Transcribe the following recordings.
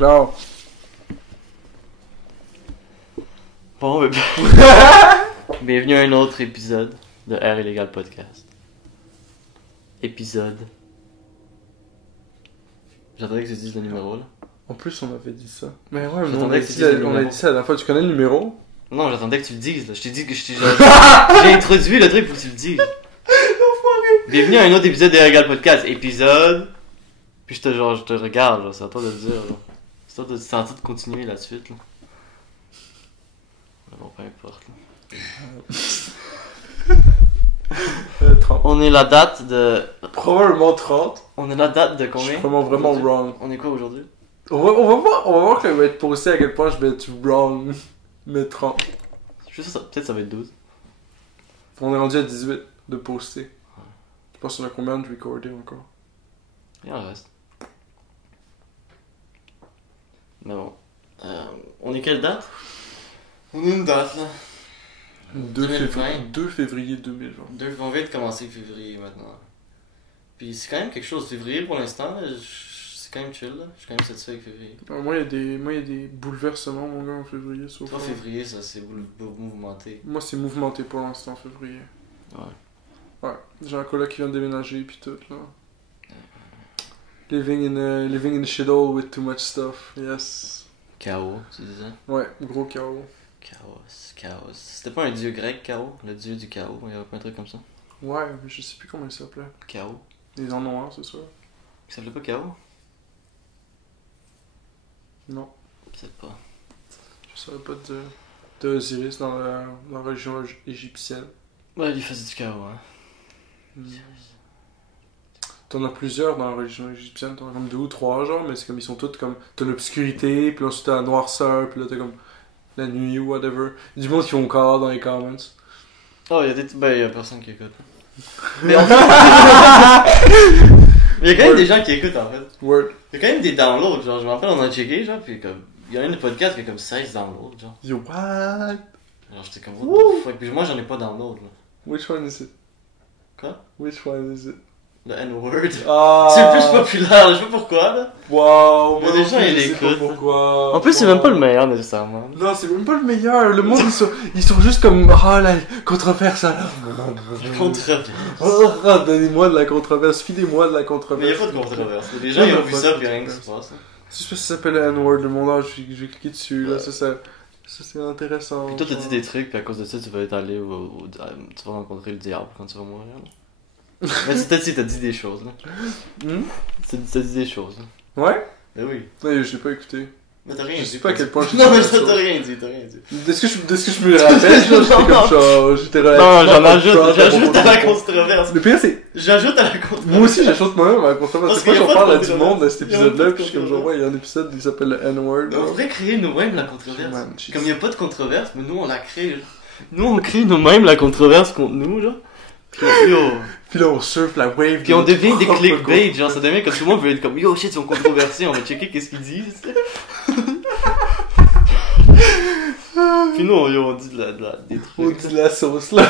Claire. Bon, ben... bienvenue à un autre épisode de Air Illégal Podcast. Épisode... J'attendais que tu dises le numéro, là. En plus, on avait dit ça. Mais ouais, mais J'attendais que tu dises le on a dit ça la dernière fois. Tu connais le numéro? Non, j'attendais que tu le dises, là. Je t'ai dit que j'ai introduit le truc pour que tu le dises. Bienvenue à un autre épisode de Air Illégal Podcast. Épisode... Puis je te regarde, là. C'est à toi de le dire, là. C'est à toi de continuer la suite, là. Bon, peu importe, là. 30. On est la date de... Probablement 30. On est la date de Je combien? suis vraiment wrong. On est quoi aujourd'hui? On va voir quand il va être posté à quel point je vais être wrong. Mais 30. Je sais ça, peut-être ça va être 12. On est rendu à 18 de poster. Je pense qu'on a combien de recording encore? Il en reste. Mais bon. On est quelle date? On est une date, là. 2 février 2020. On vient de commencer février maintenant. Puis c'est quand même quelque chose. Février pour l'instant, c'est quand même chill, là. Je suis quand même satisfait avec février. Moi, il y a des bouleversements, mon gars, en février. Toi, février, ça c'est mouvementé. Moi, c'est mouvementé pour l'instant, février. Ouais. J'ai un coloc qui vient de déménager, puis tout, là. Living in a shithole with too much stuff, yes. Chaos, tu disais? Ouais, gros chaos. Chaos. C'était pas un dieu grec, Chaos? Le dieu du chaos, il y avait pas un truc comme ça? Ouais, mais je sais plus comment il s'appelait. Chaos? Ils en ont un, c'est sûr. Il s'appelait pas Chaos? Non. Peut-être pas. Je savais pas de Osiris dans la religion égyptienne. Ouais, il faisait du chaos, hein. T'en as plusieurs dans la religion égyptienne, t'en as comme 2 ou 3 genre, mais c'est comme ils sont tous comme... T'as l'obscurité, puis ensuite t'as la noirceur, puis là t'as comme la nuit ou whatever. Du monde qui font encore dans les comments. Oh, il y a des... Ben, il y a personne qui écoute. Mais en fait... il y a quand même des gens qui écoutent, en fait. Word. Il y a quand même des downloads, genre, je me rappelle, on a checké, genre, puis comme... Il y a un podcast qui a comme 16 downloads, genre. Yo, what? Genre, j'étais comme, what the fuck? Puis moi, j'en ai pas download, là. Which one is it? Quoi? Which one is it? Le N-word. Ah! C'est le plus populaire, je sais pas pourquoi, là. Wow! Mais des gens, ils l'écoutent. Pourquoi? En plus, c'est même pas le meilleur, nécessairement. Non, c'est même pas le meilleur. Le monde, ils sont juste comme, ah, la controverse, alors. Controverse. Oh, donnez-moi de la controverse, filez-moi de la Mais controverse. y'a pas de controverse. Les gens, ils ont vu ça, pis rien qui se passe. C'est parce que ça s'appelle N-word, le monde, j'ai cliqué dessus, là, ça c'est intéressant. Pis toi, t'as dit des trucs, pis à cause de ça, tu vas être allé tu vas rencontrer le diable quand tu vas mourir, là. Mais t'as dit des choses, là. T'as dit des choses, là. Ouais? Ben oui. Ouais, j'ai pas écouté. Mais t'as rien dit. Je sais pas à quel point Non, mais t'as rien dit, Est-ce que je me rappelle, genre, j'étais comme genre, j'étais Non, j'ajoute à la controverse. Le pire, c'est... J'ajoute à la controverse. Moi aussi, j'ajoute moi-même à la controverse. Parce C'est pas qu'il y a j'en pas de parle à du controverse. monde dans cet Il y a pas de épisode-là, puis je suis comme genre, controverse. ouais, il y a un épisode qui s'appelle le N-word. On devrait créer nous-mêmes la controverse. Man, jeez. Comme il n'y a pas de controverse, mais nous on la crée. Genre. Nous on crée nous-mêmes la controverse contre nous, genre. Puis Puis là, on surfe la wave. Puis on devient des propre clickbait, genre ça devient comme tout le monde veut être comme yo shit, ils sont controversés, on va checker qu'est-ce qu'ils disent. Puis nous on dit des trucs. On dit de la sauce, là.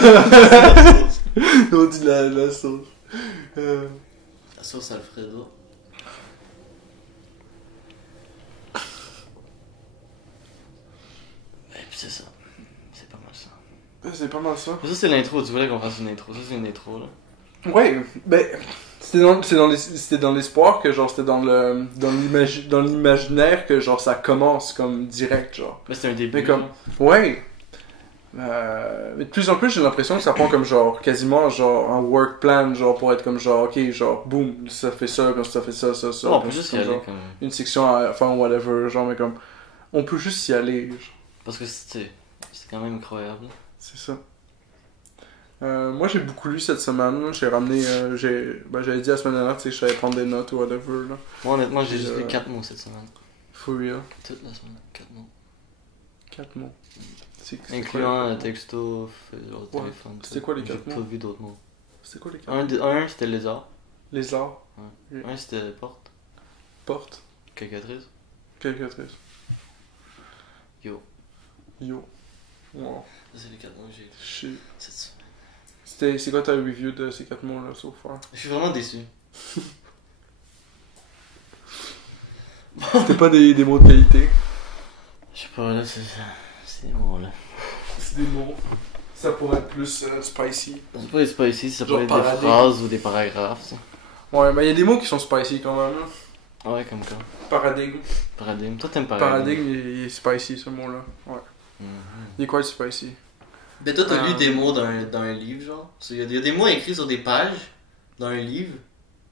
On dit de la sauce. La sauce Alfredo. Et puis c'est ça. C'est pas mal ça. C'est pas mal ça. Mais ça c'est l'intro, tu voulais qu'on fasse une intro. Ça c'est une intro là. Ouais, ben, c'était dans l'espoir que genre c'était dans l'imaginaire que genre ça commence comme direct genre. Mais c'est un début. Mais comme, ouais. Mais de plus en plus j'ai l'impression que ça prend comme genre quasiment genre un work plan genre pour être comme genre ok genre boum ça fait ça puis ça fait ça. Non, on peut puis juste y comme, aller genre, comme... une section à enfin whatever genre mais comme on peut juste y aller genre. Parce que c'est quand même incroyable. C'est ça. Moi j'ai beaucoup lu cette semaine, là. J'ai ramené, j'avais dit la semaine dernière, tu sais, je savais prendre des notes ou whatever, là. Moi honnêtement j'ai juste lu 4 mots cette semaine. For real. Toute la semaine, 4 mots. 4 mots. Incluant un texto, au téléphone. C'était quoi les 4 J'ai mots? pas vu d'autres mots. C'était quoi les 4 mots? Un c'était lézard. Lézard. Ouais. Un c'était porte. Porte. Calcatrice. Calcatrice. Yo. Wow. Ça c'est les 4 mots que j'ai lu Shit. cette semaine. C'est quoi ta review de ces 4 mots là so far? Je suis vraiment déçu. C'était pas des mots de qualité. Je sais pas, là, c'est des mots, là. C'est des mots. Ça pourrait être plus spicy. C'est pas des spicy, ça Genre pourrait être des paradigme. phrases ou des paragraphes, ça. Ouais, mais il y a des mots qui sont spicy quand même. Là. Ouais, comme quoi. Paradigme. Paradigme. Toi, t'aimes paradigme. Paradigme, il est spicy ce mot-là. Ouais. Il est quoi le spicy? Mais toi, t'as lu des mots dans un livre, genre? Il y a des mots écrits sur des pages, dans un livre.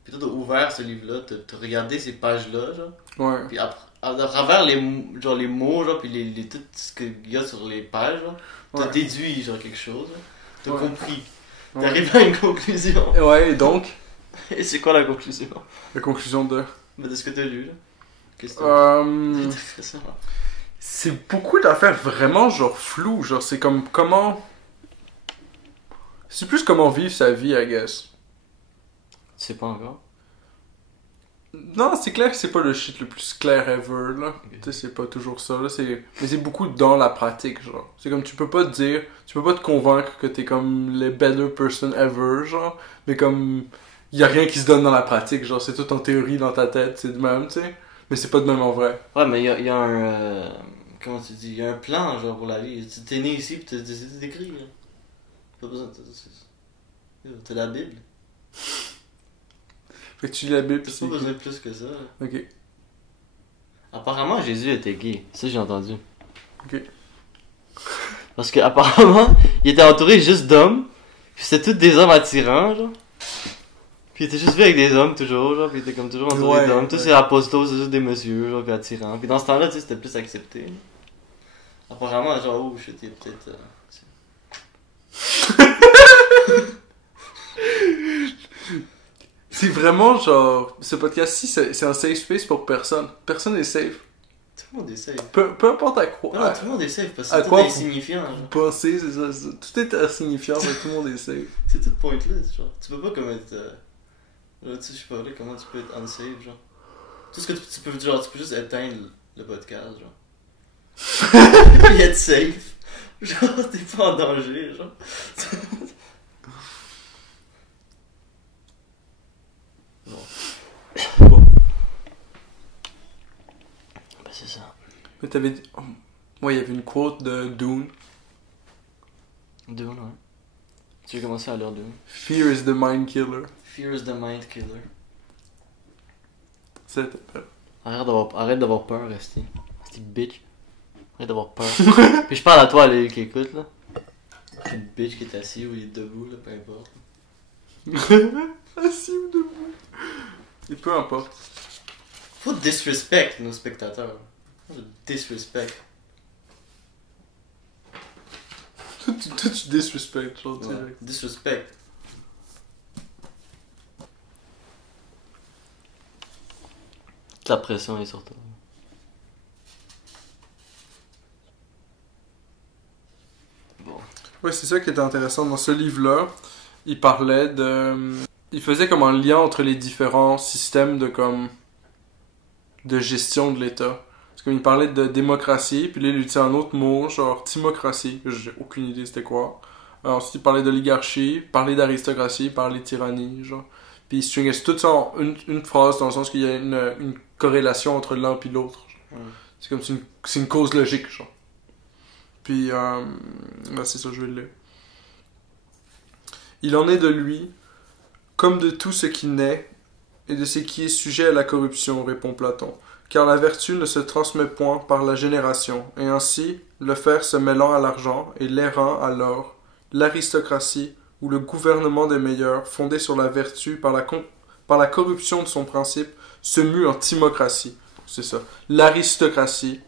Puis toi, t'as ouvert ce livre-là, t'as regardé ces pages-là, genre. Ouais. Puis à travers les mots, genre, puis tout ce qu'il y a sur les pages, genre, t'as Ouais. déduit, genre, quelque chose. Genre. T'as Ouais. compris. Ouais. T'arrives à une conclusion. Ouais, et donc, Et c'est quoi la conclusion? la conclusion de... De ce que t'as lu, là. Qu'est-ce que t'as c'est intéressant. C'est beaucoup d'affaires vraiment genre floues. Genre, c'est comme comment... C'est plus comment vivre sa vie, I guess. Tu sais pas encore? Non, c'est clair que c'est pas le shit le plus clair ever, là. Ok. Tu sais, c'est pas toujours ça, là. Mais c'est beaucoup dans la pratique, genre. C'est comme, tu peux pas te dire... Tu peux pas te convaincre que t'es comme le better person ever, genre. Mais comme... Y a rien qui se donne dans la pratique, genre. C'est tout en théorie dans ta tête, c'est de même, tu sais. Mais c'est pas de même en vrai. Ouais, mais il y a un... comment tu dis? Il y a un plan, genre, pour la vie. T'es né ici, pis t'as décidé d'écrire. Pas besoin... T'as la Bible. Fait que tu lis la Bible, T'as c'est... pas besoin de plus que ça. Ok. Apparemment, Jésus était gay. Ça, j'ai entendu. Ok. Parce que apparemment, il était entouré juste d'hommes. Puis c'était tous des hommes attirants, genre. Puis il était juste vu avec des hommes, toujours, genre. Puis il était comme toujours entouré Ouais, d'hommes. Tous ouais. ces apostles, c'est juste des messieurs, genre, puis attirants. Puis dans ce temps-là, tu sais, c'était plus accepté. Apparemment, genre, oh shit, il est peut-être... C'est vraiment genre... Ce podcast-ci, c'est un safe space pour personne. Personne n'est safe. Tout le monde est safe. Peu importe à quoi... Non, tout le monde est safe parce à que quoi tout est vous- insignifiant, genre. Vous pensez, c'est ça, tout est insignifiant, mais tout le monde est safe. C'est tout pointless, genre. Tu peux pas comme être... Là, tu sais, je sais pas, là, comment tu peux être unsafe, genre. Tout ce que tu peux, genre, tu peux juste éteindre le podcast, genre. Puis être safe. Genre, t'es pas en danger, genre. Bon. Ben, c'est ça. Mais t'avais dit... oh, ouais, il y avait une quote de Dune. Dune, ouais. Tu veux commencer à lire Dune? Fear is the mind killer. Fear is the mind killer. C'était... Arrête d'avoir peur, Esti. Esti bitch. Arrête d'avoir peur. Puis je parle à toi, là, qui écoute, là. Une bitch qui est assis ou il est debout, là, peu importe. Assis ou debout. Et peu importe. Faut disrespect nos spectateurs. Faut disrespect. Toi, tu disrespect, genre, Ouais. direct. Disrespect. La pression est sur toi. Bon. Ouais, c'est ça qui était intéressant dans ce livre-là. Il parlait de... Il faisait comme un lien entre les différents systèmes de gestion de l'État. Parce qu'il parlait de démocratie, puis là, il utilisait un autre mot, genre timocratie, que j'ai aucune idée c'était quoi. Ensuite, il parlait d'oligarchie, parlait d'aristocratie, parlait de tyrannie, genre. Puis il stringait tout ça en une phrase, dans le sens qu'il y a une corrélation entre l'un et l'autre. Ouais. C'est comme c'est une cause logique, genre. Puis, ben c'est ça, je vais le lire. Il en est de lui, comme de tout ce qui naît, et de ce qui est sujet à la corruption, répond Platon. Car la vertu ne se transmet point par la génération, et ainsi, le fer se mêlant à l'argent, et l'airain à l'or, l'aristocratie, ou le gouvernement des meilleurs, fondé sur la vertu par la corruption de son principe, se mue en timocratie. C'est ça. L'aristocratie,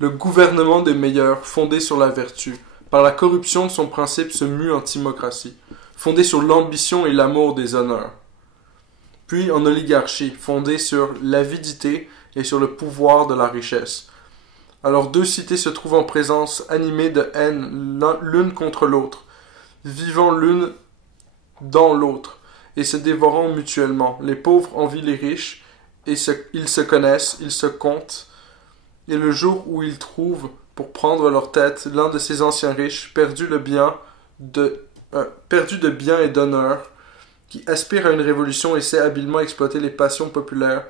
le gouvernement des meilleurs, fondé sur la vertu, par la corruption de son principe, se mue en timocratie, fondé sur l'ambition et l'amour des honneurs. Puis en oligarchie, fondée sur l'avidité et sur le pouvoir de la richesse. Alors deux cités se trouvent en présence, animées de haine l'une contre l'autre, vivant l'une dans l'autre, et se dévorant mutuellement. Les pauvres envient les riches, et ils se connaissent, ils se comptent, et le jour où ils trouvent, pour prendre leur tête, l'un de ces anciens riches, perdu de bien et d'honneur, qui aspire à une révolution et sait habilement exploiter les passions populaires,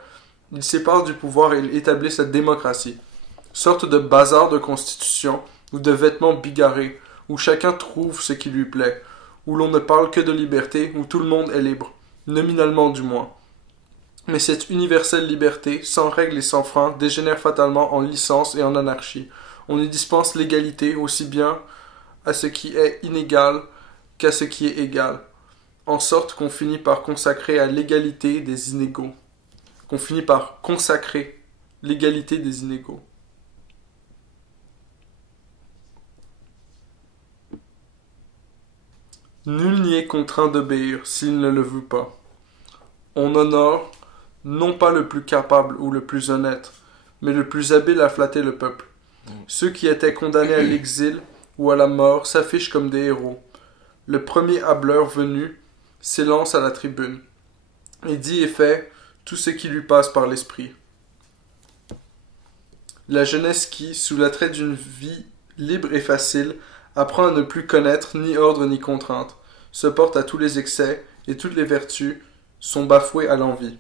Ils séparent du pouvoir et ils établissent la démocratie. Sorte de bazar de constitution ou de vêtements bigarrés, où chacun trouve ce qui lui plaît, où l'on ne parle que de liberté, où tout le monde est libre, nominalement du moins. Mais cette universelle liberté, sans règles et sans frein, dégénère fatalement en licence et en anarchie. On y dispense l'égalité aussi bien à ce qui est inégal qu'à ce qui est égal, en sorte qu'on finit par consacrer à l'égalité des inégaux. Qu'on finit par consacrer l'égalité des inégaux. Nul n'y est contraint d'obéir s'il ne le veut pas. On honore non pas le plus capable ou le plus honnête, mais le plus habile à flatter le peuple. Ceux qui étaient condamnés à l'exil ou à la mort s'affichent comme des héros. Le premier hâbleur venu s'élance à la tribune et dit et fait tout ce qui lui passe par l'esprit. La jeunesse qui, sous l'attrait d'une vie libre et facile, apprend à ne plus connaître ni ordre ni contrainte, se porte à tous les excès et toutes les vertus sont bafouées à l'envi.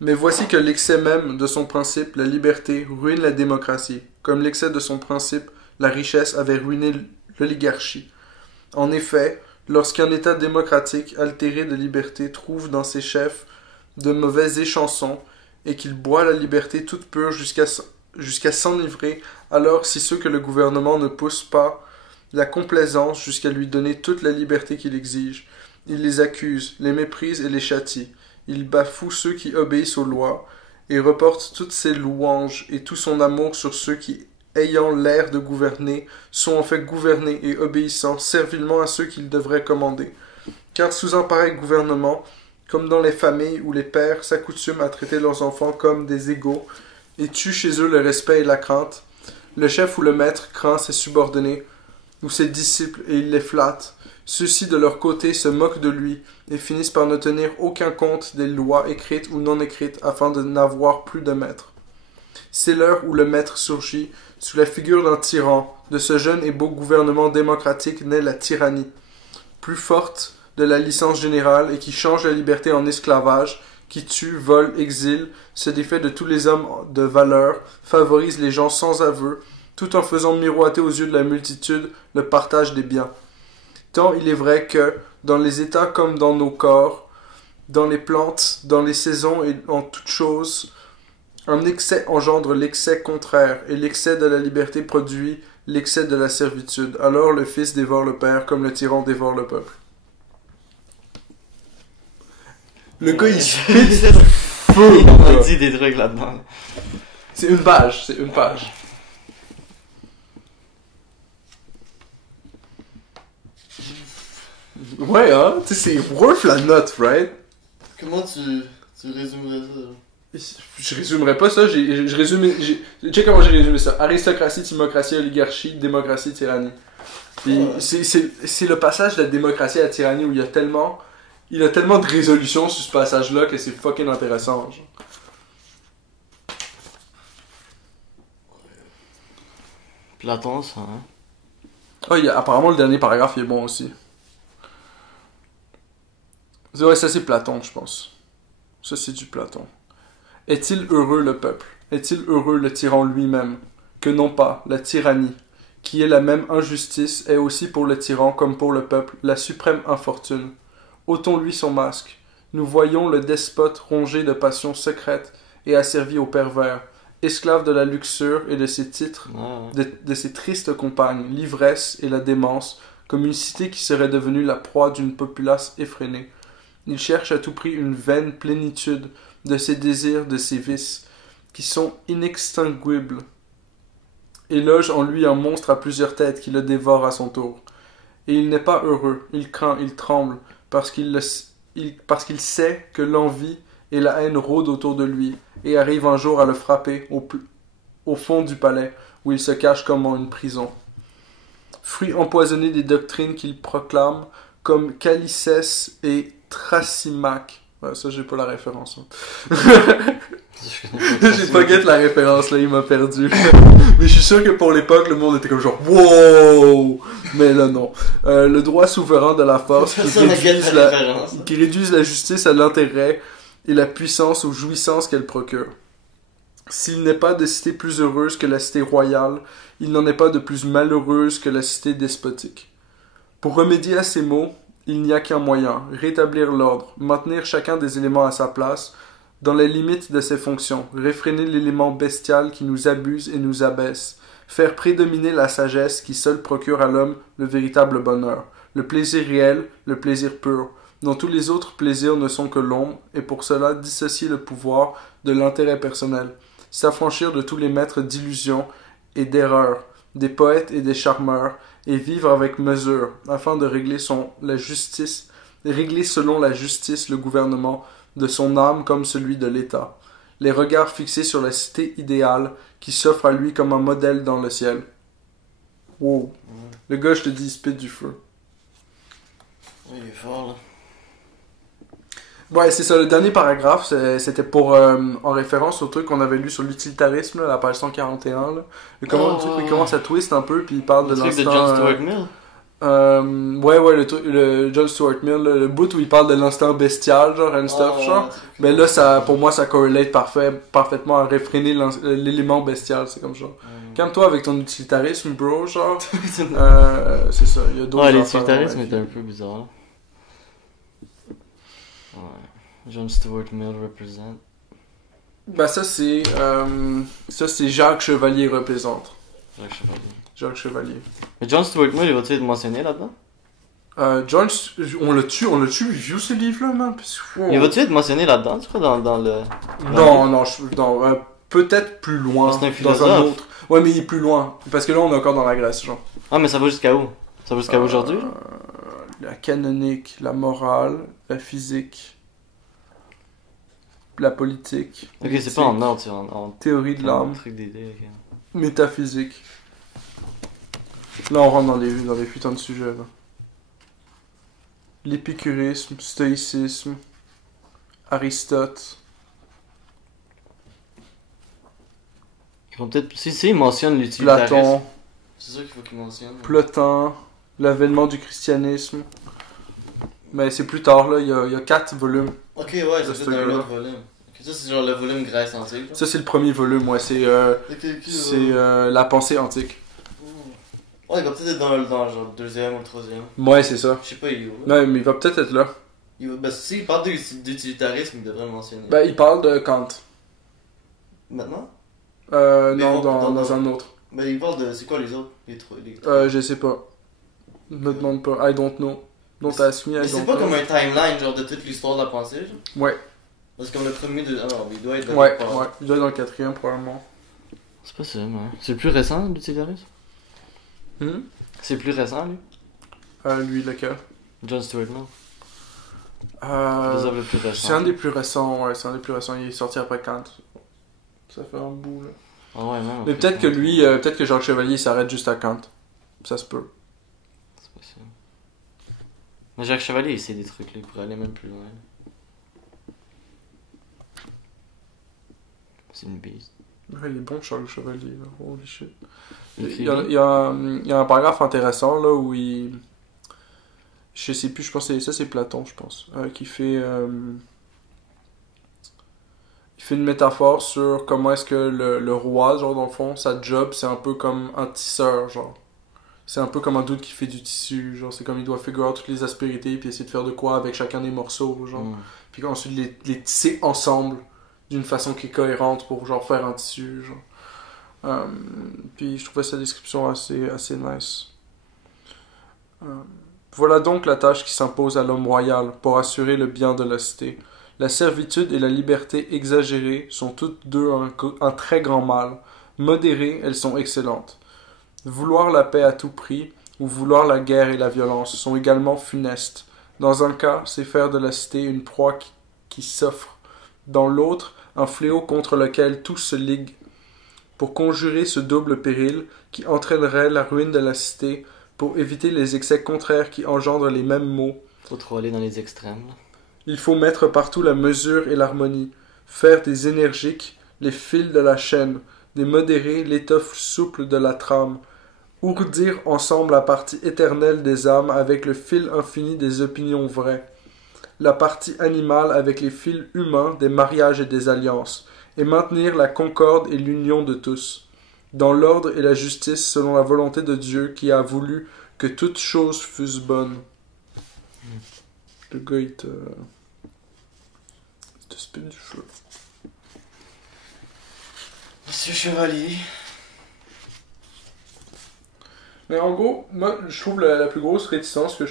Mais voici que l'excès même de son principe, la liberté, ruine la démocratie, comme l'excès de son principe, la richesse, avait ruiné l'oligarchie. En effet, lorsqu'un État démocratique, altéré de liberté, trouve dans ses chefs de mauvais échansons, et qu'il boit la liberté toute pure jusqu'à s'enivrer, alors si ceux que le gouvernement ne pousse pas la complaisance jusqu'à lui donner toute la liberté qu'il exige, il les accuse, les méprise et les châtie. Il bafoue ceux qui obéissent aux lois, et reporte toutes ses louanges et tout son amour sur ceux qui, ayant l'air de gouverner, sont en fait gouvernés et obéissant servilement à ceux qu'il devrait commander. Car sous un pareil gouvernement, comme dans les familles où les pères s'accoutument à traiter leurs enfants comme des égaux, et tuent chez eux le respect et la crainte, le chef ou le maître craint ses subordonnés, ou ses disciples, et il les flatte. Ceux-ci, de leur côté, se moquent de lui, et finissent par ne tenir aucun compte des lois écrites ou non écrites, afin de n'avoir plus de maître. C'est l'heure où le maître surgit, sous la figure d'un tyran. De ce jeune et beau gouvernement démocratique naît la tyrannie, plus forte de la licence générale et qui change la liberté en esclavage, qui tue, vole, exile, se défait de tous les hommes de valeur, favorise les gens sans aveu, tout en faisant miroiter aux yeux de la multitude le partage des biens. Tant il est vrai que, dans les États comme dans nos corps, dans les plantes, dans les saisons et en toutes choses, un excès engendre l'excès contraire, et l'excès de la liberté produit l'excès de la servitude. Alors le fils dévore le père comme le tyran dévore le peuple. Le gars, il se pète feu. Il m'a dit des trucs là-dedans. C'est une page, c'est une page. Ouais, hein, tu sais, c'est worth la note, right? Comment tu résumerais ça? Je résumerais pas ça, check comment j'ai résumé ça. Aristocratie, timocratie, oligarchie, démocratie, tyrannie. Puis c'est le passage de la démocratie à la tyrannie où il y a tellement de résolutions sur ce passage-là que c'est fucking intéressant. Genre. Platon, ça, hein? Ah, apparemment le dernier paragraphe il est bon aussi. Ouais, ça c'est Platon, je pense. Ça c'est du Platon. Est-il heureux le peuple? Est-il heureux le tyran lui-même? Que non pas, la tyrannie, qui est la même injustice, est aussi pour le tyran comme pour le peuple la suprême infortune. Ôtons-lui son masque. Nous voyons le despote rongé de passions secrètes et asservi au pervers, esclave de la luxure et de ses titres, de ses tristes compagnes, l'ivresse et la démence, comme une cité qui serait devenue la proie d'une populace effrénée. Il cherche à tout prix une vaine plénitude de ses désirs, de ses vices, qui sont inextinguibles, et loge en lui un monstre à plusieurs têtes qui le dévore à son tour. Et il n'est pas heureux, il craint, il tremble, parce qu'il sait que l'envie et la haine rôdent autour de lui, et arrive un jour à le frapper au fond du palais, où il se cache comme en une prison. Fruit empoisonné des doctrines qu'il proclame, comme Calycès et Thrasymach. Ouais, ça, j'ai pas la référence. Hein. J'ai pas get la référence, là, il m'a perdu. Mais je suis sûr que pour l'époque, le monde était comme genre wow! Mais là, non. Le droit souverain de la force qui réduise la justice à l'intérêt et la puissance aux jouissances qu'elle procure. S'il n'est pas de cité plus heureuse que la cité royale, il n'en est pas de plus malheureuse que la cité despotique. Pour remédier à ces maux, il n'y a qu'un moyen, rétablir l'ordre, maintenir chacun des éléments à sa place, dans les limites de ses fonctions, réfréner l'élément bestial qui nous abuse et nous abaisse, faire prédominer la sagesse qui seule procure à l'homme le véritable bonheur, le plaisir réel, le plaisir pur, dont tous les autres plaisirs ne sont que l'ombre, et pour cela dissocier le pouvoir de l'intérêt personnel, s'affranchir de tous les maîtres d'illusions et d'erreurs, des poètes et des charmeurs, et vivre avec mesure, afin de régler selon la justice le gouvernement de son âme comme celui de l'État, les regards fixés sur la cité idéale qui s'offre à lui comme un modèle dans le ciel. Wow. Le gars, je te dis, il spit du feu. Il est fort, là. Ouais, c'est ça. Le dernier paragraphe, c'était pour en référence au truc qu'on avait lu sur l'utilitarisme, là, la page 141. Là. Le truc, il commence à twist un peu, puis il parle de Le truc l'instant... de John Stuart Mill? Ouais, le John Stuart Mill, là, le bout où il parle de l'instant bestial, genre, and stuff, genre. Mais là, ça, pour moi, ça correlate parfaitement à réfréner l'élément bestial, c'est comme genre. Calme-toi avec ton utilitarisme, bro, genre. C'est ça, il y a d'autres l'utilitarisme est un peu bizarre. Ouais. John Stuart Mill represent. Ben ça c'est Jacques Chevalier représente. Jacques Chevalier. Mais John Stuart Mill, il va-tu être mentionné là-dedans? On l'a tué review ce livre-là, man. Il va-tu être mentionné là-dedans, tu crois, dans le... Non, peut-être plus loin, c'est un dans philosophe. un autre. Ouais, mais il est plus loin, parce que là on est encore dans la Grèce, genre. Ah, mais ça va jusqu'à où? Ça va jusqu'à aujourd'hui? La canonique, la morale, la physique, la politique. Ok, c'est pas en ordre, c'est en théorie de l'âme, truc d'idée, ok. métaphysique. Là on rentre dans les putains de sujets, là. L'épicurisme, stoïcisme, Aristote. Ils vont peut-être... Si ils mentionnent l'utilitarisme... Platon. C'est sûr qu'il faut qu'ils mentionnent. Plotin, l'avènement du christianisme. Mais c'est plus tard, là, il y a 4 volumes. Ok, ouais, c'est peut-être un autre volume. Okay, ça, c'est genre le volume Grèce antique. Ça, c'est le premier volume, ouais, c'est la pensée antique. Ouais, il va peut-être être dans genre le deuxième ou le troisième. Ouais, c'est ça. Je sais pas, il est où. Non, mais il va peut-être être là. S'il parle d'utilitarisme, il devrait le mentionner. Ben, il parle de Kant. Maintenant? Non, dans un autre. Mais il parle de... C'est quoi les autres? Je sais pas. Me demande pas. I don't know. Don't ask me, I don't know. Mais c'est pas comme un timeline, genre, de toute l'histoire de la pensée, genre? Ouais. Parce que comme le premier de... Ah non, il doit être... Ouais, il doit être dans le quatrième, probablement. C'est possible, ouais. C'est le plus récent, l'utilitarisme? C'est le plus récent, lui? Lui, lequel? John Stuart Mill. Le plus récent. C'est un des plus récents, ouais, c'est un des plus récents. Il est sorti après Kant. Ça fait un bout, là. Ah ouais, non. Mais peut-être que lui, peut-être que Jacques Chevalier s'arrête juste à Kant. Ça se peut. C'est possible. Mais Jacques Chevalier, il sait des trucs, là, il pourrait aller même plus loin. C'est une bise. Ouais, il est bon, Jacques Chevalier, là. Holy shit. Il y a un paragraphe intéressant, là, où il... Je sais plus, je pense que c'est Platon, je pense, qui fait... Il fait une métaphore sur comment est-ce que le roi, genre, dans le fond, sa job, c'est un peu comme un tisseur, genre. C'est un peu comme un dude qui fait du tissu, genre, c'est comme il doit figure out toutes les aspérités, puis essayer de faire de quoi avec chacun des morceaux, genre. Puis ensuite les tisser ensemble, d'une façon qui est cohérente pour, genre, faire un tissu, genre. Puis je trouvais sa description assez nice. Voilà donc la tâche qui s'impose à l'homme royal pour assurer le bien de la cité. La servitude et la liberté exagérée sont toutes deux un très grand mal. Modérées, elles sont excellentes. Vouloir la paix à tout prix, ou vouloir la guerre et la violence, sont également funestes. Dans un cas, c'est faire de la cité une proie qui s'offre. Dans l'autre, un fléau contre lequel tous se liguent. Pour conjurer ce double péril qui entraînerait la ruine de la cité, pour éviter les excès contraires qui engendrent les mêmes maux. Faut trop aller dans les extrêmes. Là. Il faut mettre partout la mesure et l'harmonie, faire des énergiques les fils de la chaîne, des modérés l'étoffe souple de la trame, ourdir ensemble la partie éternelle des âmes avec le fil infini des opinions vraies, la partie animale avec les fils humains des mariages et des alliances, et maintenir la concorde et l'union de tous, dans l'ordre et la justice selon la volonté de Dieu qui a voulu que toutes choses fussent bonnes. Le gars, il te spit du feu. Monsieur Chevalier. Mais en gros, moi, je trouve la plus grosse réticence que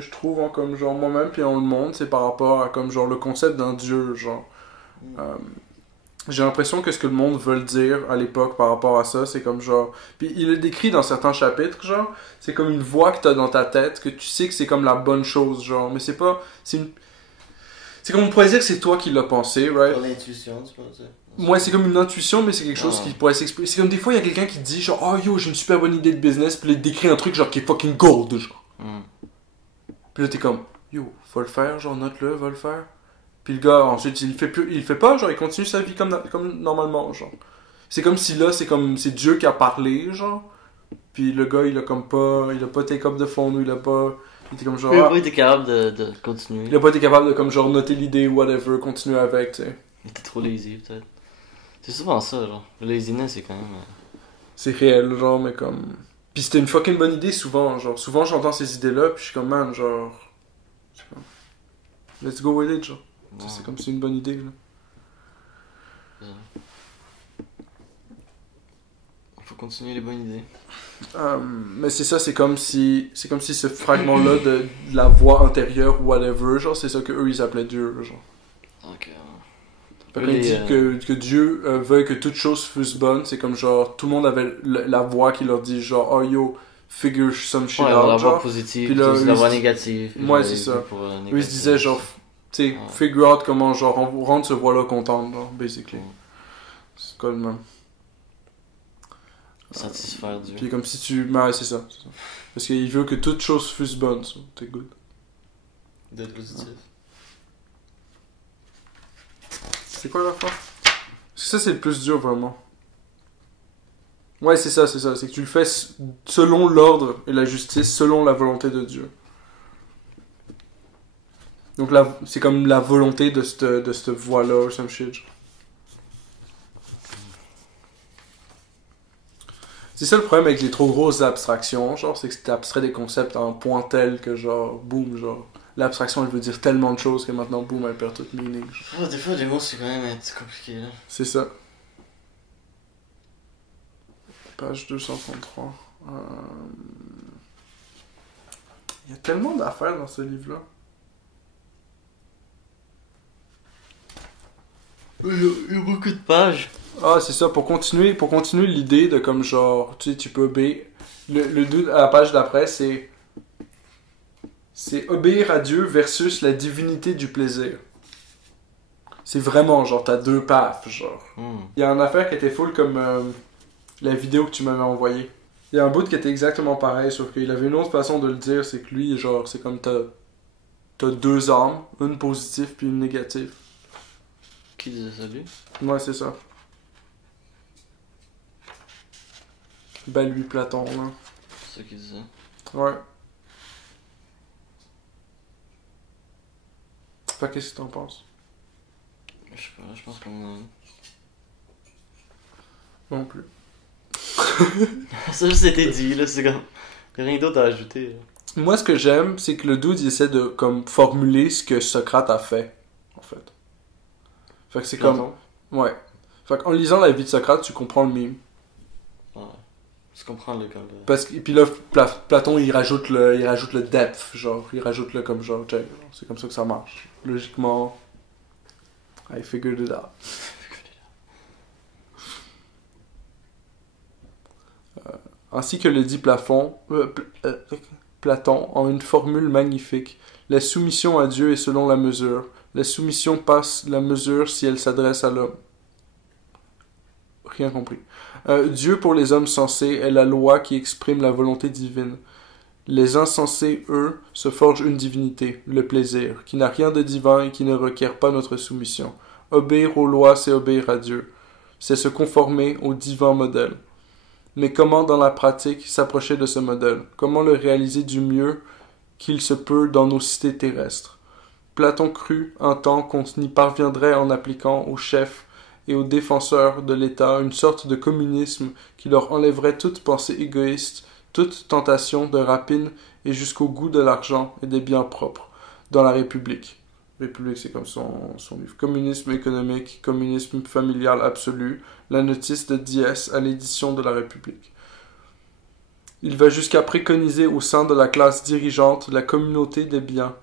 je trouve en comme genre moi-même puis en le monde, c'est par rapport à comme genre le concept d'un dieu, genre. J'ai l'impression que ce que le monde veut dire à l'époque par rapport à ça, c'est comme genre... Puis il le décrit dans certains chapitres, genre, c'est comme une voix que t'as dans ta tête, que tu sais que c'est comme la bonne chose, genre, mais c'est pas... C'est comme on pourrait dire que c'est toi qui l'as pensé, right? Pour l'intuition, tu peux dire. Ouais, c'est comme une intuition, mais c'est quelque chose qui pourrait s'exprimer. C'est comme des fois, il y a quelqu'un qui dit genre, oh yo, j'ai une super bonne idée de business, puis il décrit un truc genre qui est fucking gold, genre. Puis là, t'es comme, yo, faut le faire, genre, note-le, va le faire. Puis le gars, ensuite, il le fait pas, genre, il continue sa vie comme normalement, genre. C'est comme si là, c'est Dieu qui a parlé, genre. Puis le gars, il a pas take up de fond, il était comme genre. Il a pas été capable de continuer. Il a pas été capable de, comme genre, noter l'idée, whatever, continuer avec, tu sais. Il était trop lazy, peut-être. C'est souvent ça, genre. Le laziness, c'est quand même. C'est réel, genre, mais comme. Puis c'était une fucking bonne idée, souvent, genre. Souvent, j'entends ces idées-là, puis je suis comme, man, genre. Je sais pas. Let's go with it, genre. Ouais. C'est comme c'est une bonne idée, là. Faut continuer les bonnes idées. Mais c'est ça, c'est comme si ce fragment-là de la voix intérieure ou whatever, genre, c'est ça que eux ils appelaient Dieu, genre. Ok. Quand il dit que Dieu veuille que toutes choses fussent bonnes, c'est comme genre, tout le monde avait la voix qui leur dit genre, oh yo, figure some shit Ouais, out, la voix genre. positive, Puis là, la voix négative. Ouais, c'est ça. Eux ils se disaient genre, tu sais, figure out comment genre rendre ce voix-là contente, genre, basically. C'est quoi le même? Satisfaire Dieu. Puis comme si tu... Ouais, c'est ça. Parce qu'il veut que toutes choses fussent bonnes, so, t'es good. D'être positif. C'est quoi la fin? Ça, c'est le plus dur, vraiment. Ouais, c'est ça. C'est que tu le fais selon l'ordre et la justice, selon la volonté de Dieu. Donc c'est comme la volonté de cette voie-là, some shit, genre. C'est ça le problème avec les trop grosses abstractions, genre, c'est que tu abstrais des concepts en point tel que genre, boum, genre, l'abstraction elle veut dire tellement de choses que maintenant, boum, elle perd toute meaning. Oh, des fois, les mots c'est quand même un petit compliqué, là. C'est ça. Page 233. Il y a tellement d'affaires dans ce livre-là. Il y a beaucoup de pages. Ah, c'est ça, pour continuer l'idée de comme genre, tu sais, tu peux obéir. Le doute à la page d'après, c'est obéir à Dieu versus la divinité du plaisir. C'est vraiment genre, t'as deux paths, genre. Il y a une affaire qui était full comme la vidéo que tu m'avais envoyée. Il y a un bout qui était exactement pareil, sauf qu'il avait une autre façon de le dire, c'est que lui, genre, c'est comme t'as deux âmes, une positive puis une négative. Qui disait ça, lui? Ouais, c'est ça. Ben lui, Platon, là. C'est ça qu'il disait. Ouais. Fait qu'est-ce que t'en penses? Je sais pas, je pense qu'on a... Non plus. Ça, c'était dit, là, c'est comme... Y'a rien d'autre à ajouter, là. Moi, ce que j'aime, c'est que le dude, il essaie de, comme, formuler ce que Socrate a fait, en fait. Fait que c'est comme... Ouais. Fait qu'en lisant la vie de Socrate, tu comprends le mime. Ouais. Tu comprends le cas, là. Parce que, puis là, Platon, il rajoute le depth, genre, il rajoute le comme genre, check, c'est comme ça que ça marche. Logiquement, I figured it out. Ainsi que le dit Platon en une formule magnifique, la soumission à Dieu est selon la mesure. La soumission passe la mesure si elle s'adresse à l'homme. Rien compris. Dieu pour les hommes sensés est la loi qui exprime la volonté divine. Les insensés, eux, se forgent une divinité, le plaisir, qui n'a rien de divin et qui ne requiert pas notre soumission. Obéir aux lois, c'est obéir à Dieu. C'est se conformer au divin modèle. Mais comment, dans la pratique, s'approcher de ce modèle? Comment le réaliser du mieux qu'il se peut dans nos cités terrestres? Platon crut un temps qu'on y parviendrait en appliquant aux chefs et aux défenseurs de l'État une sorte de communisme qui leur enlèverait toute pensée égoïste, toute tentation de rapine et jusqu'au goût de l'argent et des biens propres dans la République. République, c'est comme son livre. Communisme économique, communisme familial absolu, la notice de Diès à l'édition de la République. Il va jusqu'à préconiser au sein de la classe dirigeante la communauté des biens,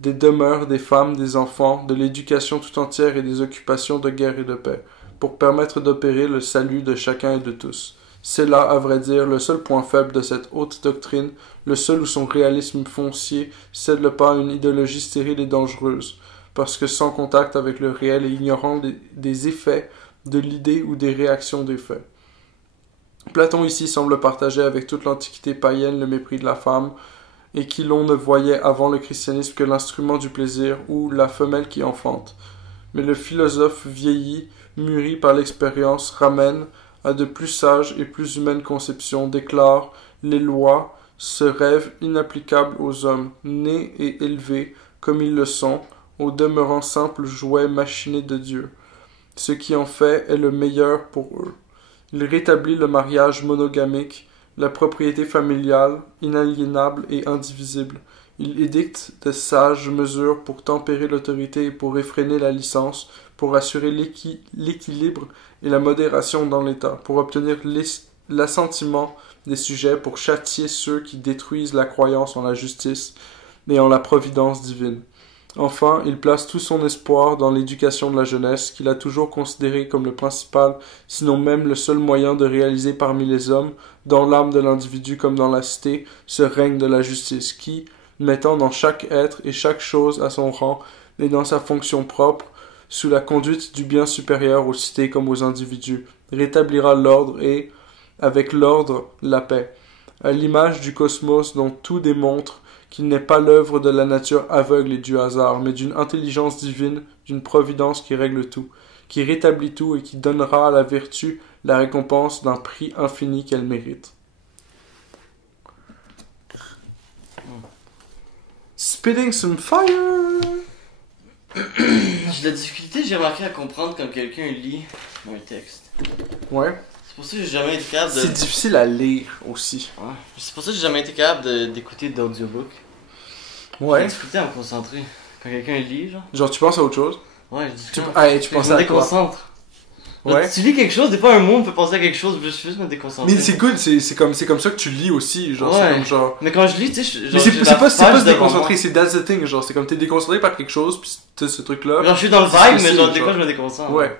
des demeures, des femmes, des enfants, de l'éducation tout entière et des occupations de guerre et de paix, pour permettre d'opérer le salut de chacun et de tous. C'est là, à vrai dire, le seul point faible de cette haute doctrine, le seul où son réalisme foncier cède le pas à une idéologie stérile et dangereuse, parce que sans contact avec le réel et ignorant des effets de l'idée ou des réactions des faits. Platon ici semble partager avec toute l'antiquité païenne le mépris de la femme, et qui l'on ne voyait avant le christianisme que l'instrument du plaisir ou la femelle qui enfante. Mais le philosophe vieilli, mûri par l'expérience, ramène à de plus sages et plus humaines conceptions, déclare les lois, ce rêve inapplicable aux hommes, nés et élevés comme ils le sont, au demeurant simples jouets machinés de Dieu. Ce qui en fait est le meilleur pour eux. Il rétablit le mariage monogamique, la propriété familiale, inaliénable et indivisible. Il édicte de sages mesures pour tempérer l'autorité et pour réfréner la licence, pour assurer l'équilibre et la modération dans l'État, pour obtenir l'assentiment des sujets, pour châtier ceux qui détruisent la croyance en la justice et en la providence divine. Enfin, il place tout son espoir dans l'éducation de la jeunesse, qu'il a toujours considérée comme le principal, sinon même le seul moyen de réaliser parmi les hommes, dans l'âme de l'individu comme dans la cité, ce règne de la justice qui, mettant dans chaque être et chaque chose à son rang et dans sa fonction propre, sous la conduite du bien supérieur aux cités comme aux individus, rétablira l'ordre et, avec l'ordre, la paix. À l'image du cosmos dont tout démontre qu'il n'est pas l'œuvre de la nature aveugle et du hasard, mais d'une intelligence divine, d'une providence qui règle tout, qui rétablit tout et qui donnera à la vertu la récompense d'un prix infini qu'elle mérite. Spitting some fire! J'ai de la difficulté, j'ai remarqué à comprendre quand quelqu'un lit un texte. Ouais. C'est pour ça que j'ai jamais été capable de... C'est difficile à lire aussi. Ouais. C'est pour ça que j'ai jamais été capable d'écouter d'audiobook. Ouais. J'ai difficulté à me concentrer. Quand quelqu'un lit, genre. Genre, tu penses à autre chose? Ouais, je dis Tu je penses me à quoi? déconcentre. Genre, Ouais. tu lis quelque chose, des fois un mot me fait penser à quelque chose, je suis juste me déconcentrer. Mais c'est good, c'est comme ça que tu lis aussi, genre, Ouais. c'est comme genre... Mais quand je lis, tu sais, Mais c'est j'ai la pas page se devant déconcentrer, moi. c'est that's the thing, genre, c'est comme t'es déconcentré par quelque chose, pis t'as ce truc-là. Genre, je suis dans le C'est ce vibe, que mais c'est, genre, des genre. fois, je me déconcentre. Ouais.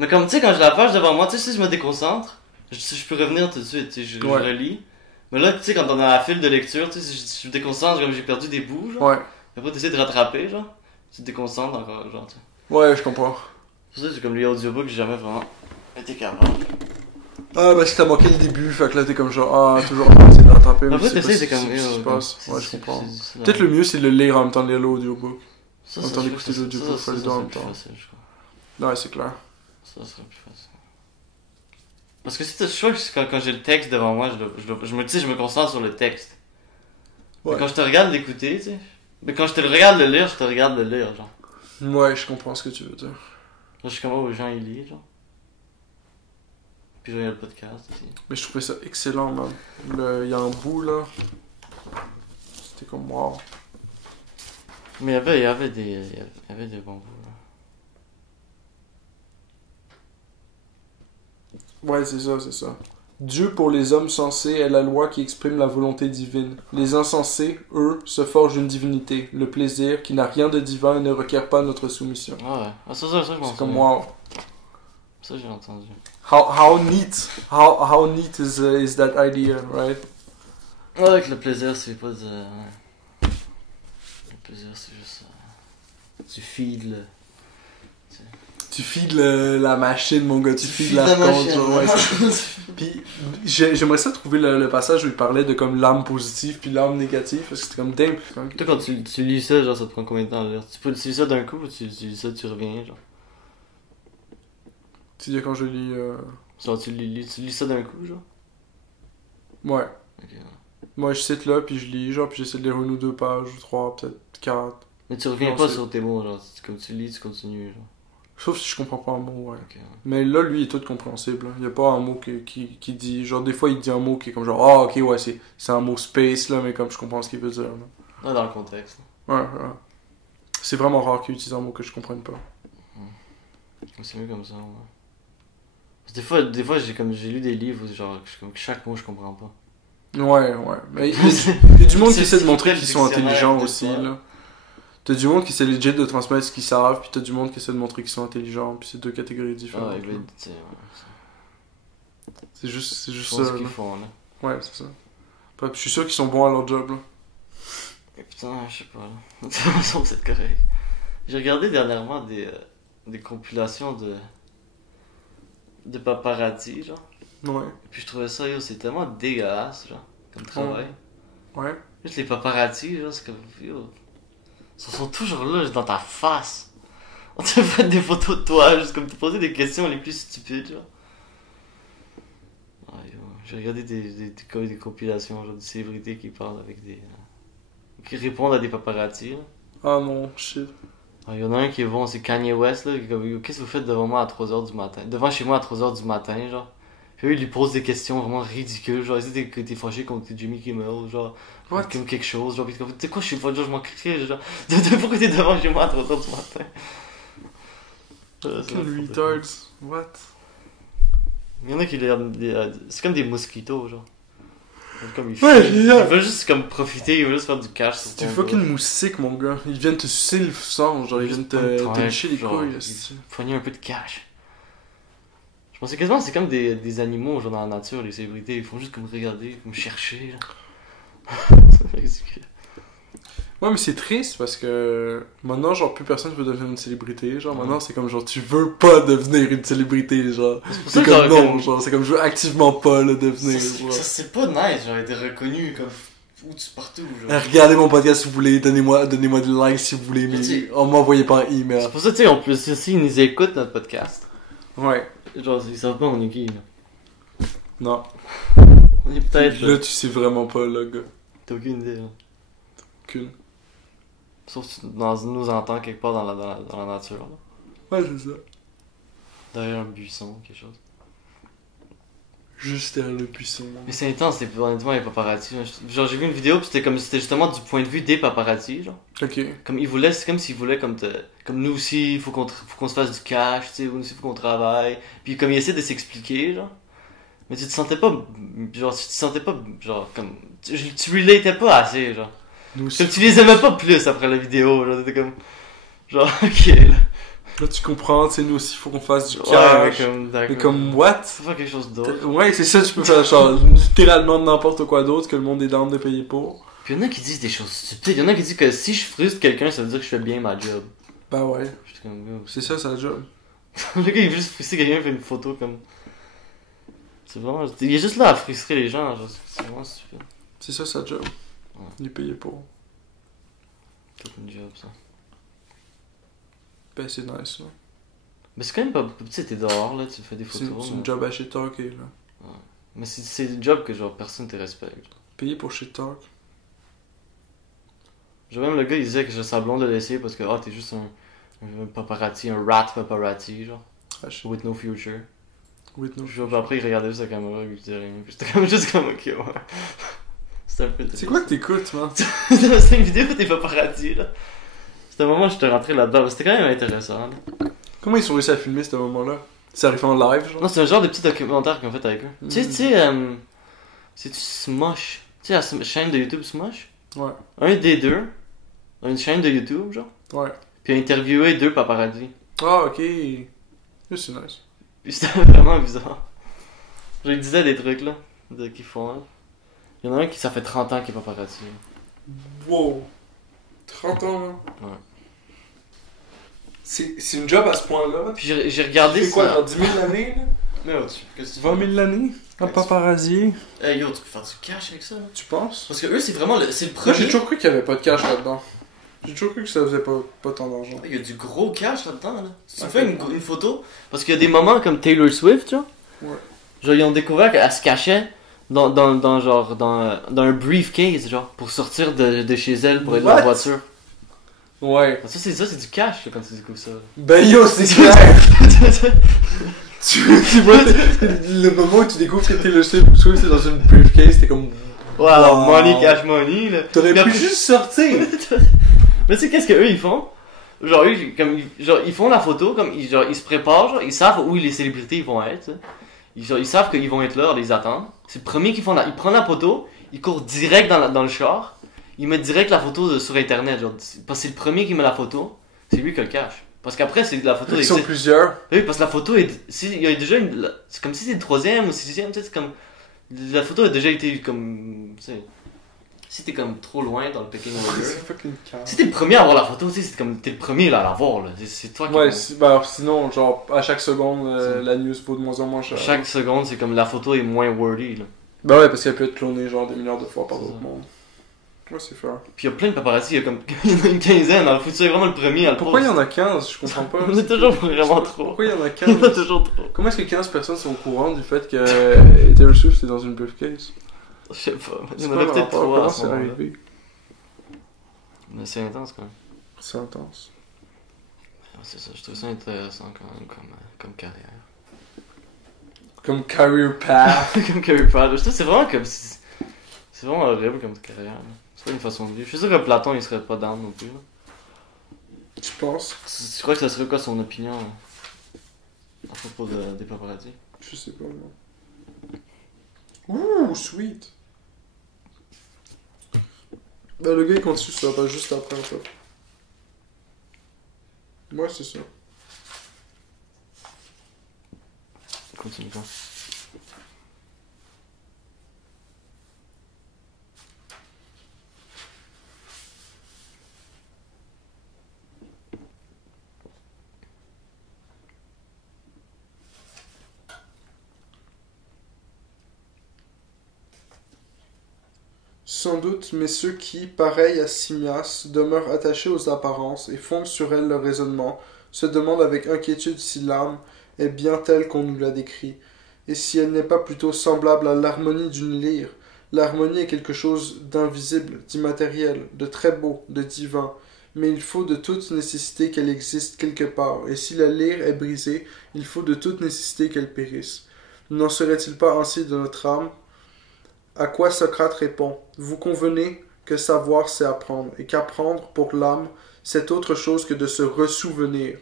Mais comme, tu sais, quand j'ai la page devant moi, tu sais, si je me déconcentre, je peux revenir tout de suite, tu sais, je Ouais. relis. Mais là, tu sais, quand on a la file de lecture, tu sais, je me déconcentre, comme j'ai perdu des bouts, genre. Ouais. Après, t'essaies de rattraper, genre. Tu te déconcentres encore, genre, tu sais. Ouais, je comprends. C'est pour ça que comme les audiobooks, j'ai jamais vraiment été capable. Ah, parce que t'as manqué le début, fait que là, t'es comme genre, ah, toujours en train d'essayer de rattraper, mais Après, tu sais pas t'essaies, si t'es comme, c'est ce qui se passe. Ouais, je comprends. Peut-être le mieux, c'est de le lire en même temps de lire l'audiobook. Ça, en même temps d'écouter l'audiobook, faut les deux en même temps. facile, je crois. Ouais, c'est clair. Ça serait plus facile. Parce que si tu vois que quand j'ai le texte devant moi, je me concentre sur le texte. Ouais. Mais quand je te regarde l'écouter, tu sais. Mais quand je te regarde le lire, je te regarde le lire, genre. Ouais, je comprends ce que tu veux dire. Là, je suis comme, oh, gens, ils lisent, genre. Puis je regarde le podcast aussi. Mais je trouvais ça excellent, man. Il y a un bout, là. C'était comme, wow. Mais il y avait des bons bouts, là. Ouais, c'est ça. Dieu pour les hommes sensés est la loi qui exprime la volonté divine. Les insensés, eux, se forgent une divinité, le plaisir, qui n'a rien de divin et ne requiert pas notre soumission. Ah ouais. Ah, ça, je m'en C'est comme, souviens. wow. Ça, j'ai entendu. How neat is that idea, right? Ouais, que le plaisir, c'est pas de... ouais. Le plaisir, c'est juste... tu feeds le... Tu feeds la machine, mon gars, tu feeds la la machine. genre, ouais, Puis j'aimerais ça trouver le passage où il parlait de comme l'âme positive puis l'âme négative, parce que c'était comme damn. Toi, quand tu lis ça, genre, ça te prend combien de temps à lire? Tu lis ça d'un coup ou tu lis ça, tu reviens, genre? Tu dis quand je lis... Genre, tu lis ça d'un coup, genre? Ouais. Ok. Moi, je cite là, puis je lis, genre, puis j'essaie de lire une ou deux pages, ou trois, peut-être quatre. Mais tu reviens Non, pas c'est- sur tes mots, genre, comme tu lis, tu continues, genre. Sauf si je comprends pas un mot, ouais. Ok. Mais là, lui, il est tout compréhensible. Il y a pas un mot qui dit. Genre, des fois, il dit un mot qui est comme genre, ah, ok, ouais, c'est un mot space, là, mais comme je comprends ce qu'il veut dire. Là. Ouais, dans le contexte. Ouais, ouais. C'est vraiment rare qu'il utilise un mot que je comprenne pas. C'est mieux comme ça, ouais. Parce que des fois j'ai lu des livres où genre, comme chaque mot je comprends pas. Ouais, ouais. Mais il y a du monde qui C'est essaie de ce montrer qui qu'ils fait sont le dictionnaire intelligents de aussi, toi. là. T'as du monde qui essaie legit de transmettre ce qu'ils savent, puis t'as du monde qui essaie de montrer qu'ils sont intelligents, puis c'est deux catégories Ah, différentes. ouais, là. ben, tu sais, ouais, C'est juste ils ça, font ce là. qu'ils font, là. Ouais, c'est ça. Après, je suis sûr qu'ils sont bons à leur job, là. Et putain, je sais pas, là. De toute façon, c'est correct. J'ai regardé dernièrement des compilations de paparazzi, genre. Ouais. Et puis je trouvais ça, yo, c'est tellement dégueulasse, genre, comme travail. Ouais. Juste les paparazzi, genre, c'est comme, yo, ils sont toujours là, juste dans ta face. On te fait des photos de toi, juste comme te poser des questions les plus stupides, genre. Ouais, yo, j'ai regardé des compilations, genre, de célébrités qui parlent avec qui répondent à des paparazzi, là. Ah non, shit. Il y en a un qui est bon, c'est Kanye West, là, qui est comme, yo, qu'est-ce que vous faites devant moi à 3h du matin? Devant chez moi à 3h du matin, genre. Puis eux, il lui pose des questions vraiment ridicules, genre, est-ce que t'es fâché contre Jimmy Kimmel, genre, What? comme quelque chose, genre, pis tu sais quoi, je suis pas, genre, je m'en crée, genre, pourquoi t'es devant chez moi à 3h du matin? Quel retards. What? Il y en a qui c'est comme des mosquitos, genre. Comme Ouais, ils veulent juste comme profiter, ils veulent juste faire du cash sur C'est ton fucking dos. moussique, mon gars. Ils viennent te sucer le sang, genre, ils viennent Juste pas te de lécher les genre, couilles, ils esti. poigner un peu de cash. Je pensais quasiment que c'est comme des animaux, genre dans la nature, les célébrités, ils font juste comme regarder, comme chercher, genre. C'est ridicule. Ouais, mais c'est triste parce que maintenant, genre, plus personne veut devenir une célébrité. Genre, Ouais. maintenant, c'est comme genre, tu veux pas devenir une célébrité, genre. C'est pour ça C'est que comme genre, non, genre, c'est comme je veux activement pas le devenir. genre. ça c'est pas nice, genre, être reconnu comme partout, genre. Regardez mon podcast si vous voulez, donnez-moi des likes si vous voulez, mais Merci. on m'envoyez par email. C'est pour ça, tu sais, en plus, s'ils nous écoutent notre podcast, Ouais, genre, ils savent pas on est qui, là. non. On est peut-être, Là, tu sais vraiment pas, là, gars. t'as aucune idée, là. Aucune. Sauf si tu nous entends quelque part dans la nature, là. Ouais, c'est ça. Derrière un buisson, quelque chose. Juste derrière le buisson. Mais c'est intense, honnêtement, les paparazzi. Là. Genre, j'ai vu une vidéo, pis c'était justement du point de vue des paparazzi, genre. Ok. Comme ils voulaient, c'est comme s'ils voulaient, comme nous aussi, il faut qu'on se fasse du cash, tu sais, nous aussi, il faut qu'on travaille. Puis comme ils essaient de s'expliquer, genre. Mais tu te sentais pas, genre, comme. Tu relatais pas assez, genre. Nous aussi. Comme tu les aimais pas plus après la vidéo, genre, t'étais comme. Genre, ok, là. Là, tu comprends, tu sais, nous aussi, faut qu'on fasse du Ouais, cash. d'accord. Mais comme, what? Faut faire quelque chose d'autre. Ouais, c'est ça, tu peux faire genre littéralement n'importe quoi d'autre que le monde est down de payer pour. Puis y'en a qui disent des choses stupides. Y'en a qui disent que si je frustre quelqu'un, ça veut dire que je fais bien ma job. Bah ouais, J'étais comme, yo, c'est ça, sa job. le gars, il veut juste frustrer quelqu'un, il fait une photo comme. C'est vraiment. Il est juste là à frustrer les gens, genre, c'est vraiment stupide. C'est ça, sa job. Ouais. Il est payé pour. C'est une job, ça. Ben, c'est nice, là. Mais c'est quand même pas. Tu sais, t'es dehors, là, tu fais des C'est photos. c'est mais une job à shit talker, là. mais c'est une job que, genre, personne te respecte. Payé pour shit talk. Genre, même le gars, il disait que j'ai semblant de l'essayer parce que, ah, t'es juste un paparazzi, un rat paparazzi, genre. Ah, shit. With no future. With no Genre, puis après, il regardait juste la caméra, il disait rien. Puis j'étais comme, juste comme, ok, ouais. C'était un peu. C'est quoi que t'écoutes, man? C'était une vidéo des paparazzi, là. C'était un moment où j'étais rentré là-dedans. C'était quand même intéressant, là. Comment ils sont réussi à filmer ce moment-là? C'est arrivé en live, genre? Non, c'est un genre de petit documentaire qu'ils ont fait avec eux. Tu sais, c'est-tu Smosh? Tu sais, la chaîne de YouTube Smosh? Ouais. Un des deux, a une chaîne de YouTube, genre. Ouais. Puis a interviewé deux paparazzi. Ah, ok. Yeah, c'est nice. Puis c'était vraiment bizarre. Genre, ils disaient des trucs, là, qu'ils font, là. Il y en a un qui, ça fait 30 ans qu'il est paparazzi. Wow. 30 ans, là? Ouais. C'est une job à ce point-là? Puis j'ai regardé Tu fais quoi, ça. genre 10 000 l'année, là? Mais oh, qu'est-ce que tu 20 000 l'année? Un paparazzi? Hey yo, tu peux faire du cash avec ça, là. Tu penses? Parce que eux, c'est vraiment c'est le Moi, premier. j'ai toujours cru qu'il y avait pas de cash là-dedans. J'ai toujours cru que ça faisait pas tant d'argent. Il y a du gros cash là-dedans, là. Si tu Ouais. fais une photo, parce qu'il y a des moments comme Taylor Swift, genre. Ouais. Genre, ils ont découvert qu'elle se cachait dans un briefcase, genre, pour sortir de chez elle pour aller dans What? la voiture. Ouais. Ça, c'est du cash là, quand tu découvres ça. Ben yo, c'est clair! tu vois, le moment où tu découvres que Taylor Swift c'est dans une briefcase, t'es comme... Wow, money, cash money, là. T'aurais Mais pu après- juste sortir! Mais tu sais, qu'est-ce qu'eux ils font? Genre, eux, ils font la photo, comme, ils se préparent, genre, ils savent où les célébrités ils vont être, tu sais. Ils savent qu'ils vont être là, on les attend. C'est le premier qu'ils font, ils prennent la photo, ils courent direct dans le char, ils mettent direct la photo sur internet, genre, parce que c'est le premier qui met la photo, c'est lui qui le cache. Parce qu'après, c'est la photo Ils sont plusieurs. Oui, parce que la photo est. Il y a déjà c'est comme si c'était le troisième ou sixième, tu sais, c'est comme. La photo a déjà été comme. Tu sais. Si t'es comme trop loin dans le picking order. C'est fucking calme. Si t'es le premier à avoir la photo, tu sais, c'est comme. T'es le premier là, à la voir, là. C'est toi qui. Ouais, ben sinon, genre, à chaque seconde, la news vaut de moins en moins cher. Chaque seconde, c'est comme la photo est moins wordy, là. Ben ouais, parce qu'elle peut être clonée, genre, des milliards de fois par C'est d'autres ça. mondes. Ouais, c'est fair. Puis il y a plein de paparazzi, il y a comme. Il y en a une quinzaine, alors faut que tu sois vraiment le premier à le Pourquoi il y poster. en a 15? Je comprends pas. On est toujours vraiment trop. Pourquoi il y en a Il y en a 15? toujours trop. Comment est-ce que 15 personnes sont au courant du fait que Taylor Swift est dans une briefcase? Je sais pas. Il y C'est en quoi a le peut-être rapport? trois à Comment ce c'est moment-là. arrivé? Mais c'est intense quand même. C'est intense. C'est ça, je trouve ça intéressant quand même comme carrière. Comme career path. Comme Harry Potter. Je trouve que c'est vraiment comme. C'est vraiment horrible comme carrière. Là. C'est pas une façon de vivre. Je suis sûr que Platon il serait pas down non plus. Là. Tu penses? Tu crois que ça serait quoi son opinion à propos des paparazzi? Je sais pas, moi. Ouh, sweet! Ben, le gars il continue ça, pas juste après en fait. Ouais, c'est ça. Continue pas. Sans doute, mais ceux qui, pareils à Simmias, demeurent attachés aux apparences et fondent sur elles leur raisonnement, se demandent avec inquiétude si l'âme est bien telle qu'on nous la décrit, et si elle n'est pas plutôt semblable à l'harmonie d'une lyre. L'harmonie est quelque chose d'invisible, d'immatériel, de très beau, de divin, mais il faut de toute nécessité qu'elle existe quelque part, et si la lyre est brisée, il faut de toute nécessité qu'elle périsse. N'en serait-il pas ainsi de notre âme? À quoi Socrate répond: vous convenez que savoir c'est apprendre, et qu'apprendre pour l'âme c'est autre chose que de se ressouvenir.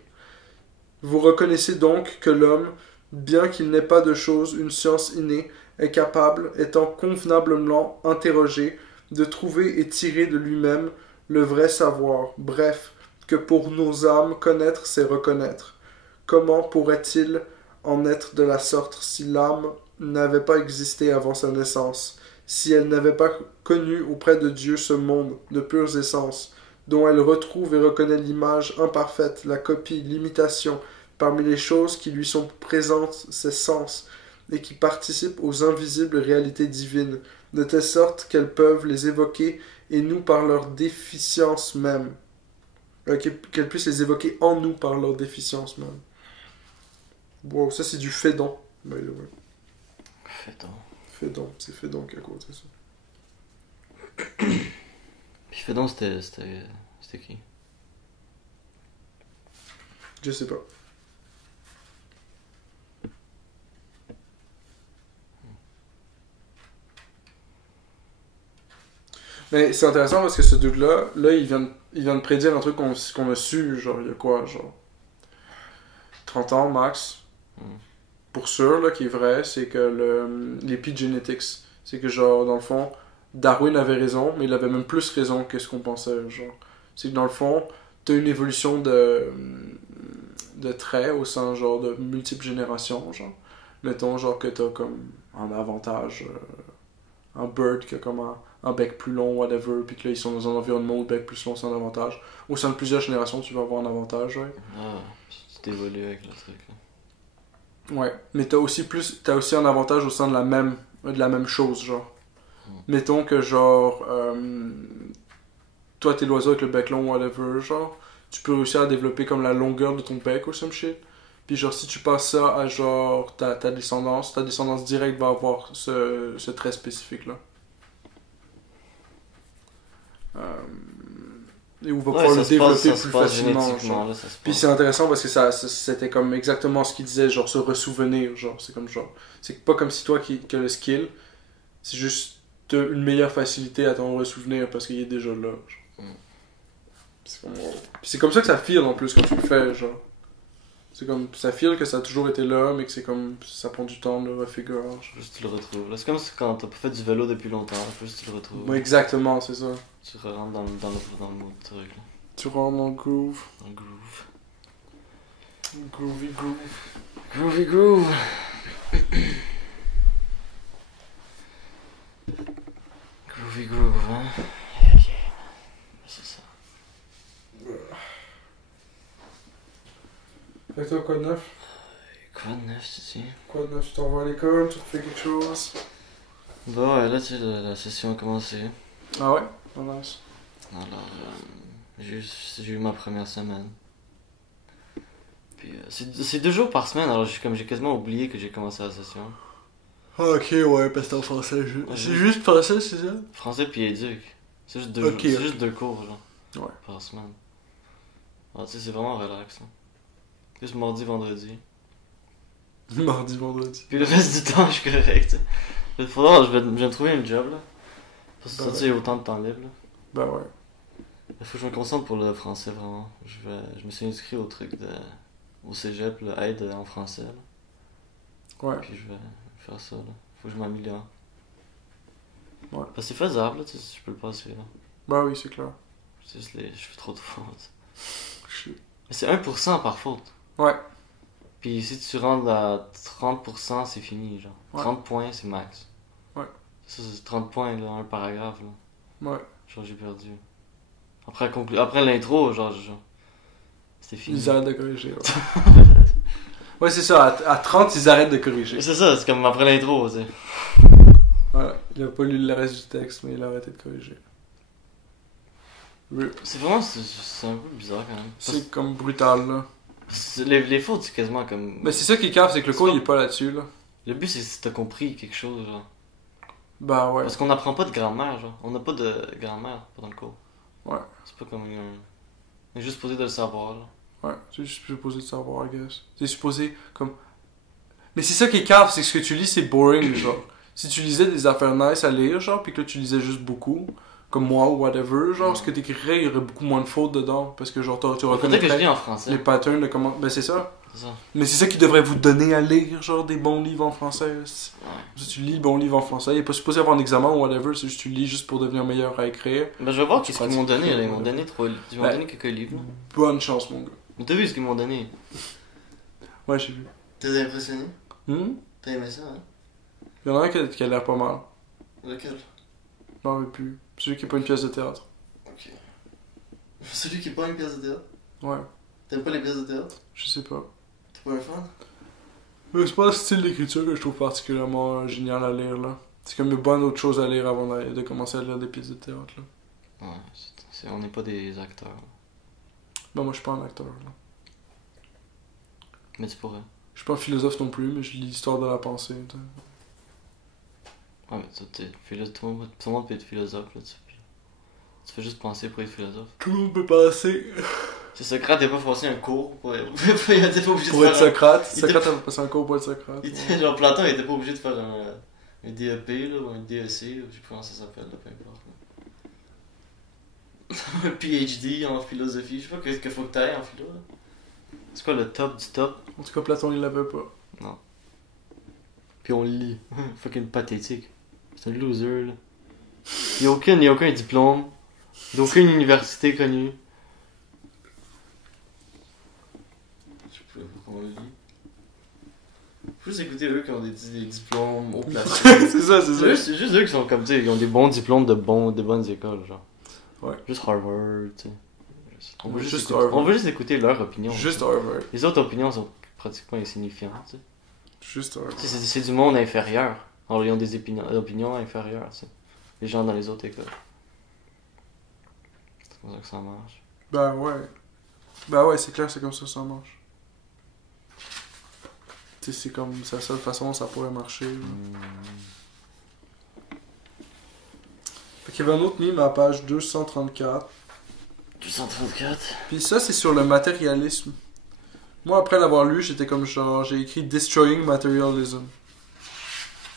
Vous reconnaissez donc que l'homme, bien qu'il n'ait pas de chose une science innée, est capable, étant convenablement interrogé, de trouver et tirer de lui-même le vrai savoir, bref, que pour nos âmes connaître c'est reconnaître. Comment pourrait-il en être de la sorte si l'âme n'avait pas existé avant sa naissance, si elle n'avait pas connu auprès de Dieu ce monde de pures essences, dont elle retrouve et reconnaît l'image imparfaite, la copie, l'imitation, parmi les choses qui lui sont présentes ses sens, et qui participent aux invisibles réalités divines, de telle sorte qu'elles peuvent les évoquer, et nous par leur déficience même. Qu'elles puissent les évoquer en nous par leur déficience même. Wow, ça c'est du Fédon, by the way. Fédon. Fédon, c'est Fédon qui a quoté ça. Puis Fédon, c'était qui? Je sais pas. Mais c'est intéressant parce que ce dude-là, il vient de prédire un truc qu'on a su, genre, il y a quoi, genre 30 ans max. Pour sûr, là, qui est vrai, c'est que l'epigenetics, c'est que, genre, dans le fond, Darwin avait raison, mais il avait même plus raison que ce qu'on pensait, genre. C'est que, dans le fond, t'as une évolution de traits au sein, genre, de multiples générations, genre. Mettons, genre, que t'as comme un avantage, un bird qui a comme un bec plus long, whatever, puis que là, ils sont dans un environnement où le bec plus long, c'est un avantage. Au sein de plusieurs générations, tu vas avoir un avantage, ouais. Ah, tu t'évolues avec le truc, là. Ouais, mais t'as aussi un avantage au sein de la même chose, genre. Mettons que, genre, toi, t'es l'oiseau avec le bec long, whatever, genre, tu peux réussir à développer comme la longueur de ton bec ou some shit. Puis, genre, si tu passes ça à, genre, ta descendance directe va avoir ce trait spécifique-là. et où va Ouais, pouvoir le ça se passe, développer ça se plus passe facilement. génétiquement, Genre. là, ça se Puis passe. c'est intéressant parce que c'était comme exactement ce qu'il disait, genre se ressouvenir, genre c'est comme genre. C'est pas comme si toi qui as le skill, c'est juste t'as une meilleure facilité à t'en ressouvenir parce qu'il est déjà là. Genre. C'est comme... Puis c'est comme ça que ça feel en plus quand tu le fais, genre. C'est comme ça feel que ça a toujours été là, mais que c'est comme ça prend du temps de le refigure. Genre. Juste tu le retrouves. Là, c'est comme quand t'as pas fait du vélo depuis longtemps, juste tu le retrouves. Ouais, exactement, c'est ça. Tu rentres dans le mode truc, là. Tu rentres dans le groove. Dans le groove. Groovy groove. Groovy groove. Groovy groove, hein. Yeah, yeah. C'est ça. Fait que toi, quoi de neuf? Quoi de neuf, tu dis? Quoi de neuf? Tu t'envoies à l'école, tu fais quelque chose? Bah ouais, là, tu sais, la session a commencé. Ah ouais? Oh, nice. Alors, j'ai eu ma première semaine. Puis, c'est 2 jours par semaine, alors j'ai quasiment oublié que j'ai commencé la session. Ah, ok, ouais, parce que c'est en français. Ouais, C'est juste français, c'est ça? Français puis éduc. C'est juste 2 Ok, jours, c'est ok. juste 2 cours, genre, Ouais. par semaine. Alors, tu sais, c'est vraiment relax, là. Juste mardi, vendredi. Mardi, vendredi. Puis le reste du temps, je suis correct, tu sais. Je vais me trouver un job, là. Parce que Bah ça, tu sais, il y a autant de temps libre, là. Bah ouais. Il faut que je me concentre pour le français, vraiment. Je me suis inscrit au truc au cégep, là, aide en français, là. Ouais. Puis je vais faire ça, là. Faut que je m'améliore. Ouais. Parce que c'est faisable, là, tu sais, je peux le passer, là. Bah oui, c'est clair. C'est juste je fais trop de fautes. Shit. Mais c'est 1% par faute. Ouais. Puis si tu rentres à 30%, c'est fini, genre. Ouais. 30 points, c'est max. Ouais. Ça, c'est 30 points, là, un paragraphe, là. Ouais. Genre, j'ai perdu. Après l'intro, genre, c'était fini. Ils arrêtent de corriger. Ouais, ouais c'est ça. À 30, ils arrêtent de corriger. C'est ça, c'est comme après l'intro, tu sais. Ouais. Il a pas lu le reste du texte, mais il a arrêté de corriger. Rip. C'est vraiment, c'est un peu bizarre quand même. C'est comme brutal, là. Les fautes, c'est quasiment comme. Mais c'est ça qui est cave, c'est que le cours, il est pas là-dessus, là. Le but, c'est si t'as compris quelque chose, genre. Bah ouais. Parce qu'on n'apprend pas de grammaire, genre. On n'a pas de grammaire dans le cours. Ouais. C'est pas comme on est juste posé de le savoir, là. Ouais, c'est juste supposé de savoir, I guess. C'est supposé comme. Mais c'est ça qui est cave, c'est que ce que tu lis, c'est boring, genre. Si tu lisais des affaires nice à lire, genre, pis que là tu lisais juste beaucoup, comme moi ou whatever, genre, Ouais. ce que t'écrirais, il y aurait beaucoup moins de fautes dedans, parce que genre, tu Faudrait que je reconnaîtrais lis en français. les patterns de comment. Ben c'est ça. C'est ça. Mais c'est ça qui devrait vous donner à lire, genre, des bons livres en français. Ouais. Si tu lis bons livres en français, il est pas supposé avoir un examen ou whatever, c'est juste tu lis juste pour devenir meilleur à écrire. Ben, je vais voir Tu qu'est-ce qu'ils m'ont pratiques, donné, là. Ils m'ont ouais. donné 3 livres. Ils m'ont Ben. donné quelques livres, là. Bonne chance, mon gars. Mais t'as vu ce qu'ils m'ont donné? Ouais, j'ai vu. T'es impressionné? Hmm? T'as aimé ça, hein? Il y en a un qui a l'air pas mal. Lequel? Je m'en rappelle plus. Celui qui est pas une pièce de théâtre. Ok. Celui qui est pas une pièce de théâtre? Ouais, T'aimes pas les pièces de théâtre? je sais pas. T'es pas un fan? Mais c'est pas le style d'écriture que je trouve particulièrement génial à lire, là. C'est comme une bonne autre chose à lire avant de commencer à lire des pièces de théâtre, là. Ouais, on n'est pas des acteurs. Ben, moi, je suis pas un acteur, là. Mais tu pourrais. Je suis pas un philosophe non plus, mais je lis l'histoire de la pensée, t'sais. Ouais, mais toi, t'es philosophe. Tout le monde peut être philosophe, là. Tu fais juste penser pour être philosophe. Tout le monde peut penser. C'est Socrate, t'es pas passé un cours pour être. T'es pas obligé Pour de être faire. Socrate. il était- Socrate a passé un cours pour être Socrate. Ouais. Genre, Platon, il était pas obligé de faire un DEP, là, ou un DEC, ou je sais pas comment ça s'appelle, là, peu importe. Là. Un PhD en philosophie, je sais pas qu'est-ce qu'il faut que t'ailles en philo, là. C'est quoi le top du top? En tout cas, Platon, il l'avait pas. Puis on le lit. Fucking pathétique. C'est un loser, là. Il y a aucun diplôme. D'aucune université connue. Je sais pas comment on le lit. Faut juste écouter eux qui ont des diplômes haut placés. c'est ça, c'est ça. C'est juste eux qui sont comme, tu sais, ils ont des bons diplômes de bonnes écoles, genre. Ouais. Juste Harvard, tu sais. On veut Juste écouter, Harvard. on veut juste écouter leur opinion. Juste Harvard. Les autres opinions sont pratiquement insignifiantes, tu sais. Juste Harvard. Tu sais, c'est du monde inférieur. Alors ils ont des opinions inférieures, tu sais. Les gens dans les autres écoles. C'est comme ça que ça marche. Ben ouais. Ben ouais, c'est clair, c'est comme ça que ça marche. Tu sais, c'est comme c'est la seule façon dont ça pourrait marcher. Là. Fait qu'il y avait un autre meme à la page 234. 234. Puis ça, c'est sur le matérialisme. Moi, après l'avoir lu, j'étais comme genre, j'ai écrit Destroying Materialism.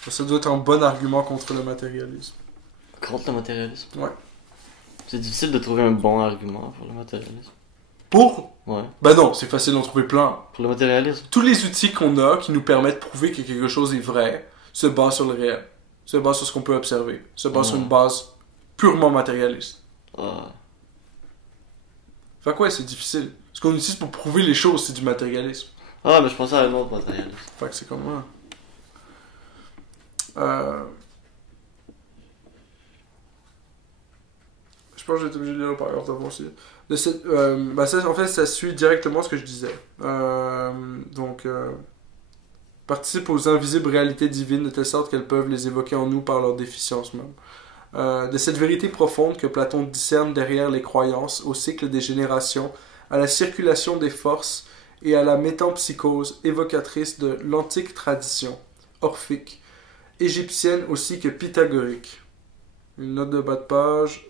Ça doit être un bon argument contre le matérialisme. Contre le matérialisme? Ouais. C'est difficile de trouver un bon argument pour le matérialisme. Pour? Ouais. Ben non, c'est facile d'en trouver plein. Pour le matérialisme? Tous les outils qu'on a qui nous permettent de prouver que quelque chose est vrai se basent sur le réel. Se basent sur ce qu'on peut observer. Se basent sur une base purement matérialiste. Ah. Fait quoi, c'est difficile. Ce qu'on utilise pour prouver les choses, c'est du matérialisme. Ah, mais je pensais à un autre matérialisme. Fait que c'est comme moi. Je pense que j'ai été obligé de lire le paragraphe d'avant aussi. En fait, ça suit directement ce que je disais. Participe aux invisibles réalités divines de telle sorte qu'elles peuvent les évoquer en nous par leur déficience même. De cette vérité profonde que Platon discerne derrière les croyances, au cycle des générations, à la circulation des forces et à la métampsychose évocatrice de l'antique tradition, orphique, égyptienne aussi que pythagorique. Une note de bas de page.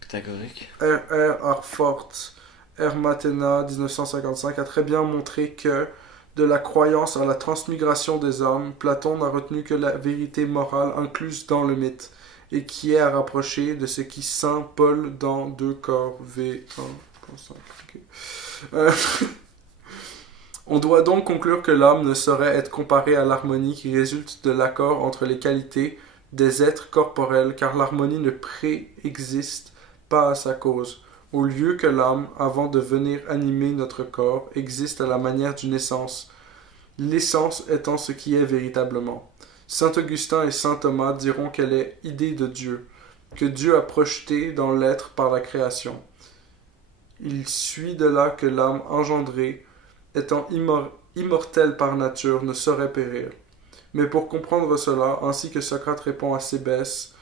Pythagorique. R. Harfort, Hermatena, 1955, a très bien montré que, de la croyance à la transmigration des âmes, Platon n'a retenu que la vérité morale incluse dans le mythe, et qui est à rapprocher de ce qui saint Paul dans 2 Corps V1.5. Okay. On doit donc conclure que l'âme ne saurait être comparée à l'harmonie qui résulte de l'accord entre les qualités des êtres corporels, car l'harmonie ne préexiste pas à sa cause, au lieu que l'âme, avant de venir animer notre corps, existe à la manière d'une essence, l'essence étant ce qui est véritablement. Saint Augustin et saint Thomas diront qu'elle est idée de Dieu, que Dieu a projeté dans l'être par la création. Il suit de là que l'âme engendrée, étant immortelle par nature, ne saurait périr. Mais pour comprendre cela, ainsi que Socrate répond à Cébès,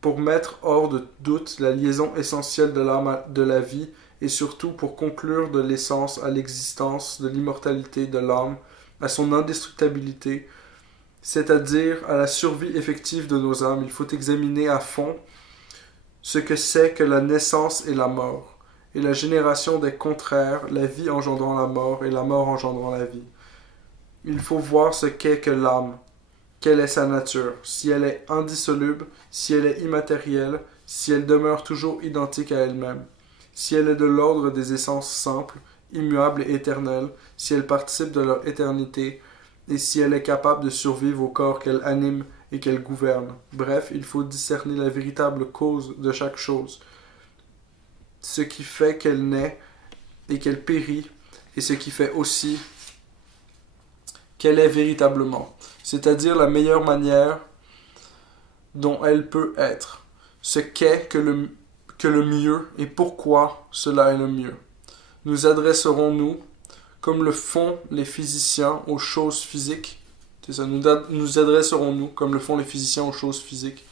pour mettre hors de doute la liaison essentielle de l'âme de la vie, et surtout pour conclure de l'essence à l'existence de l'immortalité de l'âme, à son indestructibilité, c'est-à-dire à la survie effective de nos âmes, il faut examiner à fond ce que c'est que la naissance et la mort, et la génération des contraires, la vie engendrant la mort et la mort engendrant la vie. Il faut voir ce qu'est que l'âme, quelle est sa nature, si elle est indissoluble, si elle est immatérielle, si elle demeure toujours identique à elle-même, si elle est de l'ordre des essences simples, immuables et éternelles, si elle participe de leur éternité, et si elle est capable de survivre au corps qu'elle anime et qu'elle gouverne. Bref, il faut discerner la véritable cause de chaque chose, ce qui fait qu'elle naît et qu'elle périt, et ce qui fait aussi qu'elle est véritablement, c'est-à-dire la meilleure manière dont elle peut être, ce qu'est que le mieux et pourquoi cela est le mieux. Nous adresserons-nous, comme le font les physiciens, aux choses physiques. C'est ça, nous adresserons-nous, comme le font les physiciens, aux choses physiques.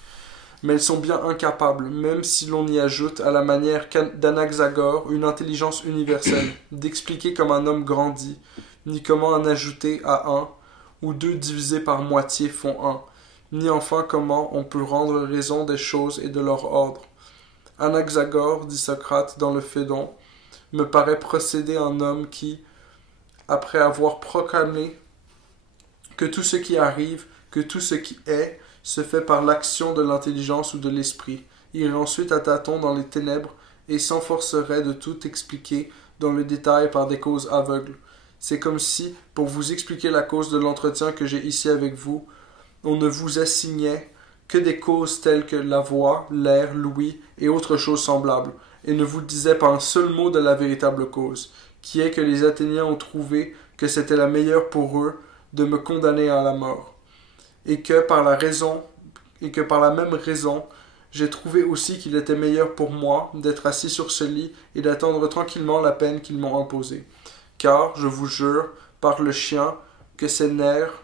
Mais elles sont bien incapables, même si l'on y ajoute, à la manière d'Anaxagore, une intelligence universelle, d'expliquer comment un homme grandit, ni comment en ajouter à un, ou deux divisés par moitié font un, ni enfin comment on peut rendre raison des choses et de leur ordre. Anaxagore, dit Socrate dans le Phédon, me paraît procéder un homme qui, après avoir proclamé que tout ce qui arrive, que tout ce qui est, se fait par l'action de l'intelligence ou de l'esprit, irait ensuite à tâtons dans les ténèbres et s'enforcerait de tout expliquer dans le détail par des causes aveugles. C'est comme si, pour vous expliquer la cause de l'entretien que j'ai ici avec vous, on ne vous assignait que des causes telles que la voix, l'air, l'ouïe et autres choses semblables, et ne vous disait pas un seul mot de la véritable cause, qui est que les Athéniens ont trouvé que c'était la meilleure pour eux de me condamner à la mort, et que par la même raison, j'ai trouvé aussi qu'il était meilleur pour moi d'être assis sur ce lit et d'attendre tranquillement la peine qu'ils m'ont imposée. Car, je vous jure, par le chien, que ces nerfs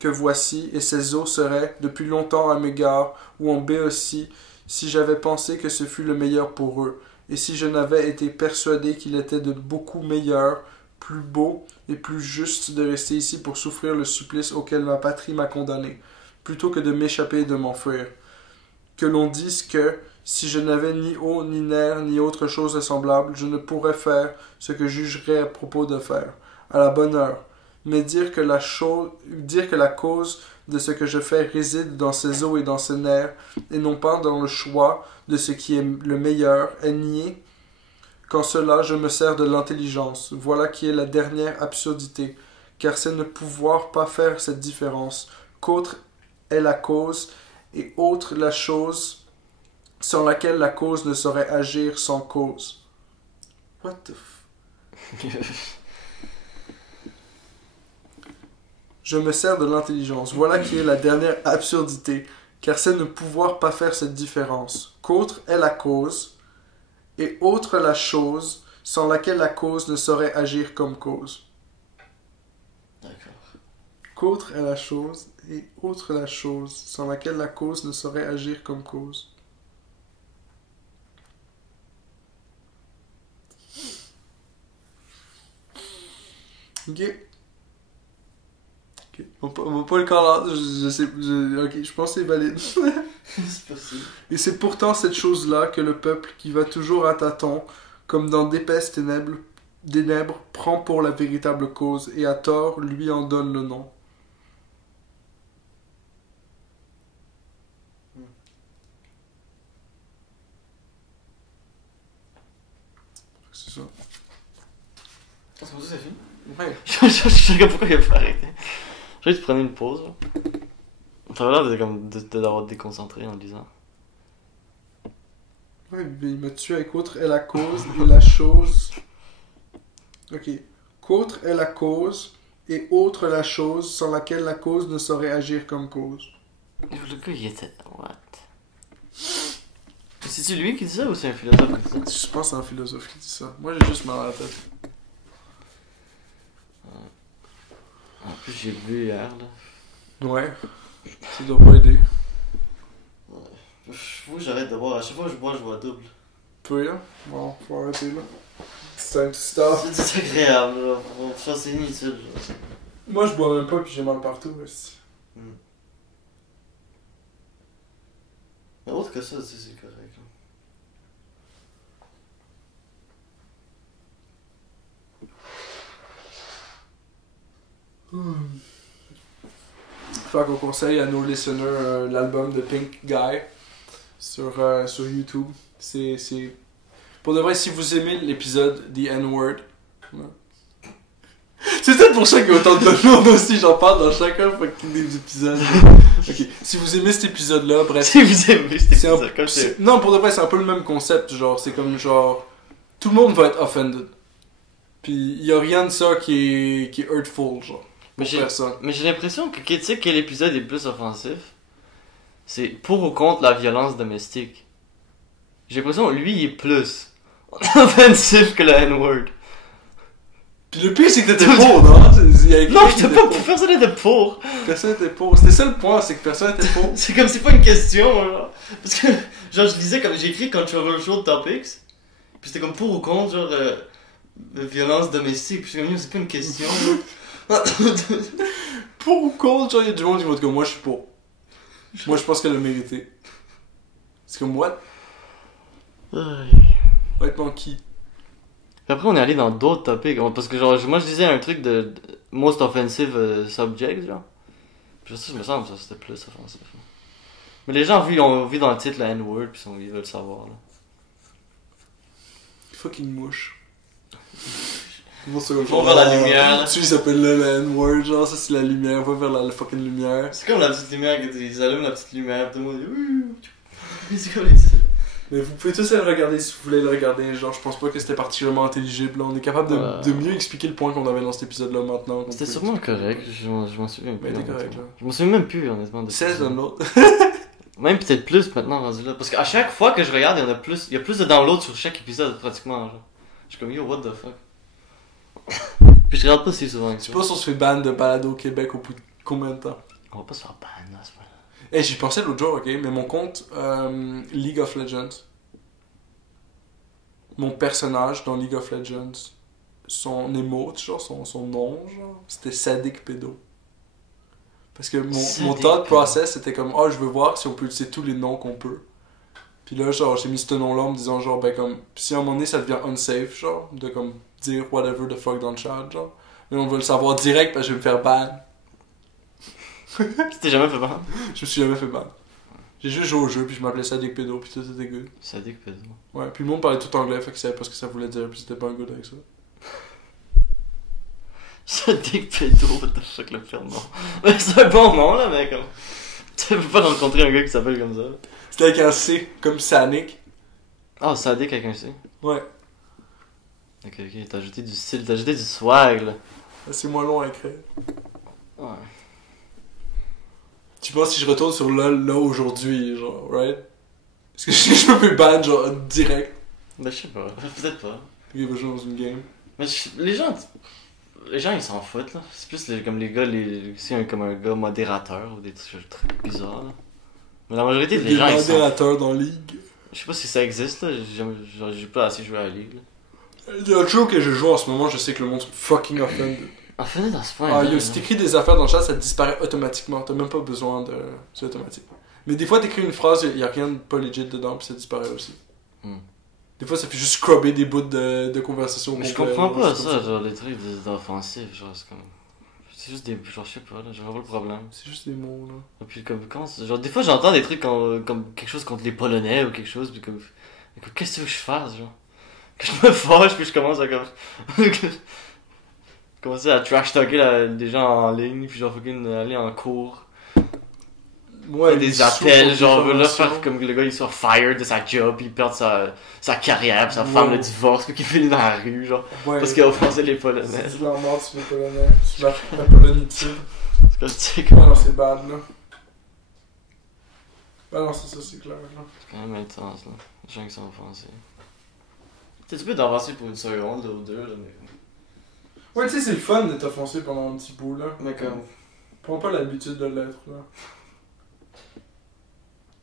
que voici et ces os seraient depuis longtemps à Mégare ou en Béotie, si j'avais pensé que ce fût le meilleur pour eux, et si je n'avais été persuadé qu'il était de beaucoup meilleur, plus beau et plus juste de rester ici pour souffrir le supplice auquel ma patrie m'a condamné, plutôt que de m'échapper et de m'enfuir. Que l'on dise que, Si je n'avais ni eau, ni nerf, ni autre chose de semblable, je ne pourrais faire ce que jugerais à propos de faire, à la bonne heure. Mais dire que la cause de ce que je fais réside dans ces eaux et dans ces nerfs, et non pas dans le choix de ce qui est le meilleur, est nier qu'en cela je me sers de l'intelligence. Voilà qui est la dernière absurdité, car c'est ne pouvoir pas faire cette différence, qu'autre est la cause, et autre la chose, sans laquelle la cause ne saurait agir sans cause. What the Je me sers de l'intelligence. Voilà qui est la dernière absurdité, car c'est ne pouvoir pas faire cette différence. Qu'autre est la cause, et autre la chose, sans laquelle la cause ne saurait agir comme cause. D'accord. Qu'autre est la chose, et autre la chose, sans laquelle la cause ne saurait agir comme cause. Ok. Ok. On va pas le corps là. Je sais. Ok, je pense que c'est valide. C'est possible. Et c'est pourtant cette chose-là que le peuple, qui va toujours à tâtons, comme dans d'épaisses ténèbres, prend pour la véritable cause, et à tort lui en donne le nom. C'est ça. Ah, c'est pour ça que c'est fini? Ouais. Je sais pas pourquoi il a pas arrêté. Je croyais que tu prenais une pause. Ça a l'air d'avoir déconcentré en le disant. Ouais, mais il m'a tué avec autre est la cause et la chose. Ok. Qu'autre est la cause et autre la chose sans laquelle la cause ne saurait agir comme cause. Le gars, il était. What? C'est-tu lui qui dit ça ou c'est un philosophe qui dit ça? Je pense que c'est un philosophe qui dit ça. Moi j'ai juste mal à la tête. En plus, j'ai bu hier là. Ouais. Ça doit pas aider. Faut que j'arrête de boire. À chaque fois que je bois double. Toi, hein? Bon, faut arrêter là. It's time to stop. C'est agréable, là. Ça, c'est inutile. Là. Moi je bois même pas puis j'ai mal partout aussi. Mais autre que ça, c'est correct. Là. Fait qu'on conseille à nos listeners l'album de Pink Guy sur YouTube. C'est... Pour de vrai, si vous aimez l'épisode The N-Word... Ouais. C'est peut-être pour ça qu'il y a autant de bonnes aussi, j'en parle dans chacun des épisodes. Ok, si vous aimez cet épisode-là, bref... Si vous aimez cet épisode, Non, pour de vrai, c'est un peu le même concept, genre, c'est comme genre... Tout le monde va être offended. Puis il y a rien de ça qui est hurtful, genre. Mais j'ai l'impression que tu sais quel épisode est plus offensif? C'est pour ou contre la violence domestique. J'ai l'impression que lui il est plus offensif que le N-word. Pis le pire c'est que t'étais pour, non? Non, j'étais pas pour, personne n'était pour. Personne n'était pour. C'était ça le point, c'est que personne n'était pour. C'est comme c'est pas une question, genre. Parce que, genre, je lisais comme j'ai écrit Controversial Topics. Pis c'était comme pour ou contre, genre, violence domestique. Pis c'est comme, c'est pas une question, Pour ou contre, genre, y'a du monde qui va être comme moi, je suis pour. Moi, je pense qu'elle a mérité. C'est comme, what? Honnêtement, qui? Puis après, on est allé dans d'autres topics. Parce que, genre, moi, je disais un truc de most offensive subject, genre. Puis ça, je me semble, ça, c'était plus offensif. Mais les gens ont vu dans le titre la N-word, pis ils veulent savoir, là. Fucking mouche. On va vers la lumière. Tu s'appelle la N-word, genre, ça c'est la lumière, va vers la fucking lumière. C'est comme la petite lumière, ils allument la petite lumière, tout le monde dit. C'est comme mais vous pouvez tous aller le regarder si vous voulez le regarder, genre, je pense pas que c'était particulièrement intelligible, là. On est capable de mieux expliquer le point qu'on avait dans cet épisode-là maintenant. C'était sûrement correct, je m'en souviens plus. Mais t'es correct, là. Je m'en souviens même plus, honnêtement. 16 downloads. Même peut-être plus maintenant rendu là. Parce qu'à chaque fois que je regarde, il y a plus de downloads sur chaque épisode, pratiquement, genre. Je suis comme, yo, what the fuck. Puis je regarde pas si souvent que ça. Je sais pas si on se fait ban de balado au Québec au bout de combien de temps. On va pas se faire ban, là, c'est pas. Hey, j'y pensais l'autre jour, ok, mais mon compte League of Legends, mon personnage dans League of Legends, son emote, genre, son nom, genre, c'était Sadic Pédo. Parce que mon thought process c'était comme, je veux voir si on peut utiliser tous les noms qu'on peut. Puis là, genre, j'ai mis ce nom-là en me disant, genre, ben, comme, si à un moment donné ça devient unsafe, genre, de comme dire whatever the fuck dans le chat, genre. Mais on va le savoir direct parce que je vais me faire ban. Tu t'es jamais fait ban? Je me suis jamais fait ban. J'ai juste joué au jeu, puis je m'appelais Sadik Pédo, puis tout était good. Sadik Pédo. Ouais, puis le monde parlait tout anglais, fait que savait pas ce que ça voulait dire, puis c'était pas un good avec ça. Sadik Pédo, what the fuck le pire nom. Mais c'est un bon nom là, mais comme. Tu peux pas rencontrer un gars qui s'appelle comme ça. C'était avec un C, comme Sanic. Oh, Sadik avec un C. Ouais. Ok, t'as ajouté du style, t'as ajouté du swag là. C'est moins long à écrire. Ouais. Tu penses si je retourne sur LOL là aujourd'hui, genre, right? Est-ce que je me fais ban, genre, direct? Ben, je sais pas, peut-être pas. Il va jouer dans une game. Mais les gens ils s'en foutent là. C'est plus comme les gars, c'est comme un gars modérateur ou des trucs bizarres là. Mais la majorité des gens ils s'en foutent. Modérateurs dans la ligue. Je sais pas si ça existe là, j'ai pas assez joué à la ligue là. Le jeu que je joue en ce moment, je sais que le monde sont fucking offended. Offended dans ce point. Ah yo, si t'écris des affaires dans le chat, ça disparaît automatiquement. T'as même pas besoin de... C'est automatique. Mais des fois, t'écris une phrase, y a rien de pas legit dedans, puis ça disparaît aussi. Des fois, ça fait juste scrubber des bouts de conversation. Mais je comprends pas ça, genre les trucs d'offensifs, genre c'est comme... C'est juste des... genre je sais pas, là, j'ai pas le problème. C'est juste des mots, là. Et puis comme quand... Genre des fois j'entends des trucs comme quelque chose contre les Polonais ou quelque chose, puis comme... Qu'est-ce que tu veux que je fasse, genre? Que je me fâche, puis je commence à comme... commencer à trash-talker des gens en ligne, puis genre fucking aller en cours. Ouais, des appels, genre là faire comme que le gars il soit fired de sa job, puis il perd sa carrière, puis sa femme le divorce, puis qu'il finit dans la rue, genre. Ouais, parce qu'il a offensé les Polonais. C'est de la mort sur les Polonais. Sur la polonité. C'est comme tu sais comment. Ah non, c'est bad, là. Ah non, c'est ça, c'est clair, là. C'est quand même intense, là. Les gens qui sont offensés. Tu peux t'avancer pour une seconde, là, ou deux, là, mais. Ouais, tu sais, c'est le fun d'être offensé pendant un petit bout, là. Mais comme. Prends pas l'habitude de l'être, là.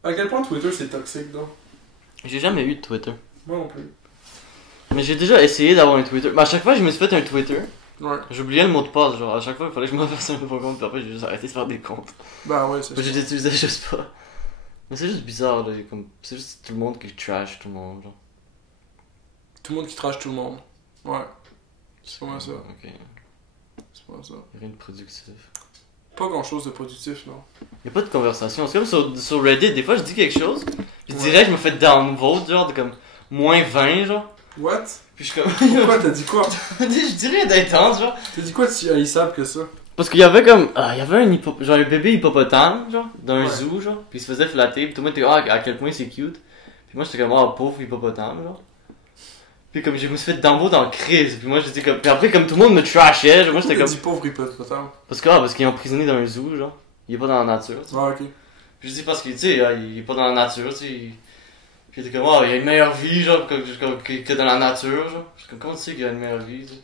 À quel point Twitter c'est toxique, donc? J'ai jamais eu de Twitter. Moi non plus. Mais j'ai déjà essayé d'avoir un Twitter. Mais à chaque fois que je me suis fait un Twitter, Ouais. j'oubliais le mot de passe. Genre, à chaque fois, il fallait que je me fasse un nouveau compte, puis après, j'ai juste arrêté de faire des comptes. Bah ouais, c'est ça. Je l'utilisais juste pas. Mais c'est juste bizarre, là. C'est juste tout le monde qui trash tout le monde, genre. Tout le monde qui trash tout le monde. Ouais. C'est pas ça. Ok. C'est pas ça. Y'a rien de productif. Pas grand chose de productif, non. Y'a pas de conversation. C'est comme sur Reddit, des fois je dis quelque chose, puis direct je me fais downvote, genre de comme moins 20, genre. What? Puis je suis comme. Pourquoi t'as dit quoi? Je dis rien d'intense, genre. T'as dit quoi de si haïssable que ça? Parce qu'il y avait comme. Il y avait genre un bébé hippopotame, genre, dans un Ouais. zoo, genre, puis il se faisait flatter, puis tout le monde était à quel point c'est cute. Puis moi j'étais comme, oh pauvre hippopotame, genre. Puis comme je me suis fait downvote en crise, puis moi j'étais comme. Puis après, comme tout le monde me trashait, genre, moi j'étais T'as comme. dit pauvre hippopotame. Parce qu'ils ont emprisonné dans un zoo, genre. Il est pas dans la nature, tu sais. Ah, ok. Puis je dis parce que, tu sais, il est pas dans la nature, tu sais. Puis il était comme, oh, il a une meilleure vie, genre, que dans la nature, genre. Je suis comme, comment tu sais qu'il a une meilleure vie, tu sais?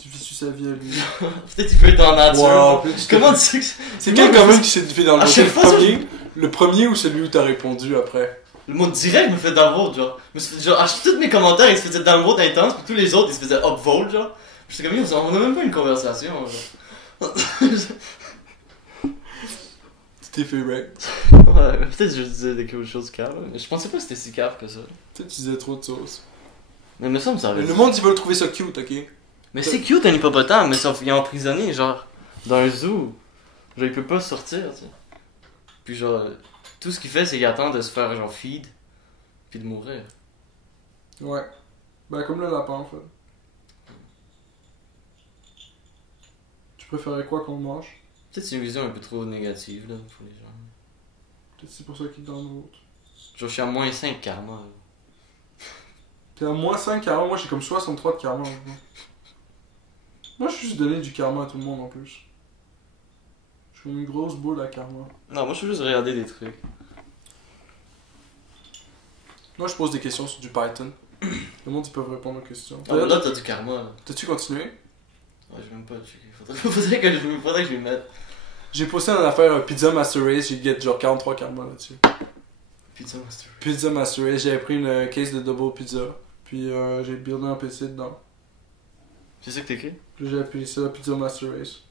Tu vis sur sa vie à lui. Peut-être qu'il peut être dans la nature. Wow, genre. peut-être Comment tu sais que C'est quel quand même qui s'est fait dans le À chaque fois, le premier ou celui où t'as répondu après? Le mot direct me fait downvote, genre. Tous mes commentaires, ils se faisaient downvote intense, puis tous les autres, ils se faisaient upvote, genre. Puis j'étais comme, on a même pas une conversation, genre. Tu t'es fait wreck. Ouais, peut-être que je disais quelque chose de cave, mais je pensais pas que c'était si cave que ça. Peut-être que tu disais trop de sauce. Mais me semble que ça avait. Mais le monde, ils veulent trouver ça cute, ok? Mais c'est cute un hippopotame, mais sauf qu'il est emprisonné, genre, dans un zoo. Genre, il peut pas sortir, tu sais. Puis genre, tout ce qu'il fait, c'est qu'il attend de se faire, genre, feed, puis de mourir. Ouais. Ben, comme le lapin, en fait. Tu préférais quoi qu'on mange? Peut-être c'est une vision un peu trop négative, là, pour les gens. Peut-être c'est pour ça qu'ils donnent l'autre. Genre, je suis à moins 5 karma, là. T'es à moins 5 karma, moi j'ai comme 63 de karma. Moi je suis juste donné du karma à tout le monde en plus. Je suis une grosse boule à karma. Non, moi, je veux juste regarder des trucs. Moi je pose des questions sur du Python. Le monde ils peuvent répondre aux questions. Ah, mais là, t'as du karma, là. T'as-tu continué? Ouais, je vais même pas le checker. Faudrait que je lui mette. J'ai posté une affaire Pizza Master Race, j'ai get genre 43 karma là-dessus. Pizza Master. Pizza Master Race, j'avais pris une case de double pizza. Puis j'ai buildé un PC dedans. C'est ça que t'écris? Puis j'ai appelé ça Pizza Master Race.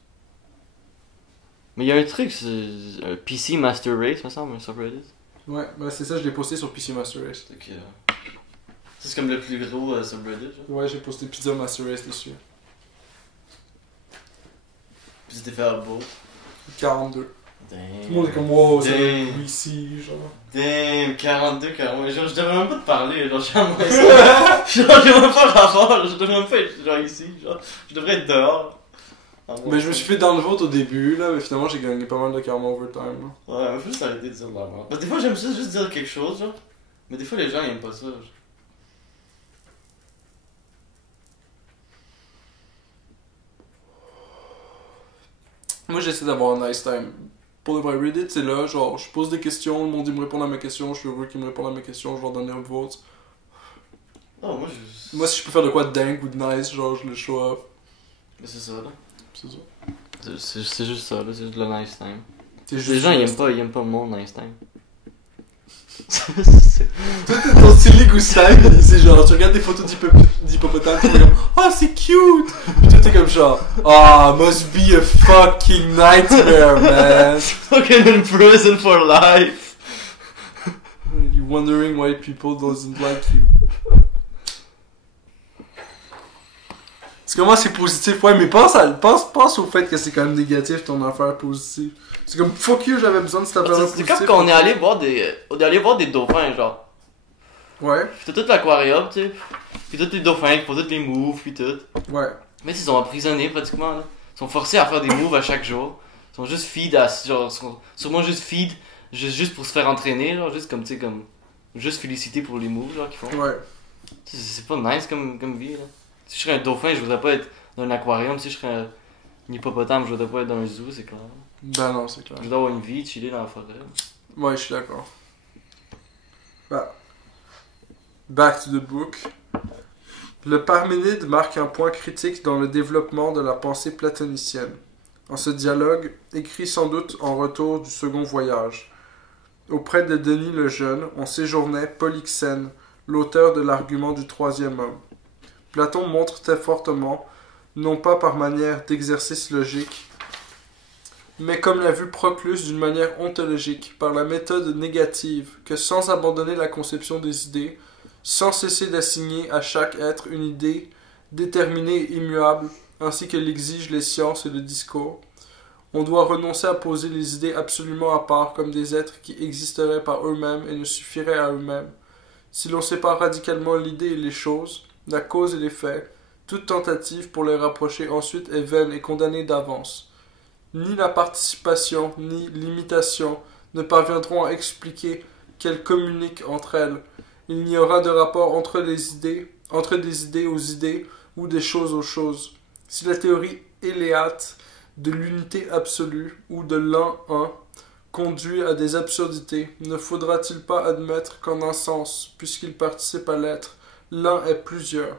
Mais il y a un truc, c'est un PC Master Race, me semble, sur Reddit. Ouais, bah c'est ça, je l'ai posté sur PC Master Race. Ok. Ça, c'est comme le plus gros subreddit, genre. Ouais, j'ai posté Pizza Master Race dessus. Puis tu t'es fait un beau. 42. Damn. Tout le monde est comme wow, c'est Damn. ici, genre. Damn, 42, 40. Genre, je devrais même pas te parler, genre, j'ai moins ça. Genre, j'ai même pas rapport, je devrais même pas être genre ici, genre, je devrais être dehors. Mais je me suis fait dans le vote au début, là, mais finalement j'ai gagné pas mal de karma overtime. Là. Ouais, mais faut juste arrêter de dire de la merde. Parce que des fois, j'aime ça juste dire quelque chose, genre. Mais des fois, les gens, ils aiment pas ça, genre. Moi j'essaie d'avoir un nice time. Pour le vrai Reddit, c'est là, genre, je pose des questions, le monde il me répond à mes questions, je suis heureux qu'ils me répondent à mes questions, je leur donne un vote. Oh, Moi si je peux faire de quoi de dingue ou de nice, genre, je le show up. Mais c'est ça, là. C'est ça. C'est juste ça, là, c'est juste le nice time. C'est juste Les gens, nice. ils aiment pas mon nice time. Ton silly goose time, c'est genre, tu regardes des photos d'hippopotames, tu es comme, oh c'est cute! Puis toi t'es comme genre, ah, must be a fucking nightmare, man. Fucking in prison for life. You wondering why people doesn't like you. Parce que moi c'est positif, ouais, mais pense au fait que c'est quand même négatif ton affaire positive. C'est comme fuck you, j'avais besoin de cette affaire C'est positive. comme quand on est allé voir des dauphins, genre. Ouais, C'était tout l'aquarium, tu sais. Puis tous les dauphins qui font tous les moves, puis tout. ouais. Mais ils sont emprisonnés pratiquement, là. Ils sont forcés à faire des moves à chaque jour. Ils sont juste feed à. Genre, sûrement juste feed, juste pour se faire entraîner, genre, juste comme, tu sais, comme. Juste féliciter pour les moves, genre, qu'ils font. Ouais. C'est pas nice comme vie, là. Si je serais un dauphin, je voudrais pas être dans un aquarium. Si je serais un hippopotame, je voudrais pas être dans un zoo, c'est clair. Ben non, c'est clair. Je voudrais avoir une vie, chiller dans la forêt. Ouais, je suis d'accord. Bah. Back to the book. Le Parménide marque un point critique dans le développement de la pensée platonicienne. En ce dialogue, écrit sans doute en retour du second voyage. Auprès de Denis le Jeune, on séjournait Polyxène, l'auteur de l'argument du troisième homme. Platon montre très fortement, non pas par manière d'exercice logique, mais comme l'a vu Proclus d'une manière ontologique, par la méthode négative, que sans abandonner la conception des idées, sans cesser d'assigner à chaque être une idée déterminée et immuable, ainsi que l'exigent les sciences et le discours, on doit renoncer à poser les idées absolument à part comme des êtres qui existeraient par eux-mêmes et ne suffiraient à eux-mêmes. Si l'on sépare radicalement l'idée et les choses, la cause et les faits, toute tentative pour les rapprocher ensuite est vaine et condamnée d'avance. Ni la participation, ni l'imitation ne parviendront à expliquer qu'elles communiquent entre elles. Il n'y aura de rapport entre des idées aux idées, ou des choses aux choses. Si la théorie éléate de l'unité absolue, ou de l'un un, conduit à des absurdités, ne faudra-t-il pas admettre qu'en un sens, puisqu'il participe à l'être, l'un est plusieurs,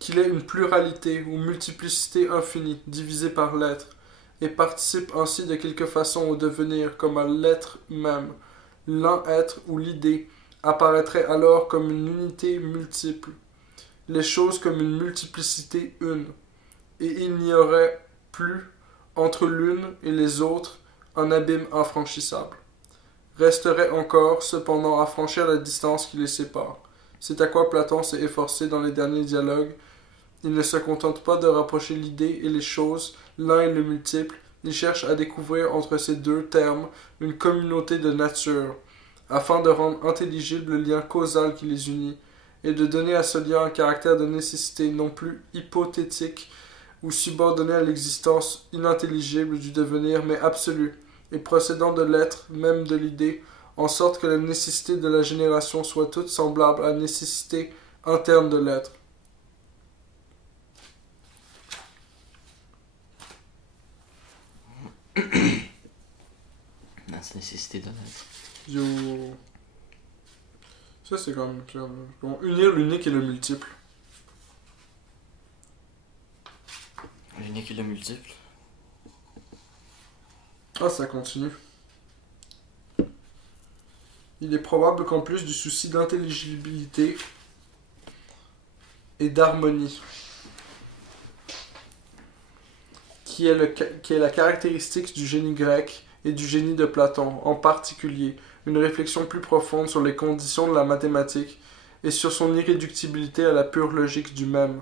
qu'il est une pluralité ou multiplicité infinie, divisée par l'être, et participe ainsi de quelque façon au devenir comme à l'être même. L'un être ou l'idée apparaîtrait alors comme une unité multiple, les choses comme une multiplicité une, et il n'y aurait plus, entre l'une et les autres, un abîme infranchissable. Resterait encore, cependant, à franchir la distance qui les sépare. C'est à quoi Platon s'est efforcé dans les derniers dialogues. Il ne se contente pas de rapprocher l'idée et les choses, l'un et le multiple, il cherche à découvrir entre ces deux termes une communauté de nature, afin de rendre intelligible le lien causal qui les unit, et de donner à ce lien un caractère de nécessité non plus hypothétique ou subordonné à l'existence inintelligible du devenir, mais absolu, et procédant de l'être même de l'idée, en sorte que la nécessité de la génération soit toute semblable à la nécessité interne de l'être. La nécessité de l'être. Yo. Ça c'est comme unir l'unique et le multiple. L'unique et le multiple. Ah, ça continue. Il est probable qu'en plus du souci d'intelligibilité et d'harmonie, qui est la caractéristique du génie grec et du génie de Platon, en particulier une réflexion plus profonde sur les conditions de la mathématique et sur son irréductibilité à la pure logique du même,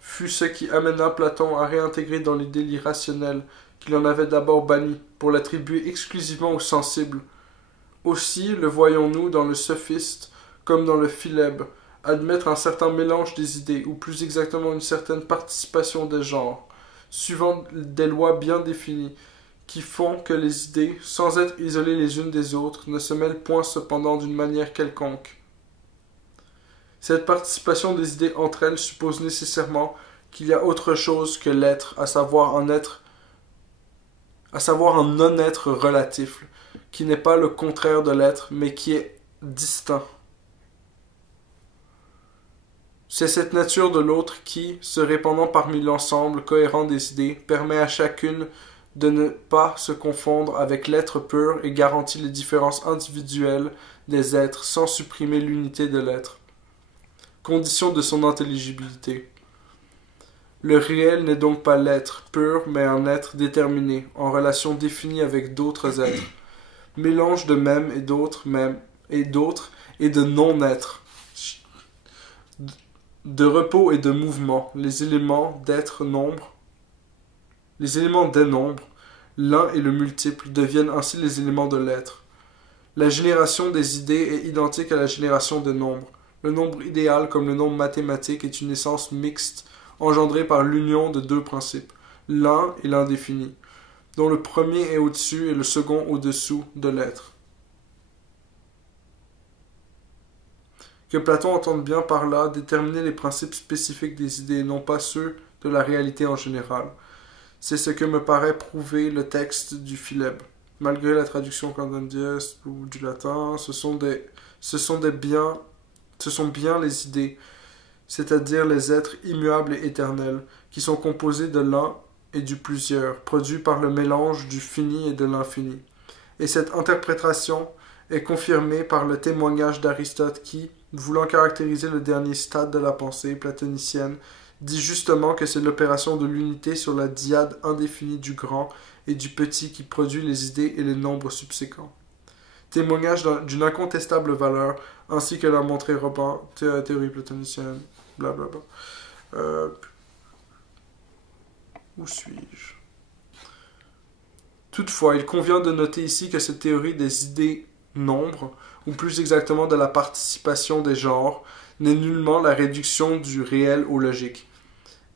fut ce qui amena Platon à réintégrer dans l'idée l'irrationnel qu'il en avait d'abord banni, pour l'attribuer exclusivement au sensible. Aussi le voyons-nous dans le sophiste comme dans le philèbe, admettre un certain mélange des idées, ou plus exactement une certaine participation des genres, suivant des lois bien définies, qui font que les idées, sans être isolées les unes des autres, ne se mêlent point cependant d'une manière quelconque. Cette participation des idées entre elles suppose nécessairement qu'il y a autre chose que l'être, à savoir un non-être relatif, qui n'est pas le contraire de l'être, mais qui est distinct. C'est cette nature de l'autre qui, se répandant parmi l'ensemble cohérent des idées, permet à chacune de ne pas se confondre avec l'être pur et garantit les différences individuelles des êtres sans supprimer l'unité de l'être. Condition de son intelligibilité. Le réel n'est donc pas l'être pur, mais un être déterminé, en relation définie avec d'autres êtres. Mélange de même et d'autres et de non-être. De repos et de mouvement, les éléments d'être nombre, les éléments des nombres, l'un et le multiple, deviennent ainsi les éléments de l'être. La génération des idées est identique à la génération des nombres. Le nombre idéal, comme le nombre mathématique, est une essence mixte, engendrée par l'union de deux principes, l'un et l'indéfini, dont le premier est au-dessus et le second au-dessous de l'être. Que Platon entende bien par là déterminer les principes spécifiques des idées, non pas ceux de la réalité en général. C'est ce que me paraît prouver le texte du Philèbe. Malgré la traduction canadienne ou du latin, ce sont bien les idées, c'est-à-dire les êtres immuables et éternels, qui sont composés de l'un et du plusieurs, produits par le mélange du fini et de l'infini. Et cette interprétation est confirmée par le témoignage d'Aristote qui, voulant caractériser le dernier stade de la pensée platonicienne, dit justement que c'est l'opération de l'unité sur la dyade indéfinie du grand et du petit qui produit les idées et les nombres subséquents. Témoignage d'une incontestable valeur, ainsi que l'a montré Robin, théorie platonicienne, blablabla. Où suis-je? Toutefois, il convient de noter ici que cette théorie des idées nombres, ou plus exactement de la participation des genres, n'est nullement la réduction du réel au logique.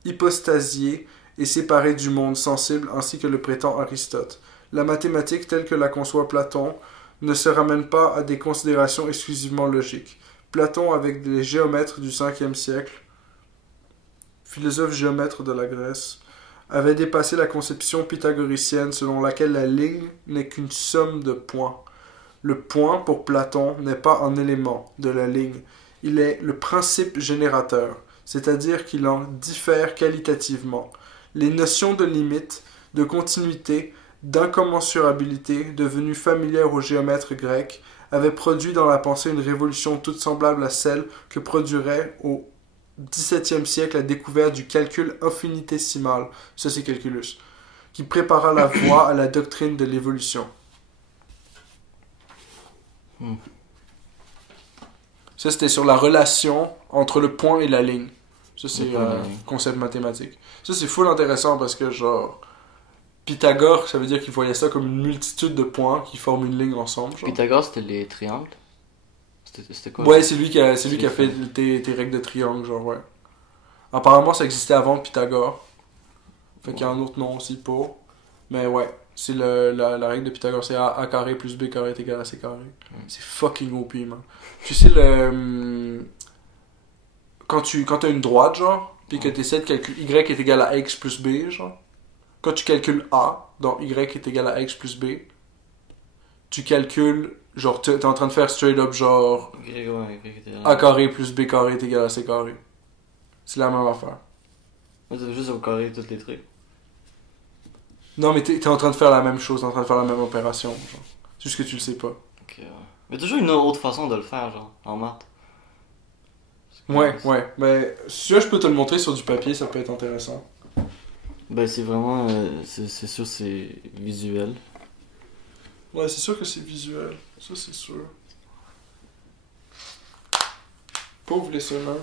Hypostasiée et séparée du monde sensible ainsi que le prétend Aristote. La mathématique telle que la conçoit Platon ne se ramène pas à des considérations exclusivement logiques. Platon, avec les géomètres du 5e siècle, philosophe géomètre de la Grèce, avait dépassé la conception pythagoricienne selon laquelle la ligne n'est qu'une somme de points. Le point, pour Platon, n'est pas un élément de la ligne, il est le principe générateur, c'est-à-dire qu'il en diffère qualitativement. Les notions de limite, de continuité, d'incommensurabilité, devenues familières aux géomètres grecs, avaient produit dans la pensée une révolution toute semblable à celle que produirait au XVIIe siècle la découverte du calcul infinitésimal, ça c'est Calculus, qui prépara la voie à la doctrine de l'évolution. Ça c'était sur la relation entre le point et la ligne. Ça c'est un concept mathématique. Ça c'est full intéressant parce que genre Pythagore, ça veut dire qu'il voyait ça comme une multitude de points qui forment une ligne ensemble. Genre. Pythagore c'était les triangles. C'était quoi? Ouais, c'est lui qui a fait tes règles de triangle, genre, ouais. Apparemment, ça existait avant Pythagore. Fait qu'il y a un autre nom aussi pour. Mais ouais, c'est la règle de Pythagore, c'est A carré plus B carré est égal à C carré. C'est fucking OP, man. Tu sais, quand t'as une droite, genre, pis que t'essaies de calculer Y est égal à X plus B, genre. Quand tu calcules A, donc Y est égal à X plus B, tu calcules, genre, t'es en train de faire straight up, genre, A carré plus B carré est égal à C carré. C'est la même affaire. Mais ça veut juste au carré tous les trucs. Non, mais t'es en train de faire la même chose, t'es en train de faire la même opération, genre. C'est juste que tu le sais pas. Ok, ouais. Mais toujours une autre façon de le faire, genre, en maths. Ouais. Mais si je peux te le montrer sur du papier, ça peut être intéressant. Ben, c'est vraiment. C'est sûr, c'est visuel. Ouais, c'est sûr que c'est visuel. Ça, c'est sûr. Pauvre les sonneurs.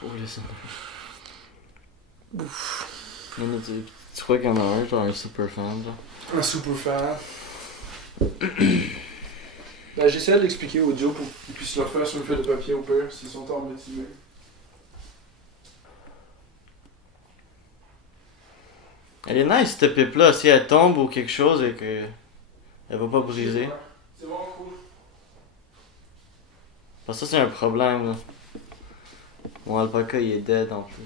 Pour les sonneurs. Ouf. Tu crois qu'il y en a un, genre un super fan, genre? Un super fan. Ben, j'essaie de l'expliquer audio pour qu'ils puissent le faire sur une feuille de papier au pire, s'ils sont en motivés. Elle est nice cette pipe là, si elle tombe ou quelque chose et que elle va pas briser. C'est vraiment cool. Parce que ça c'est un problème là. Mon alpaca il est dead en plus.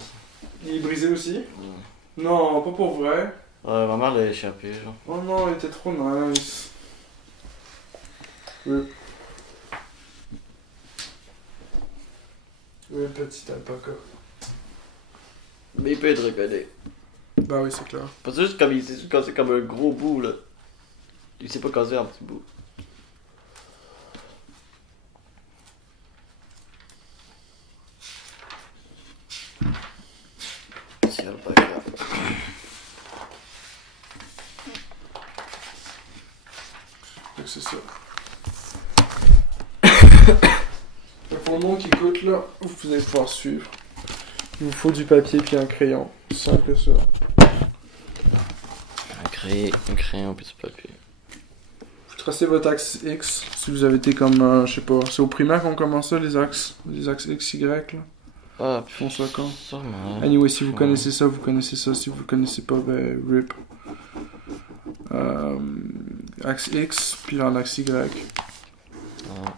Il est brisé aussi? Ouais. Non, pas pour vrai. Ouais, ma mère l'a échappé genre. Oh non, il était trop nice. Oui. Oui, petit alpaca. Mais il peut être reconnu. Bah oui, c'est clair. Parce que juste comme il s'est juste cassé comme un gros bout là. Il s'est pas cassé en petits bouts. Petit alpaca. Donc c'est ça. Pour le monde qui écoute là, vous allez pouvoir suivre. Il vous faut du papier puis un crayon. Simple que ça. Un crayon puis du papier. Vous tracez votre axe X. Si vous avez été comme, je sais pas, c'est au primaire qu'on commence ça, les axes X, Y là. Ah, Ils font ça quand? sûrement. Anyway, si vous connaissez ça, vous connaissez ça. Si vous le connaissez pas, ben RIP. Axe X, puis là l'axe Y. Ah.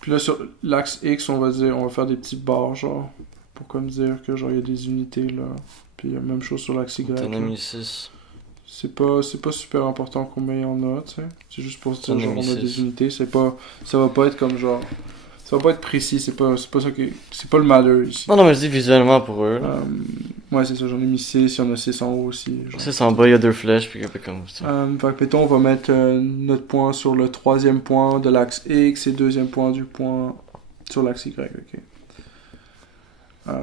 Puis là sur l'axe X, on va faire des petits barres genre pour comme dire que genre il y a des unités là. Puis même chose sur l'axe Y. T'en as là. mis 6. C'est pas super important combien il y en a, tu sais. C'est juste pour se dire T'en as genre mis on a des six. unités, ça va pas être comme genre ça va pas être précis, c'est pas ça qui c'est pas le matter ici. Non, mais je dis visuellement pour eux là. Ouais, c'est ça, j'en ai mis 6, il y en a 6 en haut aussi. Genre. Ça, c'est en bas, il y a 2 flèches, puis un peu comme ça. Fait que mettons, on va mettre notre point sur le troisième point de l'axe X et deuxième point du point sur l'axe Y, ok.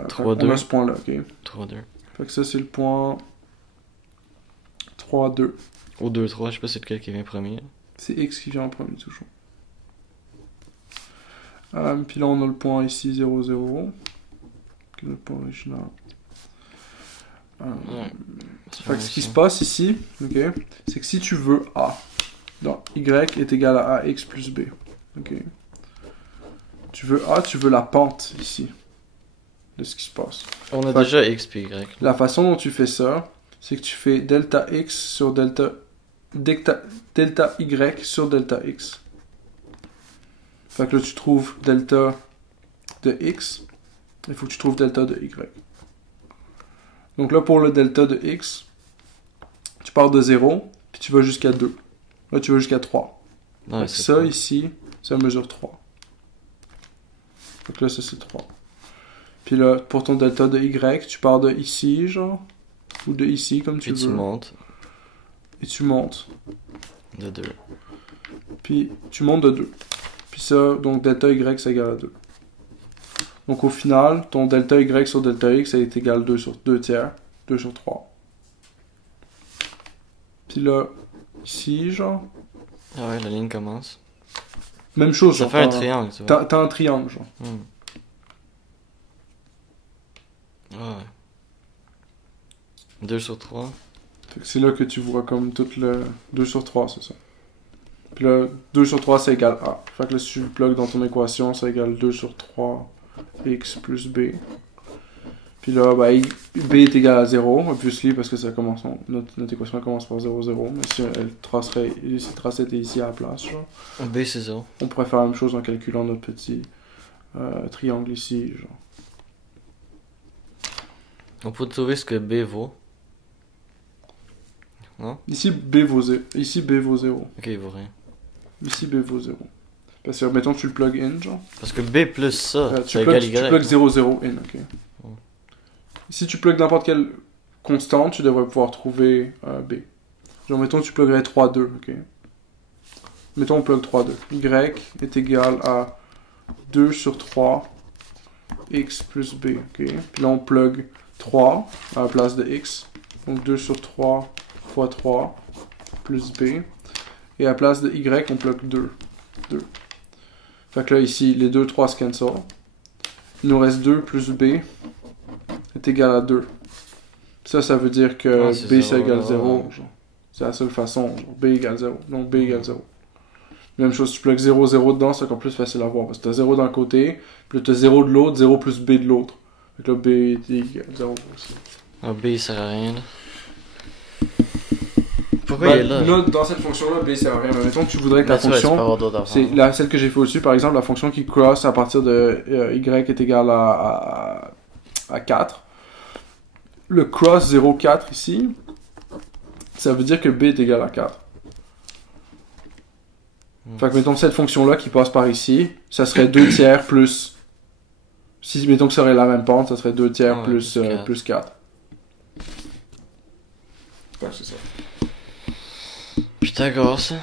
3, on a ce point-là, ok. 3, 2. Fait que ça, c'est le point 3, 2. Ou 2, 3, je sais pas c'est lequel qui vient premier. C'est X qui vient en premier, toujours. Puis là, on a le point ici, 0, 0. Qui est le point original. Fait que ce qui se passe ici, ok, c'est que si tu veux A, donc Y est égal à AX plus B. Ok. Tu veux A, tu veux la pente ici de ce qui se passe. On a Fait déjà X puis Y. La façon dont tu fais ça, c'est que tu fais delta X sur delta Y sur delta X. Fait que là, tu trouves delta de X, il faut que tu trouves delta de Y. Donc là, pour le delta de X, tu pars de 0, puis tu vas jusqu'à 2. Là, tu vas jusqu'à 3. Ouais, Donc ça, ici, ça mesure 3. Donc là, ça, c'est 3. Puis là, pour ton delta de Y, tu pars de ici, genre, ou de ici, comme tu puis veux. tu montes Et tu montes. de 2. Puis tu montes de 2. Puis ça, donc delta Y, c'est égal à 2. Donc au final, ton delta Y sur delta X, ça est égal à 2 sur 2 tiers. 2 sur 3. Puis là, ici, genre... Ah ouais, la ligne commence. Même chose, Ça genre, fait un triangle, tu vois. T'as un triangle, genre. Ouais. 2 sur 3. Fait que c'est là que tu vois comme tout le... 2 sur 3, c'est ça. Puis là, 2 sur 3, c'est égal à A. Fait que là, si tu le plugues dans ton équation, ça égale 2 sur 3 X plus B. Puis là, ben, B est égal à 0, obviously, parce que ça commence, notre équation commence par 0, 0. Mais si elle tracerait, si le tracé était ici à la place, genre, B c'est 0. on pourrait faire la même chose en calculant notre petit triangle ici, genre. On peut trouver ce que B vaut. Non? Ici, B vaut 0. Ici, B vaut 0. Ok, il vaut rien. Ici, B vaut 0. Parce que, mettons, tu le plug in, genre. Parce que B plus ça, Tu c'est égal Y. plugues 0, 0 in, ok. Ouais. Si tu plugues n'importe quelle constante, tu devrais pouvoir trouver B. Genre, mettons, tu pluguerais 3, 2, ok. Mettons, on plug 3, 2. Y est égal à 2 sur 3 X plus B, ok. Puis là, on plug 3 à la place de X. Donc, 2 sur 3 fois 3 plus B. Et à la place de Y, on bloque 2. 2. Fait que là, ici, les 2, 3 se cancel. Il nous reste 2 plus B est égal à 2. Ça veut dire que B, c'est égal à 0. C'est la seule façon. Genre, B égale 0. Donc B égale 0. Même chose, tu plugues 0, 0 dedans, c'est encore plus facile à voir. Parce que tu as 0 d'un côté, puis tu as 0 de l'autre, 0 plus B de l'autre. Fait que là, B est égal à 0 aussi. Ah, B, il sert à rien, là. Pourquoi il est là? Là, dans cette fonction-là, B sert à rien. Mais mettons que tu voudrais que la fonction... C'est celle que j'ai fait au-dessus, par exemple, la fonction qui cross à partir de Y est égal à 4. Le cross 0, 4 ici, ça veut dire que B est égal à 4. Fait que mettons cette fonction-là qui passe par ici, ça serait 2 tiers plus... Si mettons que ça aurait la même pente, ça serait 2 tiers plus 4. Ouais, c'est ça. Pythagore, ça.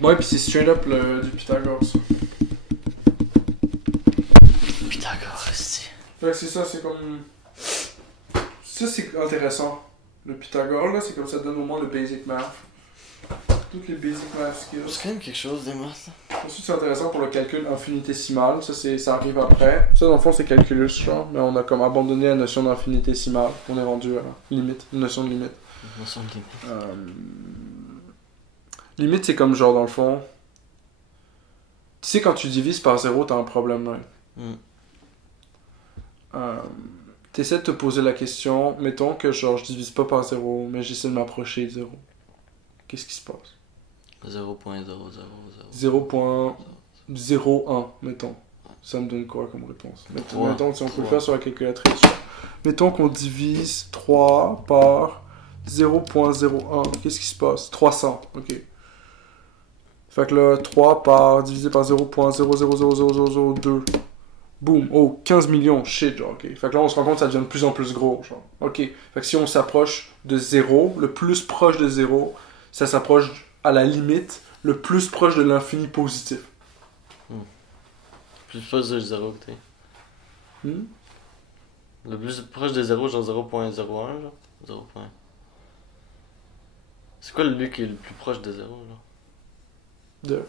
Ouais, pis c'est straight up du Pythagore, ça. Pythagore, c'est... Fait que c'est ça, c'est comme... Ça, c'est intéressant. Le Pythagore, là, c'est comme ça donne au moins le basic math. Toutes les basic math skills. C'est quand même quelque chose, des maths. Ensuite, c'est intéressant pour le calcul infinitésimal. Ça arrive après. Ça, dans le fond, c'est calculus, genre. Mais on a comme abandonné la notion d'infinitésimal. On est rendu à limite, une notion de limite. Une notion de limite. Limite, c'est comme genre, dans le fond... Tu sais, quand tu divises par 0, t'as un problème, là. T'essaies de te poser la question, mettons que genre, je divise pas par 0, mais j'essaie de m'approcher de 0. Qu'est-ce qui se passe? 0.000. 0.01, mettons. Ça me donne quoi comme réponse? Mettons, si on peut le faire sur la calculatrice. Mettons qu'on divise 3 par 0.01. Qu'est-ce qui se passe? 300, ok. Fait que là, 3 divisé par 0.000002. Boum, oh, 15 millions, shit, genre, ok. Fait que là, on se rend compte que ça devient de plus en plus gros, genre. Ok. Fait que si on s'approche de 0, le plus proche de 0, ça s'approche à la limite, le plus proche de l'infini positif. Plus proche de 0 que t'es. Le plus proche de 0, genre 0.01, genre 0. C'est quoi le but qui est le plus proche de 0, genre?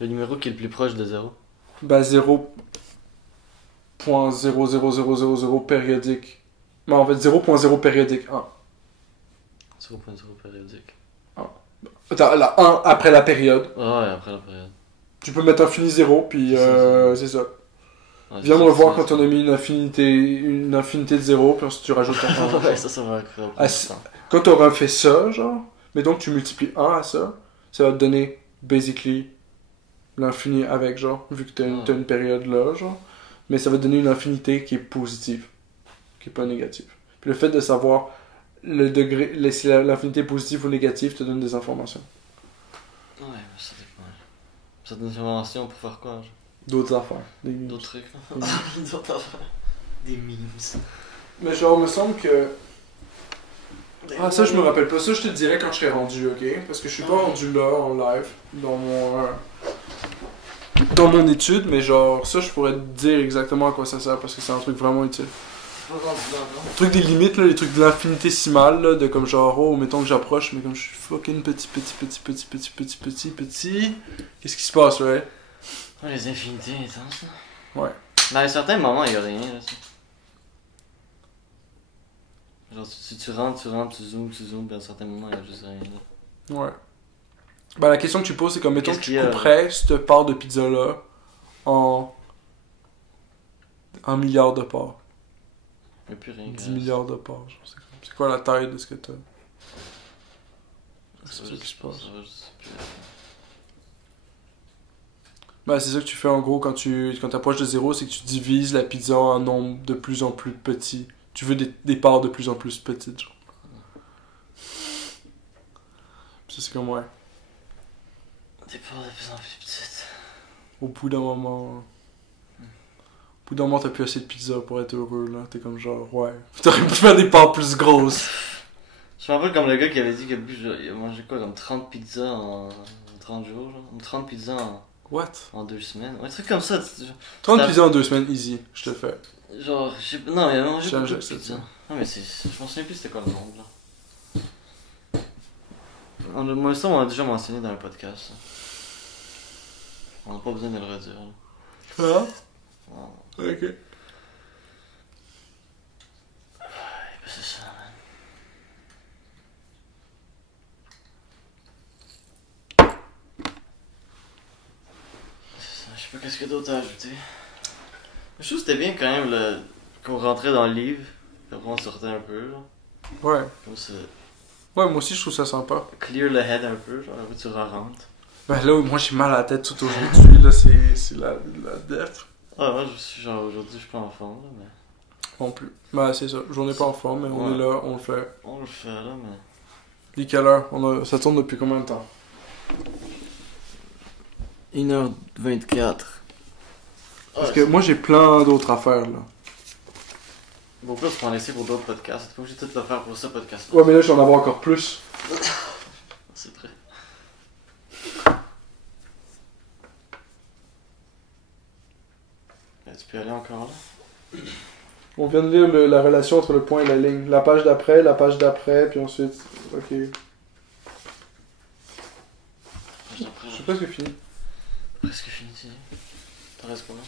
Le numéro qui est le plus proche de 0? Bah 0.00000 périodique. Mais en fait 0.0 périodique 1. 0.0 périodique. Attends, la 1 après la période. Ouais, après la période. Tu peux mettre infini 0, puis c'est ça. Ouais, viens me le voir quand on a mis une infinité de 0, puis ensuite tu rajoutes un 1. Ouais, ça va créer quand tu auras fait ça, genre, mais donc tu multiplies 1 à ça, ça va te donner, basically, l'infini avec, genre, vu que t'as une période là, genre. Mais ça va te donner une infinité qui est positive, qui est pas négative. Puis le fait de savoir le degré, si l'infinité est positive ou négative, te donne des informations. Ouais, mais ça dépend. Ça donne des informations pour faire quoi, genre? D'autres affaires. D'autres trucs, là. D'autres affaires. Des memes. Mais genre, il me semble que... Ah, ça, je me rappelle pas. Ça, je te le dirai quand je serai rendu, ok? Parce que je suis pas rendu là, en live, dans mon étude, mais genre, ça, je pourrais te dire exactement à quoi ça sert, parce que c'est un truc vraiment utile. Le truc des limites, là, les trucs de l'infinitésimal, là, de comme genre, oh, mettons que j'approche, mais comme je suis fucking petit, qu'est-ce qui se passe, ouais? Ouais, les infinités intenses, là. Ouais. Mais à certains moments, il y a rien, là, ça. Genre, si tu rentres, tu zoomes, puis à certains moments, il y a juste rien, là. Ouais. Ben, la question que tu poses, c'est comme, mettons que tu couperais cette part de pizza-là en 1 milliard de parts. Il n'y a plus rien. 10 milliards de parts, genre, c'est quoi la taille de ce que t'as? C'est ça qui se passe. Ben, c'est ça que tu fais en gros quand t'approches de 0, c'est que tu divises la pizza en un nombre de plus en plus petit. Tu veux des parts de plus en plus petites, genre. Ça, c'est comme, ouais. Des parts de plus en plus petites. Au bout d'un moment... Au bout d'un moment, t'as plus assez de pizza pour être heureux, là. T'es comme genre, ouais. T'aurais pu faire des parts plus grosses. Je me rappelle comme le gars qui avait dit qu'il a mangé quoi, comme 30 pizzas en 30 jours, genre. 30 pizzas en... What? En 2 semaines. Ouais, un truc comme ça. 30 pizzas en 2 semaines, easy. Je te le fais. Genre, je sais pas... Non, il a mangé beaucoup de pizzas. Non, mais je m'en souviens plus c'était quoi le nombre, là. Moi, ça, on l'a déjà mentionné dans un podcast. On n'a pas besoin de le redire. Là. Ah? Ouais. Ok. C'est ça, man. C'est ça, je sais pas qu'est-ce qu'il y a d'autre à ajouter. Je trouve que c'était bien quand même qu'on rentrait dans le livre, puis après on sortait un peu, genre. Ouais. Comme ça. Ouais, moi aussi, je trouve ça sympa. Clear le head un peu, genre, après tu rentres. Ben là, moi, j'ai mal à la tête tout aujourd'hui, là, c'est la def. Ouais, moi, je suis genre, aujourd'hui, je suis pas en forme, là, mais. Non plus. Ben, c'est ça. J'en ai pas en forme, mais on Ouais. est là, on le fait. On le fait, là, mais. Il est quelle heure? Ça tourne depuis combien de temps? 1h24. Parce que moi, j'ai plein d'autres affaires, là. Bon, plus, tu peux en laisser pour d'autres podcasts. Faut que j'ai tout le faire pour ce podcast. Ouais, mais là, j'en avais encore plus. C'est prêt. Tu peux y aller encore, là? On vient de lire la relation entre le point et la ligne. La page d'après, puis ensuite... Ok. Je suis presque fini. Presque fini, c'est. T'en restes combien?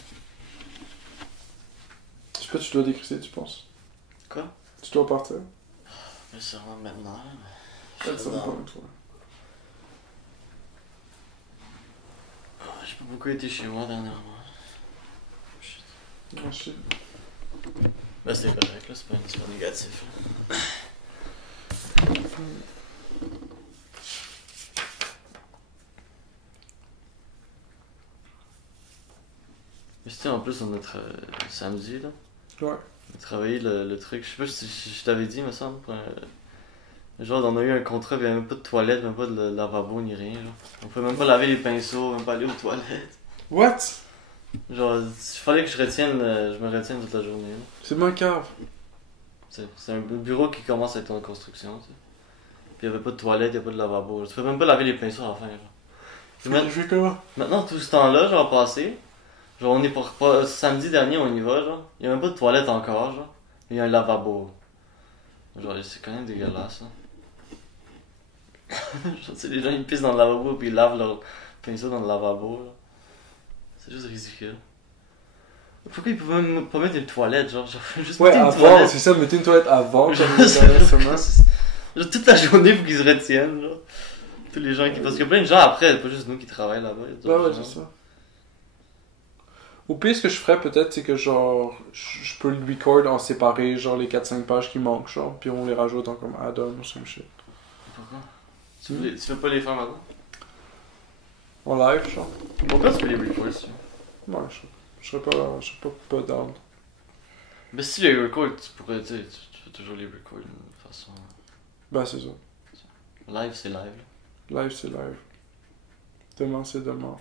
Je sais pas, tu dois décrisser, tu penses? Quoi? Tu dois partir? Mais c'est vraiment maintenant, là, mais. Ça me semble pas, toi. J'ai pas beaucoup été chez moi dernièrement. Shit. Non, je sais. Ben c'était correct, là, c'est pas négatif. Là. Mais c'était en plus, on a samedi, là. Ouais. On a travaillé le truc, je sais pas si je t'avais dit, me semble. Genre, on a eu un contrat, il y avait même pas de toilette, même pas de lavabo ni rien. Genre. On pouvait même pas laver les pinceaux, même pas aller aux toilettes. What? Genre, il fallait que je me retienne toute la journée. Là. C'est ma cave. C'est un bureau qui commence à être en construction, tu sais. Puis il y avait pas de toilette, il y a pas de lavabo. Tu peux même pas laver les pinceaux à la fin, genre. Je fais comment? Maintenant, tout ce temps-là, genre, passé, genre, on est pour samedi dernier, on y va, genre. Il y a même pas de toilette encore, genre. Il y a un lavabo. Genre, c'est quand même dégueulasse, hein. Genre, tu sais, les gens, ils pissent dans le lavabo, puis ils lavent leurs pinceaux dans le lavabo, là. C'est juste ridicule. Pourquoi ils pouvaient même pas mettre une toilette, genre juste Ouais, mettre une avant, toilette. c'est ça, mettez une toilette avant, Genre, comme récemment. genre, toute la journée, faut qu'ils se retiennent, genre. Tous les gens qui. Parce qu'il y a plein de gens après, pas juste nous qui travaillent là-bas. Ouais, ouais, c'est ça. Au pire, ce que je ferais peut-être, c'est que genre, je peux le record en séparer, genre les 4-5 pages qui manquent, genre, puis on les rajoute en comme add-on ou some shit. Pourquoi tu veux pas les faire maintenant? En live, genre. Pourquoi tu peux les record, si tu veux? Ouais, je serais pas down. Mais si les record, tu pourrais, tu sais, tu peux toujours les record de façon. Ben, c'est ça. Live, c'est live. Live, c'est live. Demain, c'est demain.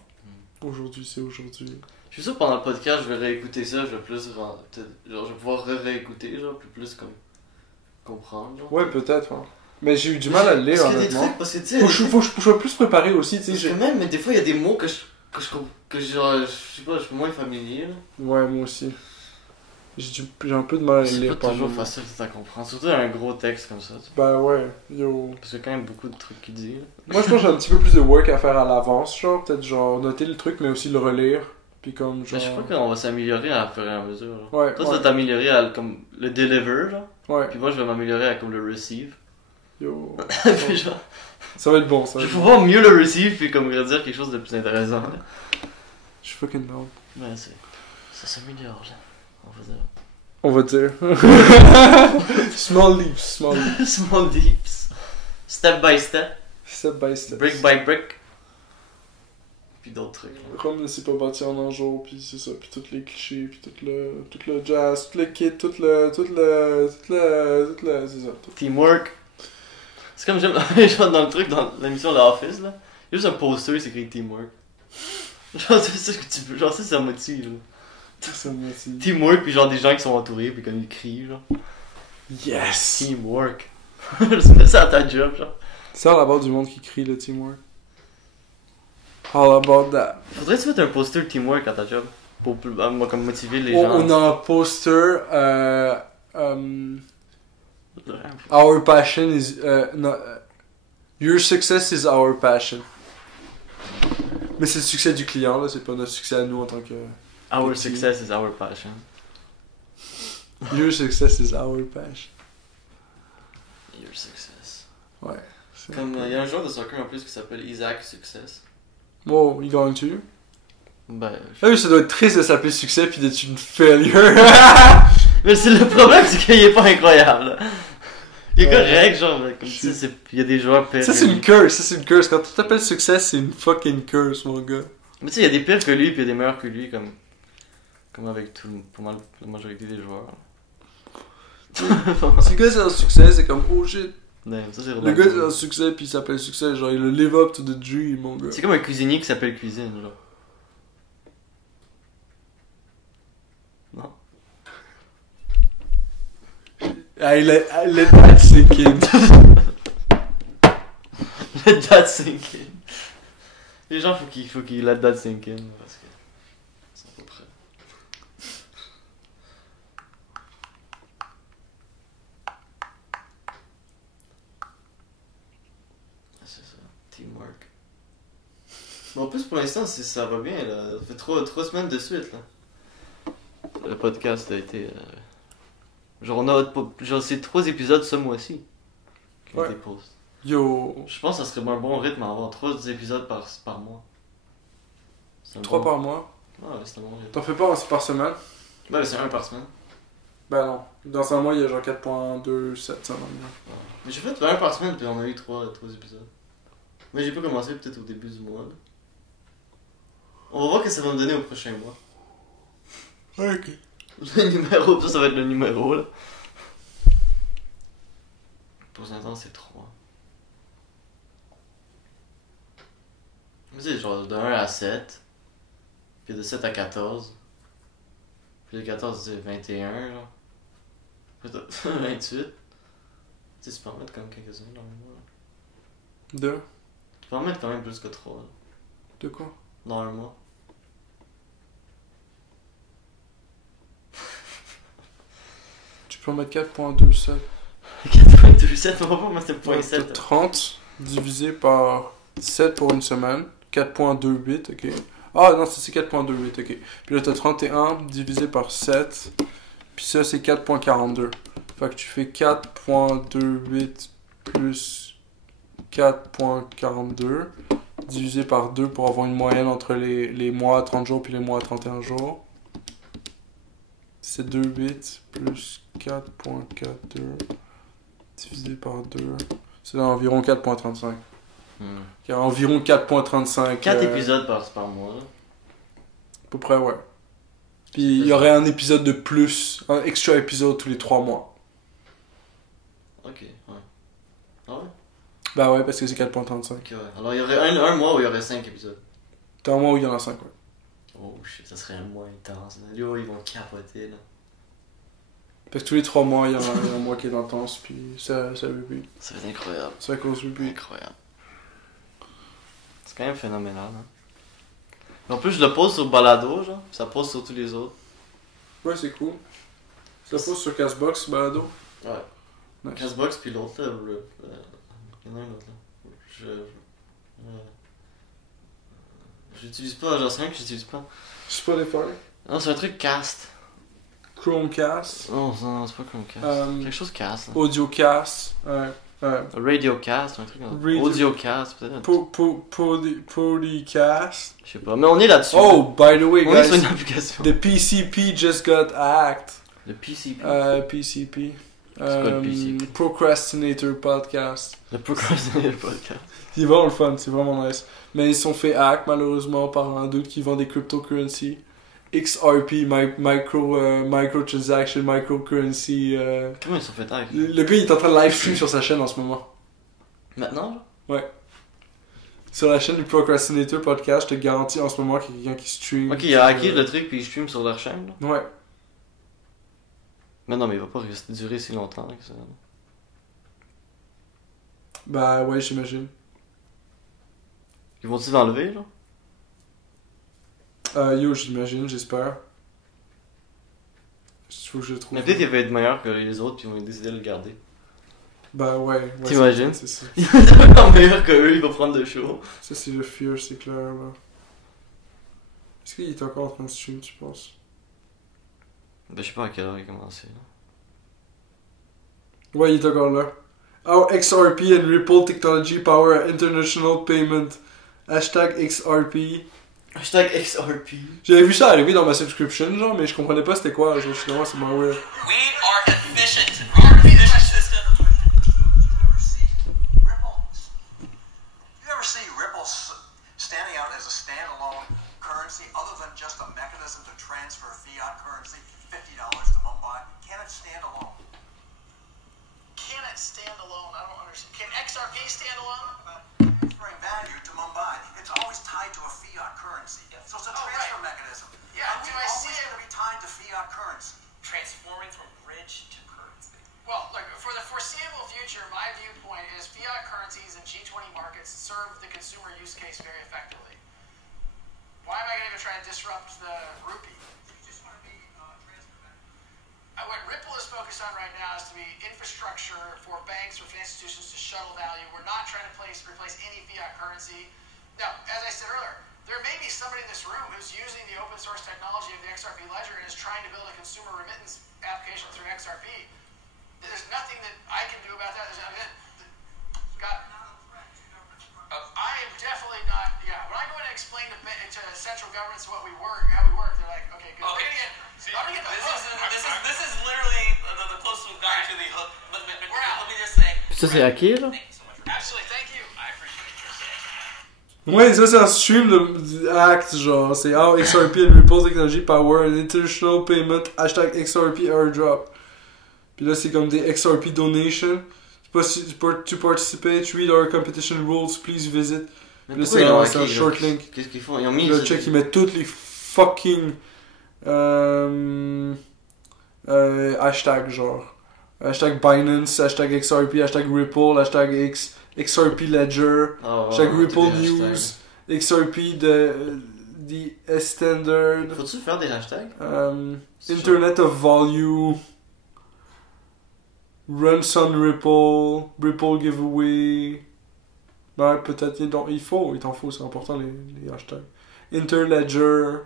Aujourd'hui, c'est aujourd'hui. Je suis sûr que pendant le podcast, je vais réécouter ça, je vais plus. Genre, je vais pouvoir réécouter, genre, plus comme. Comprendre, genre. Ouais, peut-être, hein. Mais j'ai eu du mal à le lire, parce qu'il y a des honnêtement. trucs, parce que tu sais. Faut que je sois plus préparé aussi, tu sais. Parce que même, mais des fois, il y a des mots que genre, je sais pas, je suis moins familier, là. Ouais, moi aussi. J'ai un peu de mal à le C'est lire pas toujours moment. facile à comprendre, surtout un gros texte comme ça. Tu sais. Ben ouais, yo. Parce qu'il y a quand même beaucoup de trucs qu'il dit. Là. Moi, je pense que j'ai un petit peu plus de work à faire à l'avance, genre. Peut-être, genre, noter le truc, mais aussi le relire. Puis comme, genre... Mais je crois qu'on va s'améliorer à fur et à mesure. Là. Ouais, Toi, tu ouais. vas t'améliorer à comme, le deliver, genre. Ouais, Puis moi, je vais m'améliorer à comme le receive. yo. Puis genre, Ça va être bon, ça je va vais être bon. pouvoir mieux le receive, puis comme redire quelque chose de plus intéressant. Là. Je suis fucking down. Mais ça s'améliore, là. On va dire. On va dire. Small leaps, small leaps. Small leaps. Step by step. Step by step. Brick by brick. Puis d'autres trucs. Là. Rome ne s'est pas bâti en un jour, puis c'est ça, puis tous les clichés, puis tout le jazz, tout le kit, c'est ça. Tout. Teamwork. C'est comme j'aime genre dans le truc, dans l'émission The Office, là. Il y a juste un poster, c'est écrit Teamwork. Genre, c'est ça que tu veux. Genre, ça motive, là. Ça me motive. Teamwork, puis genre des gens qui sont entourés, puis comme ils crient, genre. Yes! Teamwork. Tu fais ça à ta job, genre. C'est all about du monde qui crie le teamwork. All about that. Faudrait que tu mettes un poster Teamwork à ta job. Pour comme motiver les gens. On a un poster. Our passion is. Your success is our passion. Mais c'est le succès du client, là, c'est pas notre succès à nous en tant que... Our Petit. success is our passion. Your success is our passion. Your success. Ouais. c'est- Comme il y a un joueur de soccer en plus qui s'appelle Isaac Success. Wow, il gagne tu? Ben. Ah oui, ça doit être triste de s'appeler succès puis d'être une failure. Mais c'est le problème, c'est qu'il est pas incroyable. Il est Ouais. correct, genre, mais comme tu sais, il y a des joueurs pires. Ça, c'est une curse, ça, c'est une curse. Quand tu t'appelles succès, c'est une fucking curse, mon gars. Mais tu sais, il y a des pires que lui, puis il y a des meilleurs que lui, comme avec pas mal la majorité des joueurs. Si le gars, c'est un succès, c'est comme, oh shit. Ouais, ça, c'est Le Ronaldo. gars, c'est un succès puis il s'appelle succès. Genre, il a live up to the dream, mon gars. C'est comme un cuisinier qui s'appelle Cuisine, genre. Non. I let that sink in. Let that sink in. Les gens, faut qu'ils let that sink in, parce que ils sont pas prêts. Ah, c'est ça, teamwork. Mais en plus, pour l'instant, ça va bien, là. Ça fait 3 semaines de suite, là. Le podcast a été... Genre, c'est 3 épisodes ce mois-ci qui ont Ouais. été postés. Yo. Je pense que ça serait un bon rythme à avoir 3 épisodes par mois. C'est un 3 bon- par mois. Ah ouais, c'est un bon rythme. T'en fais pas c'est par semaine? Ouais, c'est un par semaine. Ben non. Dans un mois, il y a genre 4.27 semaines. Ouais. Mais j'ai fait un par semaine, puis on a eu 3 épisodes. Mais j'ai pas commencé peut-être au début du mois. Là. On va voir ce que ça va me donner au prochain mois. Ok. Le numéro, ça va être le numéro là. Pour l'instant, c'est 3. Mais c'est genre de 1 à 7. Puis de 7 à 14. Puis de 14 c'est 21, genre. Puis de 28. Tu sais, tu peux en mettre comme quelques-uns dans le mois. Là. De? Tu peux en mettre quand même plus que 3 là, De quoi? dans un mois. Tu peux en mettre 4.27. 4.27, on va pas mettre Ouais, 7.7. t'as 30 divisé par 7 pour une semaine. 4.28, ok. Ah non, ça c'est 4.28, ok. Puis là t'as 31 divisé par 7. Puis ça c'est 4.42. Fait que tu fais 4.28 plus 4.42 divisé par 2 pour avoir une moyenne entre les mois à 30 jours puis les mois à 31 jours. C'est 2,8 plus 4.42 divisé par 2. C'est environ 4.35. Il y a environ 4.35. 4 épisodes par mois. Là. À peu près, ouais. Puis il y aurait un épisode de plus, un extra épisode tous les 3 mois. Ok, ouais. Ah ouais? Bah ouais, parce que c'est 4.35. Ok, ouais. Alors il y aurait un mois où il y aurait 5 épisodes. T'as un mois où il y en a 5, ouais. Oh shit, ça serait un mois intense. Yo, ils vont capoter là. Parce que tous les 3 mois, il y en a un mois qui est intense, puis ça repeat. Ça va être incroyable. Ça cause repeat. Incroyable. C'est quand même phénoménal, hein. En plus, je le pose sur Balado, genre. Ça pose sur tous les autres. Ouais, c'est cool. Ça pose sur Castbox, balado. Ouais. Nice. Castbox, puis l'autre là. Il y en a un autre là. J'utilise pas, j'en sais rien que j'utilise pas. Spotify. Non, c'est un truc cast. Chromecast. Non, c'est pas comme cast. Quelque chose cast. Là. Audiocast. Radiocast, un truc comme Radio- Audiocast, peut-être. Podcast. Je sais pas, mais on est là-dessus. Oh, by the way, on est sur guys. une application. The PCP just got hacked. Le PCP. PCP. C'est quoi le PCP? Procrastinator Podcast. Le Procrastinator Podcast. C'est vraiment le fun, c'est vraiment nice. Mais ils se sont fait hack malheureusement par un dude qui vend des cryptocurrencies. XRP, microtransaction, microcurrency. Comment ils sont fait hack? Le gars il est en train de live stream sur sa chaîne en ce moment. Maintenant, genre? Sur la chaîne du Procrastinator Podcast, je te garantis en ce moment qu'il y a quelqu'un qui stream. Ok, il a hacké le truc puis il stream sur leur chaîne, là. Ouais. Mais non, mais il va pas rester durer si longtemps que ça. Bah ouais, j'imagine. Ils vont-ils l'enlever, là? Yo, j'imagine, j'espère. Il faut que je le trouve. Mais peut-être qu'il va être meilleur que les autres puis ils vont décider de le garder. Ben ouais. T'imagines? C'est ça. Il va devenir meilleur que eux, il va prendre de show. Ça, c'est le fear, c'est clair, là. Est-ce qu'il est encore en train de stream, tu penses? Ben, je sais pas à quelle heure il a commencé. Ouais, il est encore là. How XRP and Ripple Technology Power International Payment. Hashtag XRP. Hashtag XRP. J'avais vu ça arriver dans ma subscription, genre, mais je comprenais pas c'était quoi. Genre, je suis vraiment, c'est moins weird. We are efficient. Our efficient system. You ever see Ripple standing out as a standalone currency other than just a mechanism to transfer fiat currency, $50 to Mumbai? Can it stand alone? Can it stand alone? I don't understand. Can XRP stand alone? Transferring value to Mumbai, it's always tied to a fiat currency. So it's a transfer mechanism. Yeah, How do is I it see always it? going to be tied to fiat currency? Transforming from bridge to currency. Well, look, for the foreseeable future, my viewpoint is fiat currencies and G20 markets serve the consumer use case very effectively. Why am I going to try and disrupt the rupee? You just want to be transfer value. What Ripple is focused on right now is to be infrastructure for banks or financial institutions to shuttle value. We're not trying to replace any fiat currency. Now, as I said earlier, there may be somebody in this room who's using the open source technology of the XRP ledger and is trying to build a consumer remittance application through XRP. There's nothing that I can do about that. I am definitely not. Yeah, when I go in and explain to central governments how we work, they're like, okay, good. Okay. I'm gonna get the hook. This is literally the closest we've gotten to the hook. But We're out. let me just say. Ça, c'est à qui, là? Thank you so much. Absolutely, thank you. I appreciate your saying. Ouais, ça, c'est un stream de Act, genre. C'est How XRP and Ripple Technology Power an International Payment. Hashtag XRP Airdrop. Puis là, c'est comme des XRP donations. To participate, read our competition rules, please visit. Mais Là, pourquoi ils l'ont c'est un hacké, short là? link. Qu'est-ce qu'ils font? Ils ont mis. Le check, il met toutes les fucking hashtags, genre. Hashtag Binance, hashtag XRP, hashtag Ripple, hashtag XRP Ledger, Oh, hashtag ouais, Ripple tous les News, hashtags. XRP, the S-Standard, Faut-tu faire des hashtags? Internet of Value, Runs on Ripple, Ripple Giveaway. Ouais, peut-être, il t'en faut, c'est important les hashtags. Interledger,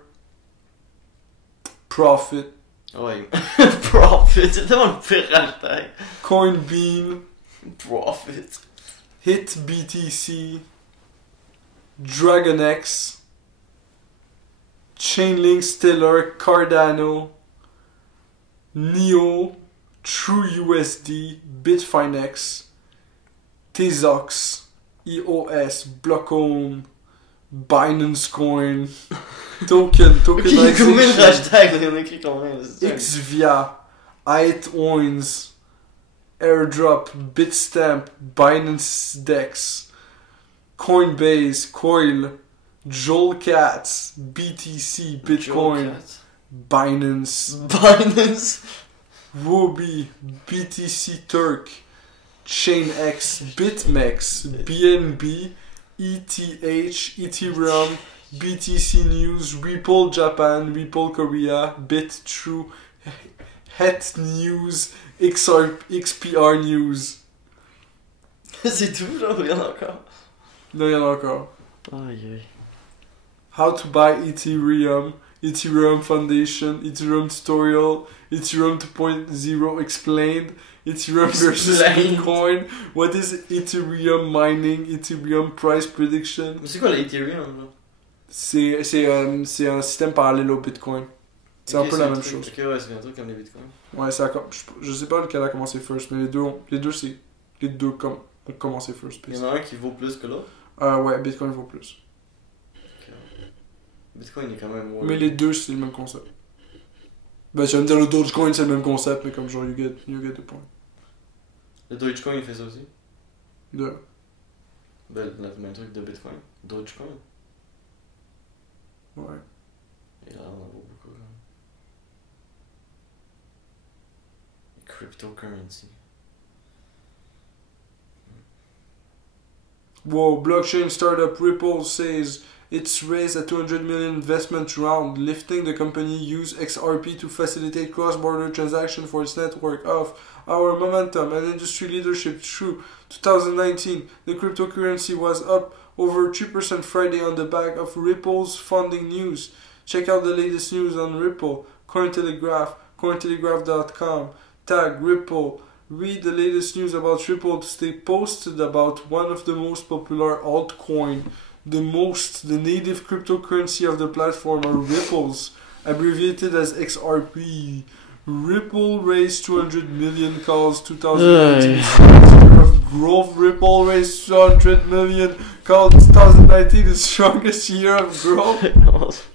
Profit, Ouais. Profit, c'est tellement le pire hashtag. Coinbean, Profit. Hit BTC, DragonX, Chainlink Stellar, Cardano, Neo, TrueUSD, Bitfinex, Tezox, EOS, Blockon, Binance Coin, Ok, il y a combien de Tokenization, hashtags? Il y en a écrit combien? Xvia, Aitcoins, Airdrop, Bitstamp, Binance Dex, Coinbase, Coil, Joelcats, BTC, Bitcoin, Binance, Binance. Wobi, BTC Turk, ChainX, BitMEX, BNB, ETH, Ethereum, BTC News, Ripple Japan, Ripple Korea, BitTrue, Het News, XPR News. C'est tout, genre, regarde encore. Non, il y en a encore. Aïe, aïe. How to buy Ethereum, Ethereum Foundation, Ethereum Tutorial, Ethereum 2.0 Explained, Ethereum versus Explained. Bitcoin, what is Ethereum mining, Ethereum price prediction. Mais c'est quoi l'Ethereum, là? C'est un système parallèle au Bitcoin. C'est Ok, un peu la un même truc- chose. Ok, ouais, c'est un truc comme les bitcoins. Ouais, je sais pas lequel a commencé first, mais les deux ont commencé first. Il y en a un qui vaut plus que l'autre. Ouais, Bitcoin vaut plus. Bitcoin est quand même. Ouais. Mais les deux, c'est le même concept. Ben, tu vas me dire le Dogecoin, c'est le même concept, mais comme genre, you get the point. Le Dogecoin, il fait ça aussi. De... Ben, le même truc de Bitcoin. Dogecoin. Ouais. Et là, on en vaut beaucoup, quand même. Cryptocurrency. Whoa, blockchain startup Ripple says It's raised a $200 million investment round, lifting the company use XRP to facilitate cross-border transactions for its network of our momentum and industry leadership through 2019. The cryptocurrency was up over 3% Friday on the back of Ripple's funding news. Check out the latest news on Ripple, Cointelegraph, Cointelegraph.com, tag Ripple. Read the latest news about Ripple to stay posted about one of the most popular altcoin, the native cryptocurrency of the platform are Ripples, abbreviated as XRP. Ripple raised 200 million calls 2019. Year of growth. Ripple raised 200 million calls 2019, the strongest year of growth.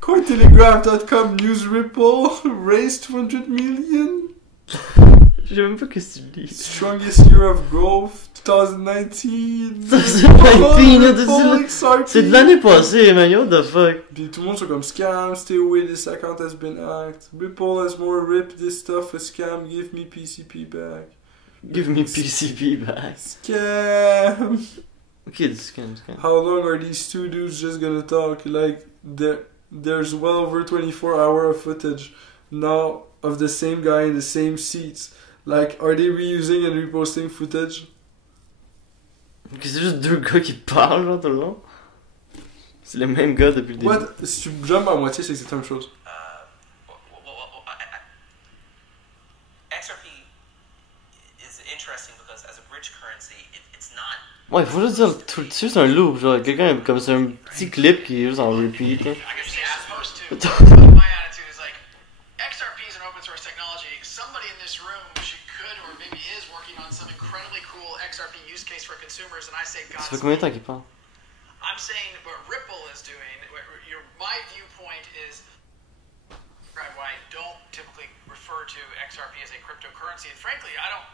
Cointelegraph.com news Ripple raised 200 million. Je sais même pas qu'est-ce que tu dis. Strongest year of growth 2019. 2019, c'est de l'année passée, man. What the fuck? Puis tout le monde sont comme scam, stay away, this account has been hacked. Ripple has more rip, this stuff is scam, give me PCP back. Give me PCP back. Scam. Okay, scam. How long are these two dudes just gonna talk? Like, there's well over 24 hours of footage now of the same guy in the same seats. Like, are they reusing and reposting footage? C'est juste deux gars qui parlent, genre, tout le long. C'est le même gars depuis le début. What? Si tu jumps à moitié, c'est exactement la même chose. XRP is interesting because as a bridge currency, it's not. Ouais, faut juste dire, c'est juste un loop, genre, quelqu'un, comme c'est un petit clip qui est juste en repeat, là. I guess as opposed to my attitude is like XRP is an open source technology. Somebody in this room could or maybe is working on some incredibly cool XRP use case for consumers, and I say God. Ça fait combien de temps qu'il parle? I'm saying what Ripple is doing. My viewpoint is why I don't typically refer to XRP as a cryptocurrency, and frankly, I don't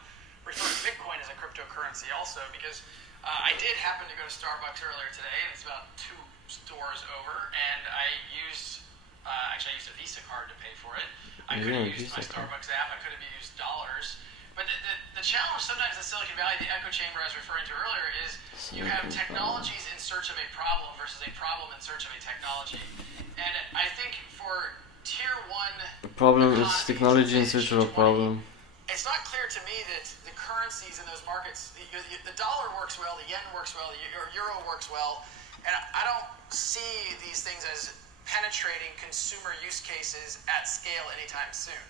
refer to Bitcoin as a cryptocurrency also because I did happen to go to Starbucks earlier today, and it's about 2 stores over, and I used actually I used a Visa card to pay for it. I could have used my Starbucks app. I could have used dollars. But the challenge sometimes in Silicon Valley, the echo chamber I was referring to earlier, is you have technologies in search of a problem versus a problem in search of a technology. And I think for tier 1 The problem is technology in search of a problem. It's not clear to me that the currencies in those markets, the dollar works well, the yen works well, the euro works well, and I don't see these things as penetrating consumer use cases at scale anytime soon.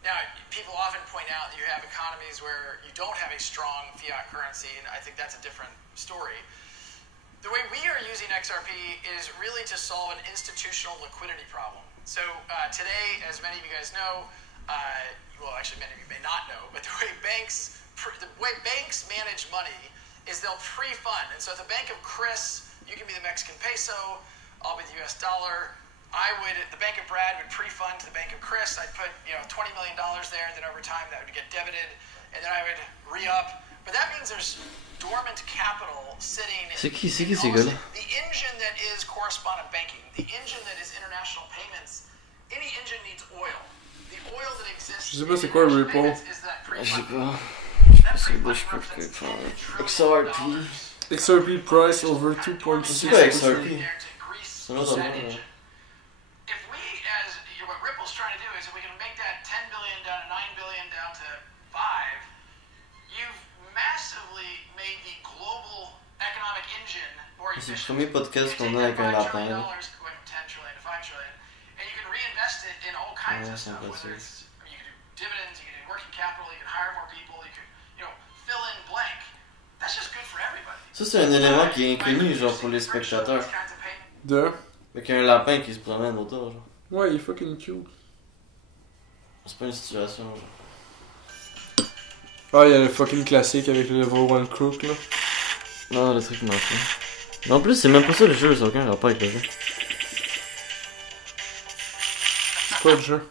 Now, people often point out that you have economies where you don't have a strong fiat currency, and I think that's a different story. The way we are using XRP is really to solve an institutional liquidity problem. So today, as many of you guys know, well, actually many of you may not know, but the way banks manage money is they'll pre-fund. And so at the Bank of Chris, you can be the Mexican peso, I'll be the US dollar. The Bank of Brad would pre-fund to the Bank of Chris. I'd put, $20 million there, then over time that would get debited, and then I would re-up. But that means there's dormant capital sitting in C'est qui ces gars-là? the engine that is correspondent banking, the engine that is international payments. Any engine needs oil. The oil that exists Je sais pas c'est quoi in Ripple. payments is that Je sais pre-fund. pas. That C'est pre-fund je crois represents que $10 XRP. trillion. XRP price over 2.6. C'est quoi XRP? There to grease C'est un autre that nom, engine. If we, as what Ripple's trying to do, is if we can make that 10 billion down to 9 billion down to 5, you've massively made the global economic engine more C'est le efficient. premier podcast qu'on a avec un lapin. là. Going from 10 trillion to 5 trillion, and you can reinvest it in all kinds Ouais, of c'est stuff. impressionnant. Whether it's, you can do dividends, you can do working capital, you can hire more people, you can, fill in blank. That's just good for everybody. Ça, c'est un élément qui est inconnu, genre, pour les spectateurs. De? Avec un lapin qui se promène autour, genre. Ouais, il est fucking cute. C'est pas une situation, genre. Ah, il y a le fucking classique avec le level 1 crook là. Non, le truc manque. Mais en plus, c'est même pas ça le jeu, ça n'a aucun rapport avec le jeu. C'est quoi le jeu?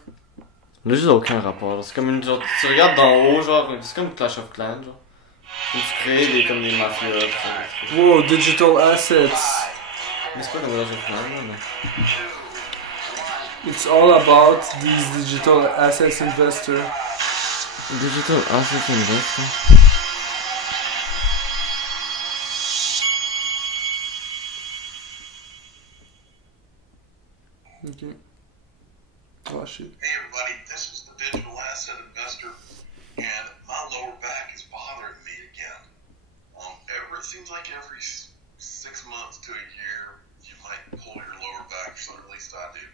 Le jeu n'a aucun rapport, genre. C'est comme une. Genre, tu regardes d'en haut, genre, c'est comme Clash of Clans, genre. Où tu crées comme des mafias, pis ça. Wow, digital assets. Mais c'est pas comme Clash of Clans, là, mais. It's all about these digital assets investors. Digital Asset Investor. Ok. Oh shit. Hey everybody, this is the digital asset investor, and my lower back is bothering me again. It seems like every 6 months to a year, you might pull your lower back, or at least I do.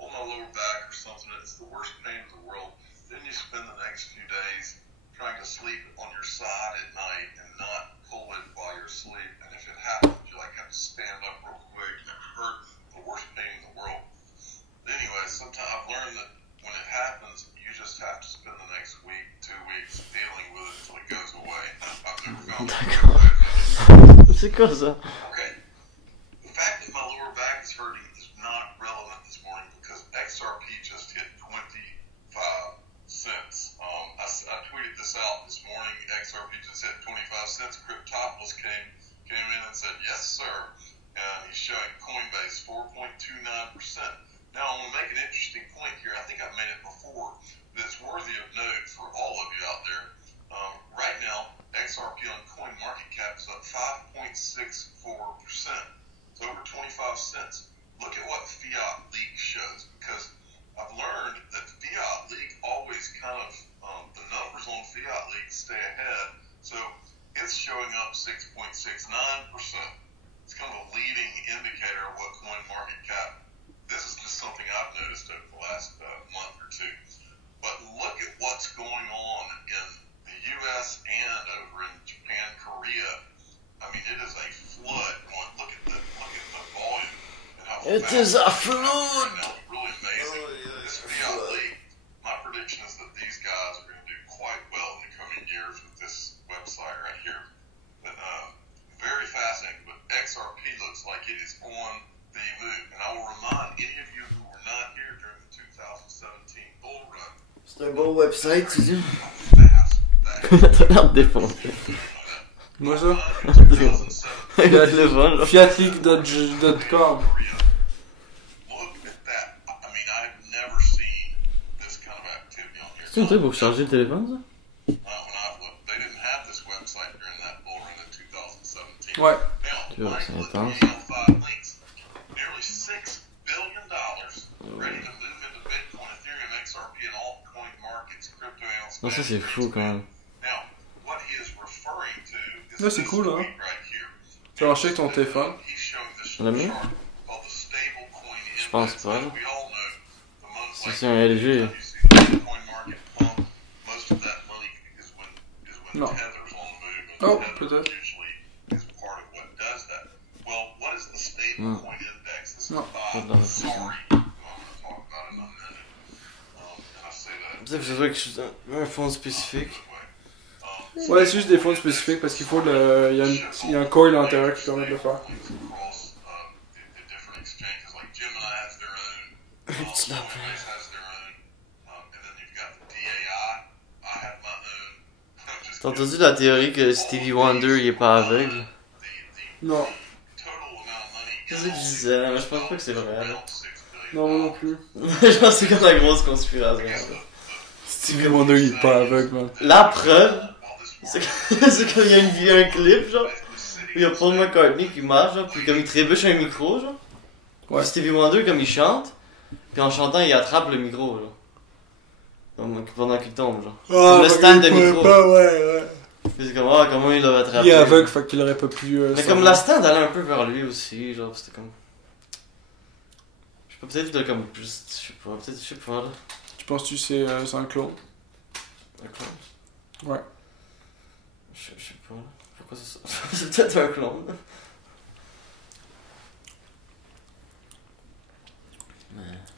Pull my lower back or something, it's the worst pain in the world. Then you spend the next few days trying to sleep on your side at night and not pull it while you're asleep. And if it happens, you like have to stand up real quick and it hurts. The worst pain in the world. Anyway, sometimes I've learned that when it happens, you just have to spend the next week, 2 weeks dealing with it until it goes away. I've never found it. C'est quoi ça? Okay. The fact that my lower back is hurting is not relevant this morning because XRP just hit 25 cents. I tweeted this out this morning. XRP just hit 25 cents. Cryptopolis came in and said, yes, sir. And he's showing Coinbase 4.29%. Now, I want to make an interesting point here. I think I've made it before that's worthy of note for all of you out there. Right now, XRP on CoinMarketCap is up 5.64%. It's over 25 cents. Look at what Fiat Leak shows, because I've learned that Fiat Leak always kind of, the numbers on Fiat Leak stay ahead. So it's showing up 6.69%. It's kind of a leading indicator of what CoinMarketCap. This is just something I've noticed over the last month or two. But look at what's going on in the U.S. and over in Japan, Korea. I mean, it is a flood going. Look at the volume and how It fast is a it's going flood. right now. It's really amazing. This Fiat League, my prediction is that these guys are going to do quite well in the coming years with this website right here. But very fascinating. But XRP looks like it is on the move. And I will remind any of you who were not here during the 2017 bull run. C'est un bon website, tu dis? Fast. T'as l'air de défoncer. Moi ça? Il a le téléphone, là. Fiatleak.com. Look at that. I mean, I've never seen this kind of activity on here. C'est un truc pour charger le téléphone, ça? When I've looked, they didn't have this website during that bull run in 2017. Ouais. Tu vois, c'est Now, intense. 5 links, nearly $6 billion ready to move into Bitcoin, Ethereum, XRP, and altcoin markets, crypto analysts. Non, ça c'est fou quand même. Now, what he is referring to is Ouais, c'est this cool, hein. tweet right here. Ça marche avec ton téléphone. He's showing this On l'a mis? chart called the stablecoin Je pense index. pas. As we all know, the most Ça, like c'est un LG. you see the Bitcoin market pump, most of that money is when No. Tether's on the move, and Oh, Tether peut-être. usually is part of what does that. Well, what is the stablecoin index? This is No. sorry. I'm going to talk about it in a minute. And I say that. Peut-être que je veux que je suis un fonds spécifique. Ouais, c'est juste des fonds spécifiques parce qu'il faut le. Il y a un coil à l'intérieur qui permet de le faire. Across the different exchanges, like Gemini has their own, It's not Coinbase has their own, and then you've got the DAI. I have my own. I'm just T'as entendu la théorie que Stevie Wonder il est pas aveugle? Non. total amount of money. C'est ça que je disais, mais je pense pas que c'est vrai. Around $6 billion. Non, moi non plus. Genre c'est comme la grosse conspiration. Stevie Wonder, il est pas aveugle, man. La preuve, c'est qu'il y a un clip genre, où il y a Paul McCartney qui marche genre, puis comme il trébuche un micro genre. Ouais. Puis Stevie Wonder comme il chante, puis en chantant il attrape le micro genre. Donc, pendant qu'il tombe genre. Comme le stand de micro. Ouais. Puis c'est comme ah comment il l'a attrapé. Il est aveugle, fait qu'il aurait pas pu. Mais comme la stand allait un peu vers lui aussi, genre c'était comme. Je sais pas, peut-être de comme juste. Je sais pas là. Tu penses-tu que c'est un clone? D'accord. Ouais. Je sais pas là. Pourquoi c'est ça? C'est peut-être un clone.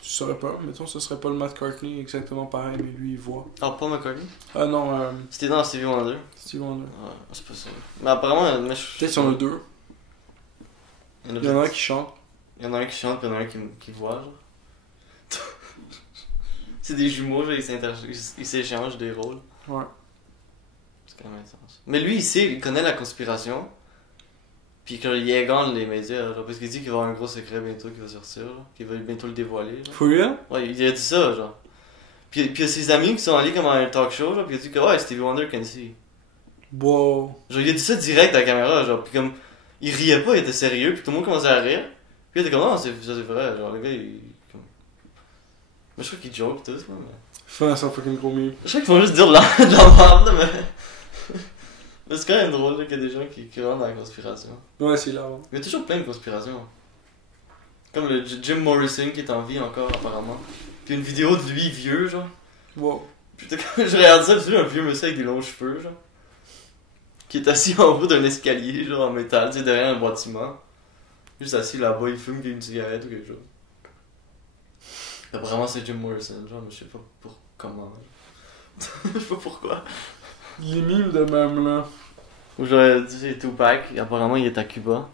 Tu saurais pas. Mettons, ce serait pas le McCartney exactement pareil, mais lui, il voit. Ah, Paul McCartney? Ah non, C'était dans Stevie Wonder. Stevie Wonder. Ouais, c'est pas ça. Mais apparemment, mais je. Peut-être qu'il y en a deux. Il Il y en a un qui chante. Il y en a un qui chante, puis il y en a un qui voit, genre. C'est des jumeaux, genre, ils s'échangent des rôles. Ouais. C'est quand même intense. Mais lui, il connaît la conspiration. Puis qu'il égale les médias, genre, parce qu'il dit qu'il va y avoir un gros secret bientôt qui va sortir, genre, qu'il va bientôt le dévoiler. Genre. For real? Ouais, il a dit ça, genre. Puis il y a ses amis qui sont allés comme à un talk show, genre, puis il a dit que ouais, Stevie Wonder can see. Wow. Genre, il a dit ça direct à la caméra, genre, puis comme, il riait pas, il était sérieux, puis tout le monde commençait à rire. Puis il était comme, non, c'est vrai, genre, le gars, il. Comme... Mais je crois qu'ils joke tous, moi, mais... Fin, c'est un fucking gros meme. Je crois qu'ils font juste dire de la merde, mais... Mais c'est quand même drôle là, qu'il y a des gens qui rentrent dans la conspiration. Ouais, c'est là. Il y a toujours plein de conspirations. Comme le Jim Morrison qui est en vie encore, apparemment. Puis une vidéo de lui vieux, genre. Wow. Putain, quand je regarde ça, c'est un vieux monsieur avec des longs cheveux, genre. Qui est assis en haut d'un escalier, genre en métal, tu sais, derrière un bâtiment. Juste assis là-bas, il fume une cigarette ou quelque chose. Apparemment, c'est Jim Morrison, genre, mais je sais pas comment. Je sais pas pourquoi. Les mimes de même, là. Ou j'aurais dit Tupac, apparemment il est à Cuba.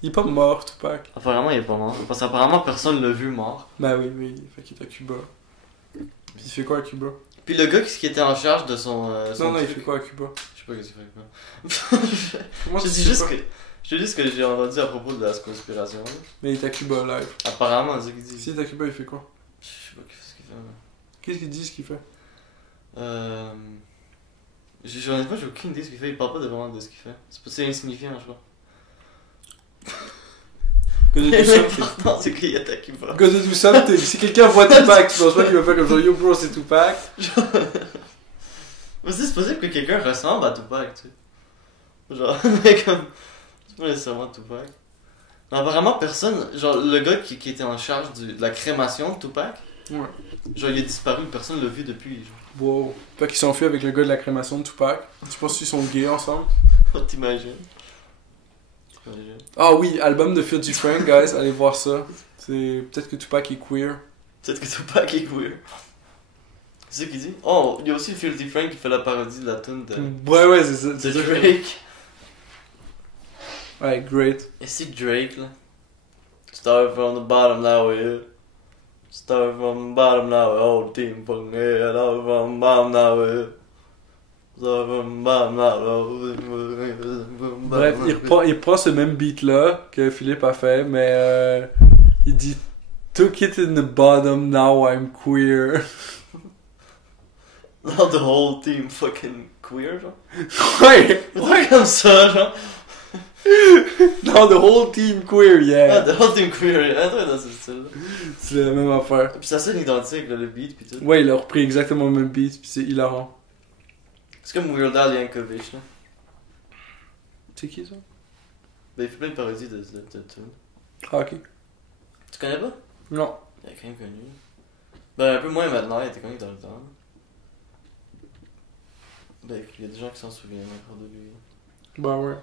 Il est pas mort, Tupac. Apparemment il est pas mort. Parce qu'apparemment personne l'a vu mort. Ben oui, fait qu'il est à Cuba. Puis il fait quoi à Cuba? Puis le gars qui était en charge de son. Non, il truc- fait quoi à Cuba? Je sais pas qu'est-ce qu'il fait. Comment Je tu dis sais juste pas? que. Je dis juste que j'ai entendu à propos de la conspiration. Là. Mais il est à Cuba live. Apparemment, c'est ce qu'il dit. S'il est à Cuba, il fait quoi? Je sais pas qu'est-ce qu'il fait. Là. Qu'est-ce qu'il dit, ce qu'il fait? Honnêtement, j'ai aucune idée de ce qu'il fait. Il parle pas vraiment de ce qu'il fait. C'est insignifiant, je crois. Go to do something. L'important, c'est qu'il est à Cuba. Go to do something. Si quelqu'un voit Tupac, tu penses pas qu'il va faire comme genre, yo bro, c'est Tupac? Mais c'est possible que quelqu'un ressemble à Tupac, tu sais. Genre, mais comme. C'est pas nécessairement Tupac. Mais apparemment, personne. Genre, le gars qui était en charge de la crémation de Tupac. Ouais. Genre, il a disparu, personne l'a vu depuis. Genre. Wow. Fait qu'ils s'enfuient avec le gars de la crémation de Tupac. Tu penses qu'ils sont gays ensemble? T'imagines? Ah oui, album de Filthy Frank, guys, allez voir ça. C'est peut-être que Tupac est queer. Peut-être que Tupac est queer. C'est ce qu'il dit? Oh, il y a aussi Filthy Frank qui fait la parodie de la tune de Ouais, c'est ça. de C'est ça. Drake. Ouais, great. Et c'est Drake là. Start from the bottom, now we're here. Start from the bottom, now we're whole team fucking here. Start from the bottom, now we're here. Start from the bottom, now we're here. Bref, il prend ce même beat là que Philippe a fait, mais il dit Took it in the bottom, now I'm queer. Now the whole team fucking queer, genre. Ouais! Un truc comme ça, genre. Now the whole team queer, Ah, yeah! the whole team queer, un truc dans ce style. C'est la même affaire. Puis ça sonne identique, là, le beat, pis tout. Ouais, il a repris exactement le même beat, pis c'est hilarant. C'est comme Weird Al Yankovic, là. C'est qui ça? Ben, il fait plein de parodies de tunes. Ah, ok. Tu connais pas? Non. Il est quand même connu. Ben, un peu moins maintenant, il était connu dans le temps. Ben, il y a des gens qui s'en souviennent encore de lui. Bah ouais.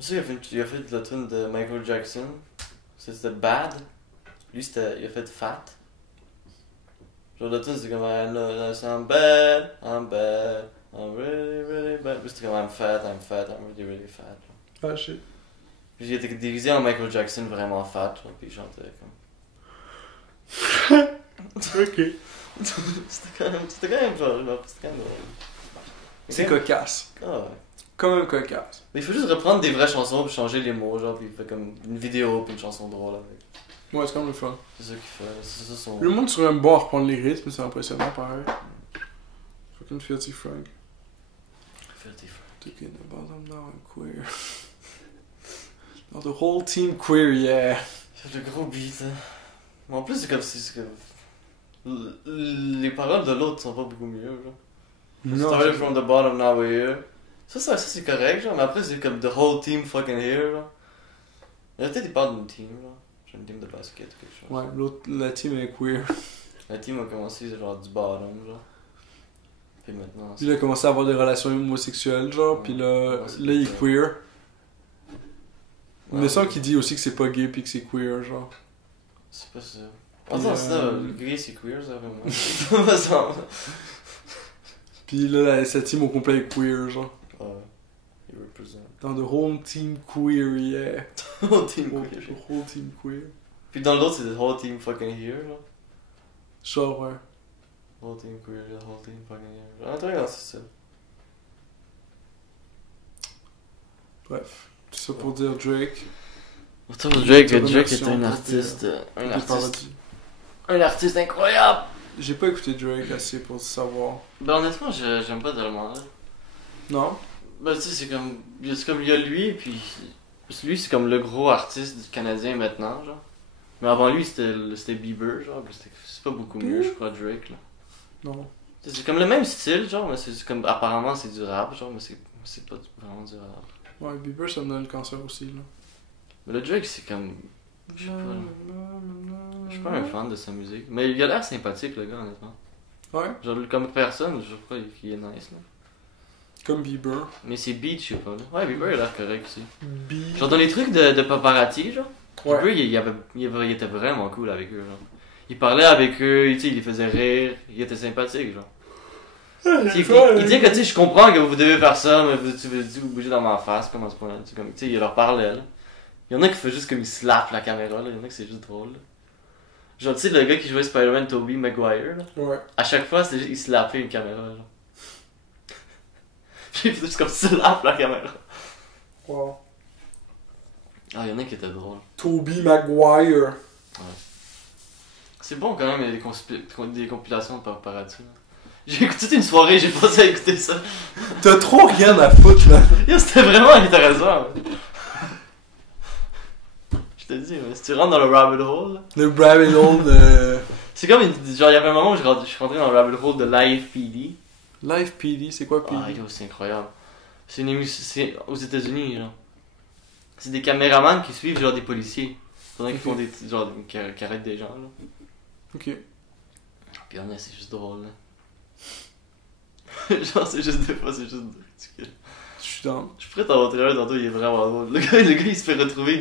Tu sais, il a fait la tune de Michael Jackson. C'était Bad. Lui, il a fait Fat. Genre, la tune, c'était comme I'm bad, I'm really, really bad. Lui, c'était comme I'm fat, I'm really, really fat. Ah, shit. Puis il était déguisé en Michael Jackson vraiment fat, genre, puis il chantait comme. Ok. C'était quand même genre, c'était quand même drôle. C'est cocasse. Ah ouais. Quand même cocasse. Mais il faut juste reprendre des vraies chansons puis changer les mots, genre, puis il fait comme une vidéo puis une chanson drôle avec. Ouais, c'est quand même le fun. C'est ça qu'il fait, c'est ça son. Le monde serait même bon à reprendre les rythmes, c'est impressionnant pareil. Fucking Filthy Frank. Filthy Frank. Took it in the bottom, now I'm queer. Now the whole team queer, yeah. C'est le gros beat, hein. Mais en plus, c'est comme si. Les paroles de l'autre sont pas beaucoup mieux, genre. Started from the bottom, now we're here. Ça c'est correct, genre, mais après, c'est comme the whole team fucking here, genre. Il y a peut-être des paroles d'une team, genre. J'ai une team de basket ou quelque chose. Ouais, l'autre, la team est queer. La team a commencé, genre, du bottom, genre. Puis maintenant. Puis il a commencé à avoir des relations homosexuelles, genre, puis là, Ouais, c'est là il est queer. Il me Ouais. semble qu'il dit aussi que c'est pas gay puis que c'est queer, genre. C'est pas ça. Puis, Attends, c'est ça, le gay c'est queer, ça, vraiment. Pas ça. Puis là, sa team au complet est queer, genre. Ouais. Il represent. Dans the whole team queer, yeah. Whole team Whole, queer. the whole team queer. Puis dans l'autre, c'est the whole team fucking here, genre. Genre, ouais. Whole team queer, the whole team fucking here. Ah, attends, c'est ça. Bref. Tout ça pour dire Drake. Autour de Drake, Une Drake version est un pour artiste. Des parodies. Un artiste incroyable! J'ai pas écouté Drake assez pour savoir. Ben honnêtement, j'aime pas tellement. Là. Non? Ben tu sais, c'est comme il y a lui, puis lui c'est comme le gros artiste du Canadien maintenant, genre. Mais avant lui, c'était Bieber, genre, puis c'est pas beaucoup mieux, je crois, Drake, là. Non. C'est comme le même style, genre, mais c'est comme, apparemment, c'est du rap, genre, mais c'est pas vraiment du rap. Ouais, Bieber, ça me donne le cancer aussi, là. Mais le Drake, c'est comme, je sais pas, je suis pas un fan de sa musique. Mais il a l'air sympathique, le gars, honnêtement. Ouais, Genre, comme personne, je crois qu'il est nice, là. comme Bieber. Mais c'est beat, je sais pas, là. Ouais, Bieber, il a l'air correct aussi. Bieber. Genre, dans les trucs de paparazzi, genre, Ouais. Bieber, il était vraiment cool avec eux, genre. Il parlait avec eux, tu sais, il les faisait rire, il était sympathique, genre. Il dit que, tu sais, je comprends que vous devez faire ça, mais vous bougez dans ma face, comme à ce point-là. Tu sais, il leur parlait, là. Il y en a qui fait juste comme il slappe la caméra, là. Il y en a qui c'est juste drôle, là. Genre, tu sais, le gars qui jouait Spider-Man, Tobey Maguire, là. Ouais. À chaque fois, c'était juste, il slappait une caméra, genre. Puis il faisait juste comme slap la caméra. Wow. Ah, il y en a qui étaient drôles. Tobey Maguire. C'est bon quand même, il y a des compilations de paparazzi, là. J'ai écouté toute une soirée, j'ai pensé à écouter ça. T'as trop rien à foutre, là. Yo, c'était vraiment intéressant. Je te dis, mais si tu rentres dans le rabbit hole, là, Le rabbit hole de... c'est comme genre il y avait un moment où je suis rentré dans le rabbit hole de Live PD. Live PD, c'est quoi PD? Ah yo, c'est incroyable. C'est une émission, c'est aux États-Unis, genre. C'est des caméramans qui suivent genre des policiers pendant qu'ils font des genre qui arrêtent des gens, là. Ok. Puis honnêtement, c'est juste drôle, là. Genre c'est juste des fois, c'est juste ridicule. Je suis dans... Je pourrais t'en montrer un tantôt, il est vraiment drôle. Le gars il se fait retrouver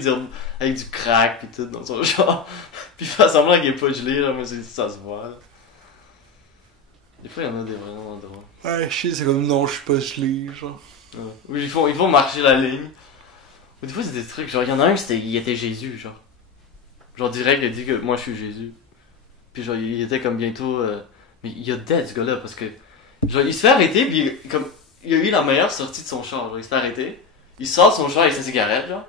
avec du crack pis tout dans son genre. Pis il fait semblant qu'il est pas gelé, là, mais ça se voit, là. Des fois, il y en a des vraiment drôles. Ouais, je sais, c'est comme non, je suis pas gelé, genre. Ouais. Oui, ils font marcher la ligne. Ou des fois, c'est des trucs, genre, il y en a un, il était Jésus, genre. Genre, direct, il a dit que moi, je suis Jésus. Puis, genre, il était comme bientôt. Mais il a dead, ce gars-là, parce que. Genre, il se fait arrêter, puis comme. Il a eu la meilleure sortie de son char, genre, il se fait arrêter. Il sort de son char avec sa cigarette, genre.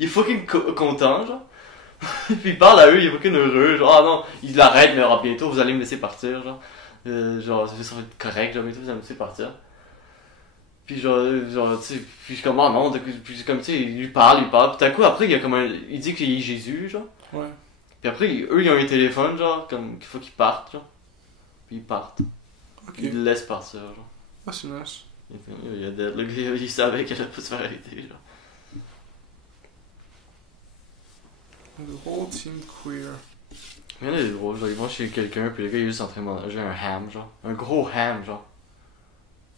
Il est fucking content, genre. Puis il parle à eux, il est fucking heureux, genre, ah non, il l'arrête, mais alors, bientôt, vous allez me laisser partir, genre. Genre, ça va être correct, genre, bientôt, vous allez me laisser partir. Puis genre tu sais, puis je suis comme, ah non, puis comme, tu sais, il lui parle, puis tout à coup, après, il y a comme il dit qu'il est Jésus, genre. Ouais. Puis après, eux, ils ont un téléphone, genre, comme, qu'il faut qu'ils partent, genre. Puis ils partent. Ok. Ils le laissent partir, genre. Ah, c'est nice. Il y a le gars, il savait qu'elle allait pas se faire arrêter, genre. The whole team queer. Mais il y en a des drôles, genre, ils vont chez quelqu'un, puis le gars, il est juste en train de manger un ham, genre. Un gros ham, genre.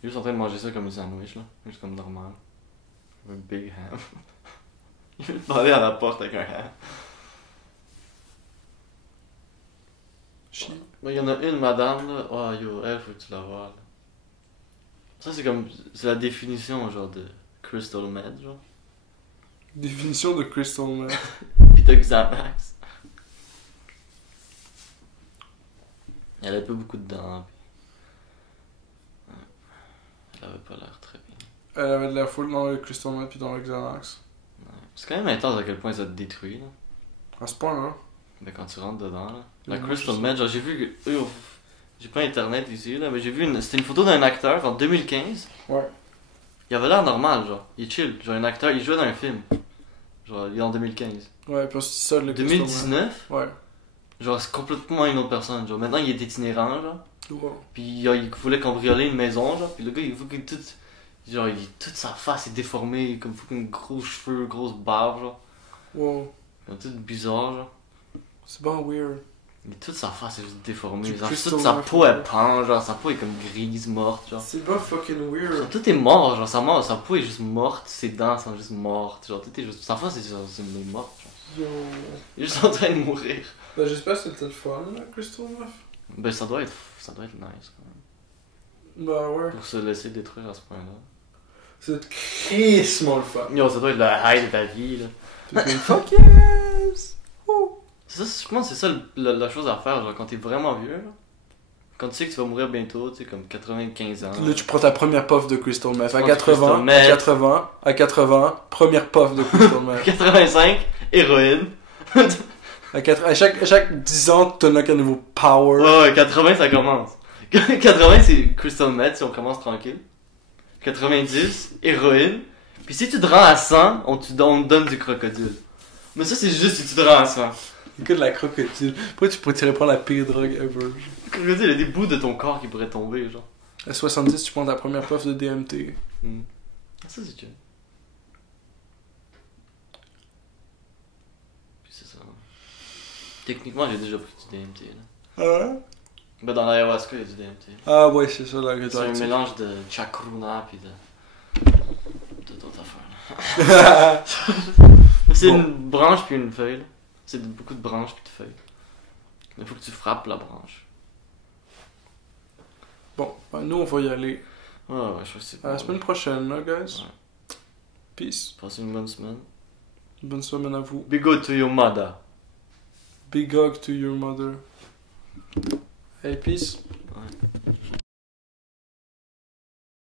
Il est juste en train de manger ça comme un sandwich, là. Juste comme normal. Un big ham. Il veut parler à la porte avec un ham. Chi. Mais il y en a une madame, là. Oh yo, elle, faut que tu la vois, là. Ça, c'est comme. C'est la définition, genre, de crystal meth, genre. Définition de crystal meth. Pis t'as Xanax. Elle avait pas beaucoup de dents, pis... Elle avait pas l'air très bien. Elle avait de la foule dans le crystal meth puis dans le Xanax. Ouais. C'est quand même intense à quel point ça te détruit, là. À ce point-là. Ben quand tu rentres dedans, là. La Ouais, crystal je meth, genre j'ai vu que... J'ai pas internet ici, là, mais j'ai vu c'était une photo d'un acteur en 2015. Ouais. Il avait l'air normal, genre. Il est chill. Genre un acteur, il jouait dans un film. Genre, il est en 2015. Ouais, puis c'est ça le crystal meth. 2019, Ouais. genre c'est complètement une autre personne. Genre maintenant il est itinérant, genre. Wow. Puis il voulait cambrioler une maison, genre. Puis le gars, il faut que tout. Genre, toute sa face est déformée, comme fucking gros cheveux, grosse barbe, genre. Wow. Comme tout bizarre, genre. C'est bien weird. Mais toute sa face est juste déformée. Du Genre, crystal toute sa meth, peau, ouais. elle pend, genre, sa peau est comme grise, morte, genre. C'est pas fucking weird. Genre, tout est mort, genre, sa peau est juste morte, ses dents sont juste mortes, genre, tout est juste. Sa face est morte, genre. Yo. Il est juste en train de mourir. Ben, j'espère que c'était le fun, la crystal meth. Ben, ça doit être nice, quand même. Bah ouais. Pour se laisser détruire à ce point-là. C'est crissement le fun. Yo, ça doit être le high de ta vie, là. T'es comme fuck yes! Wouh. Je pense que c'est ça la chose à faire, genre, quand t'es vraiment vieux, là. Quand tu sais que tu vas mourir bientôt, tu sais, comme 95 ans. Là, tu prends ta première puff de crystal meth. À prends du 80, crystal meth. à 80, première puff de crystal meth. 85, héroïne. À chaque 10 ans, t'unlock un nouveau power. Ouais, 80 ça commence. 80 c'est crystal meth si on commence tranquille. 90, héroïne. Puis si tu te rends à 100, on te donne du crocodile. Mais ça, c'est juste si tu te rends ça. Écoute la crocodile. Pourquoi tu pourrais prendre la pire drogue ever? Comme je dis, il y a des bouts de ton corps qui pourraient tomber, genre. À 70, tu prends ta première puff de DMT. Ça, c'est chill. Puis c'est ça. Techniquement, j'ai déjà pris du DMT, là. Ah ouais? Ben, dans l'ayahuasca, il y a du DMT. Ah ouais, c'est ça, la C'est un mélange de chakruna pis de d'autres affaires, là. C'est Bon. une branche puis une feuille, là. C'est beaucoup de branches puis de feuilles. Il faut que tu frappes la branche. Bon, ben, nous on va y aller. Ouais, je crois que c'est À la bon, semaine prochaine, là, guys. Ouais. Peace. Passez une bonne semaine. Bonne semaine à vous. Big go to your mother. Big hug to your mother. Hey, peace.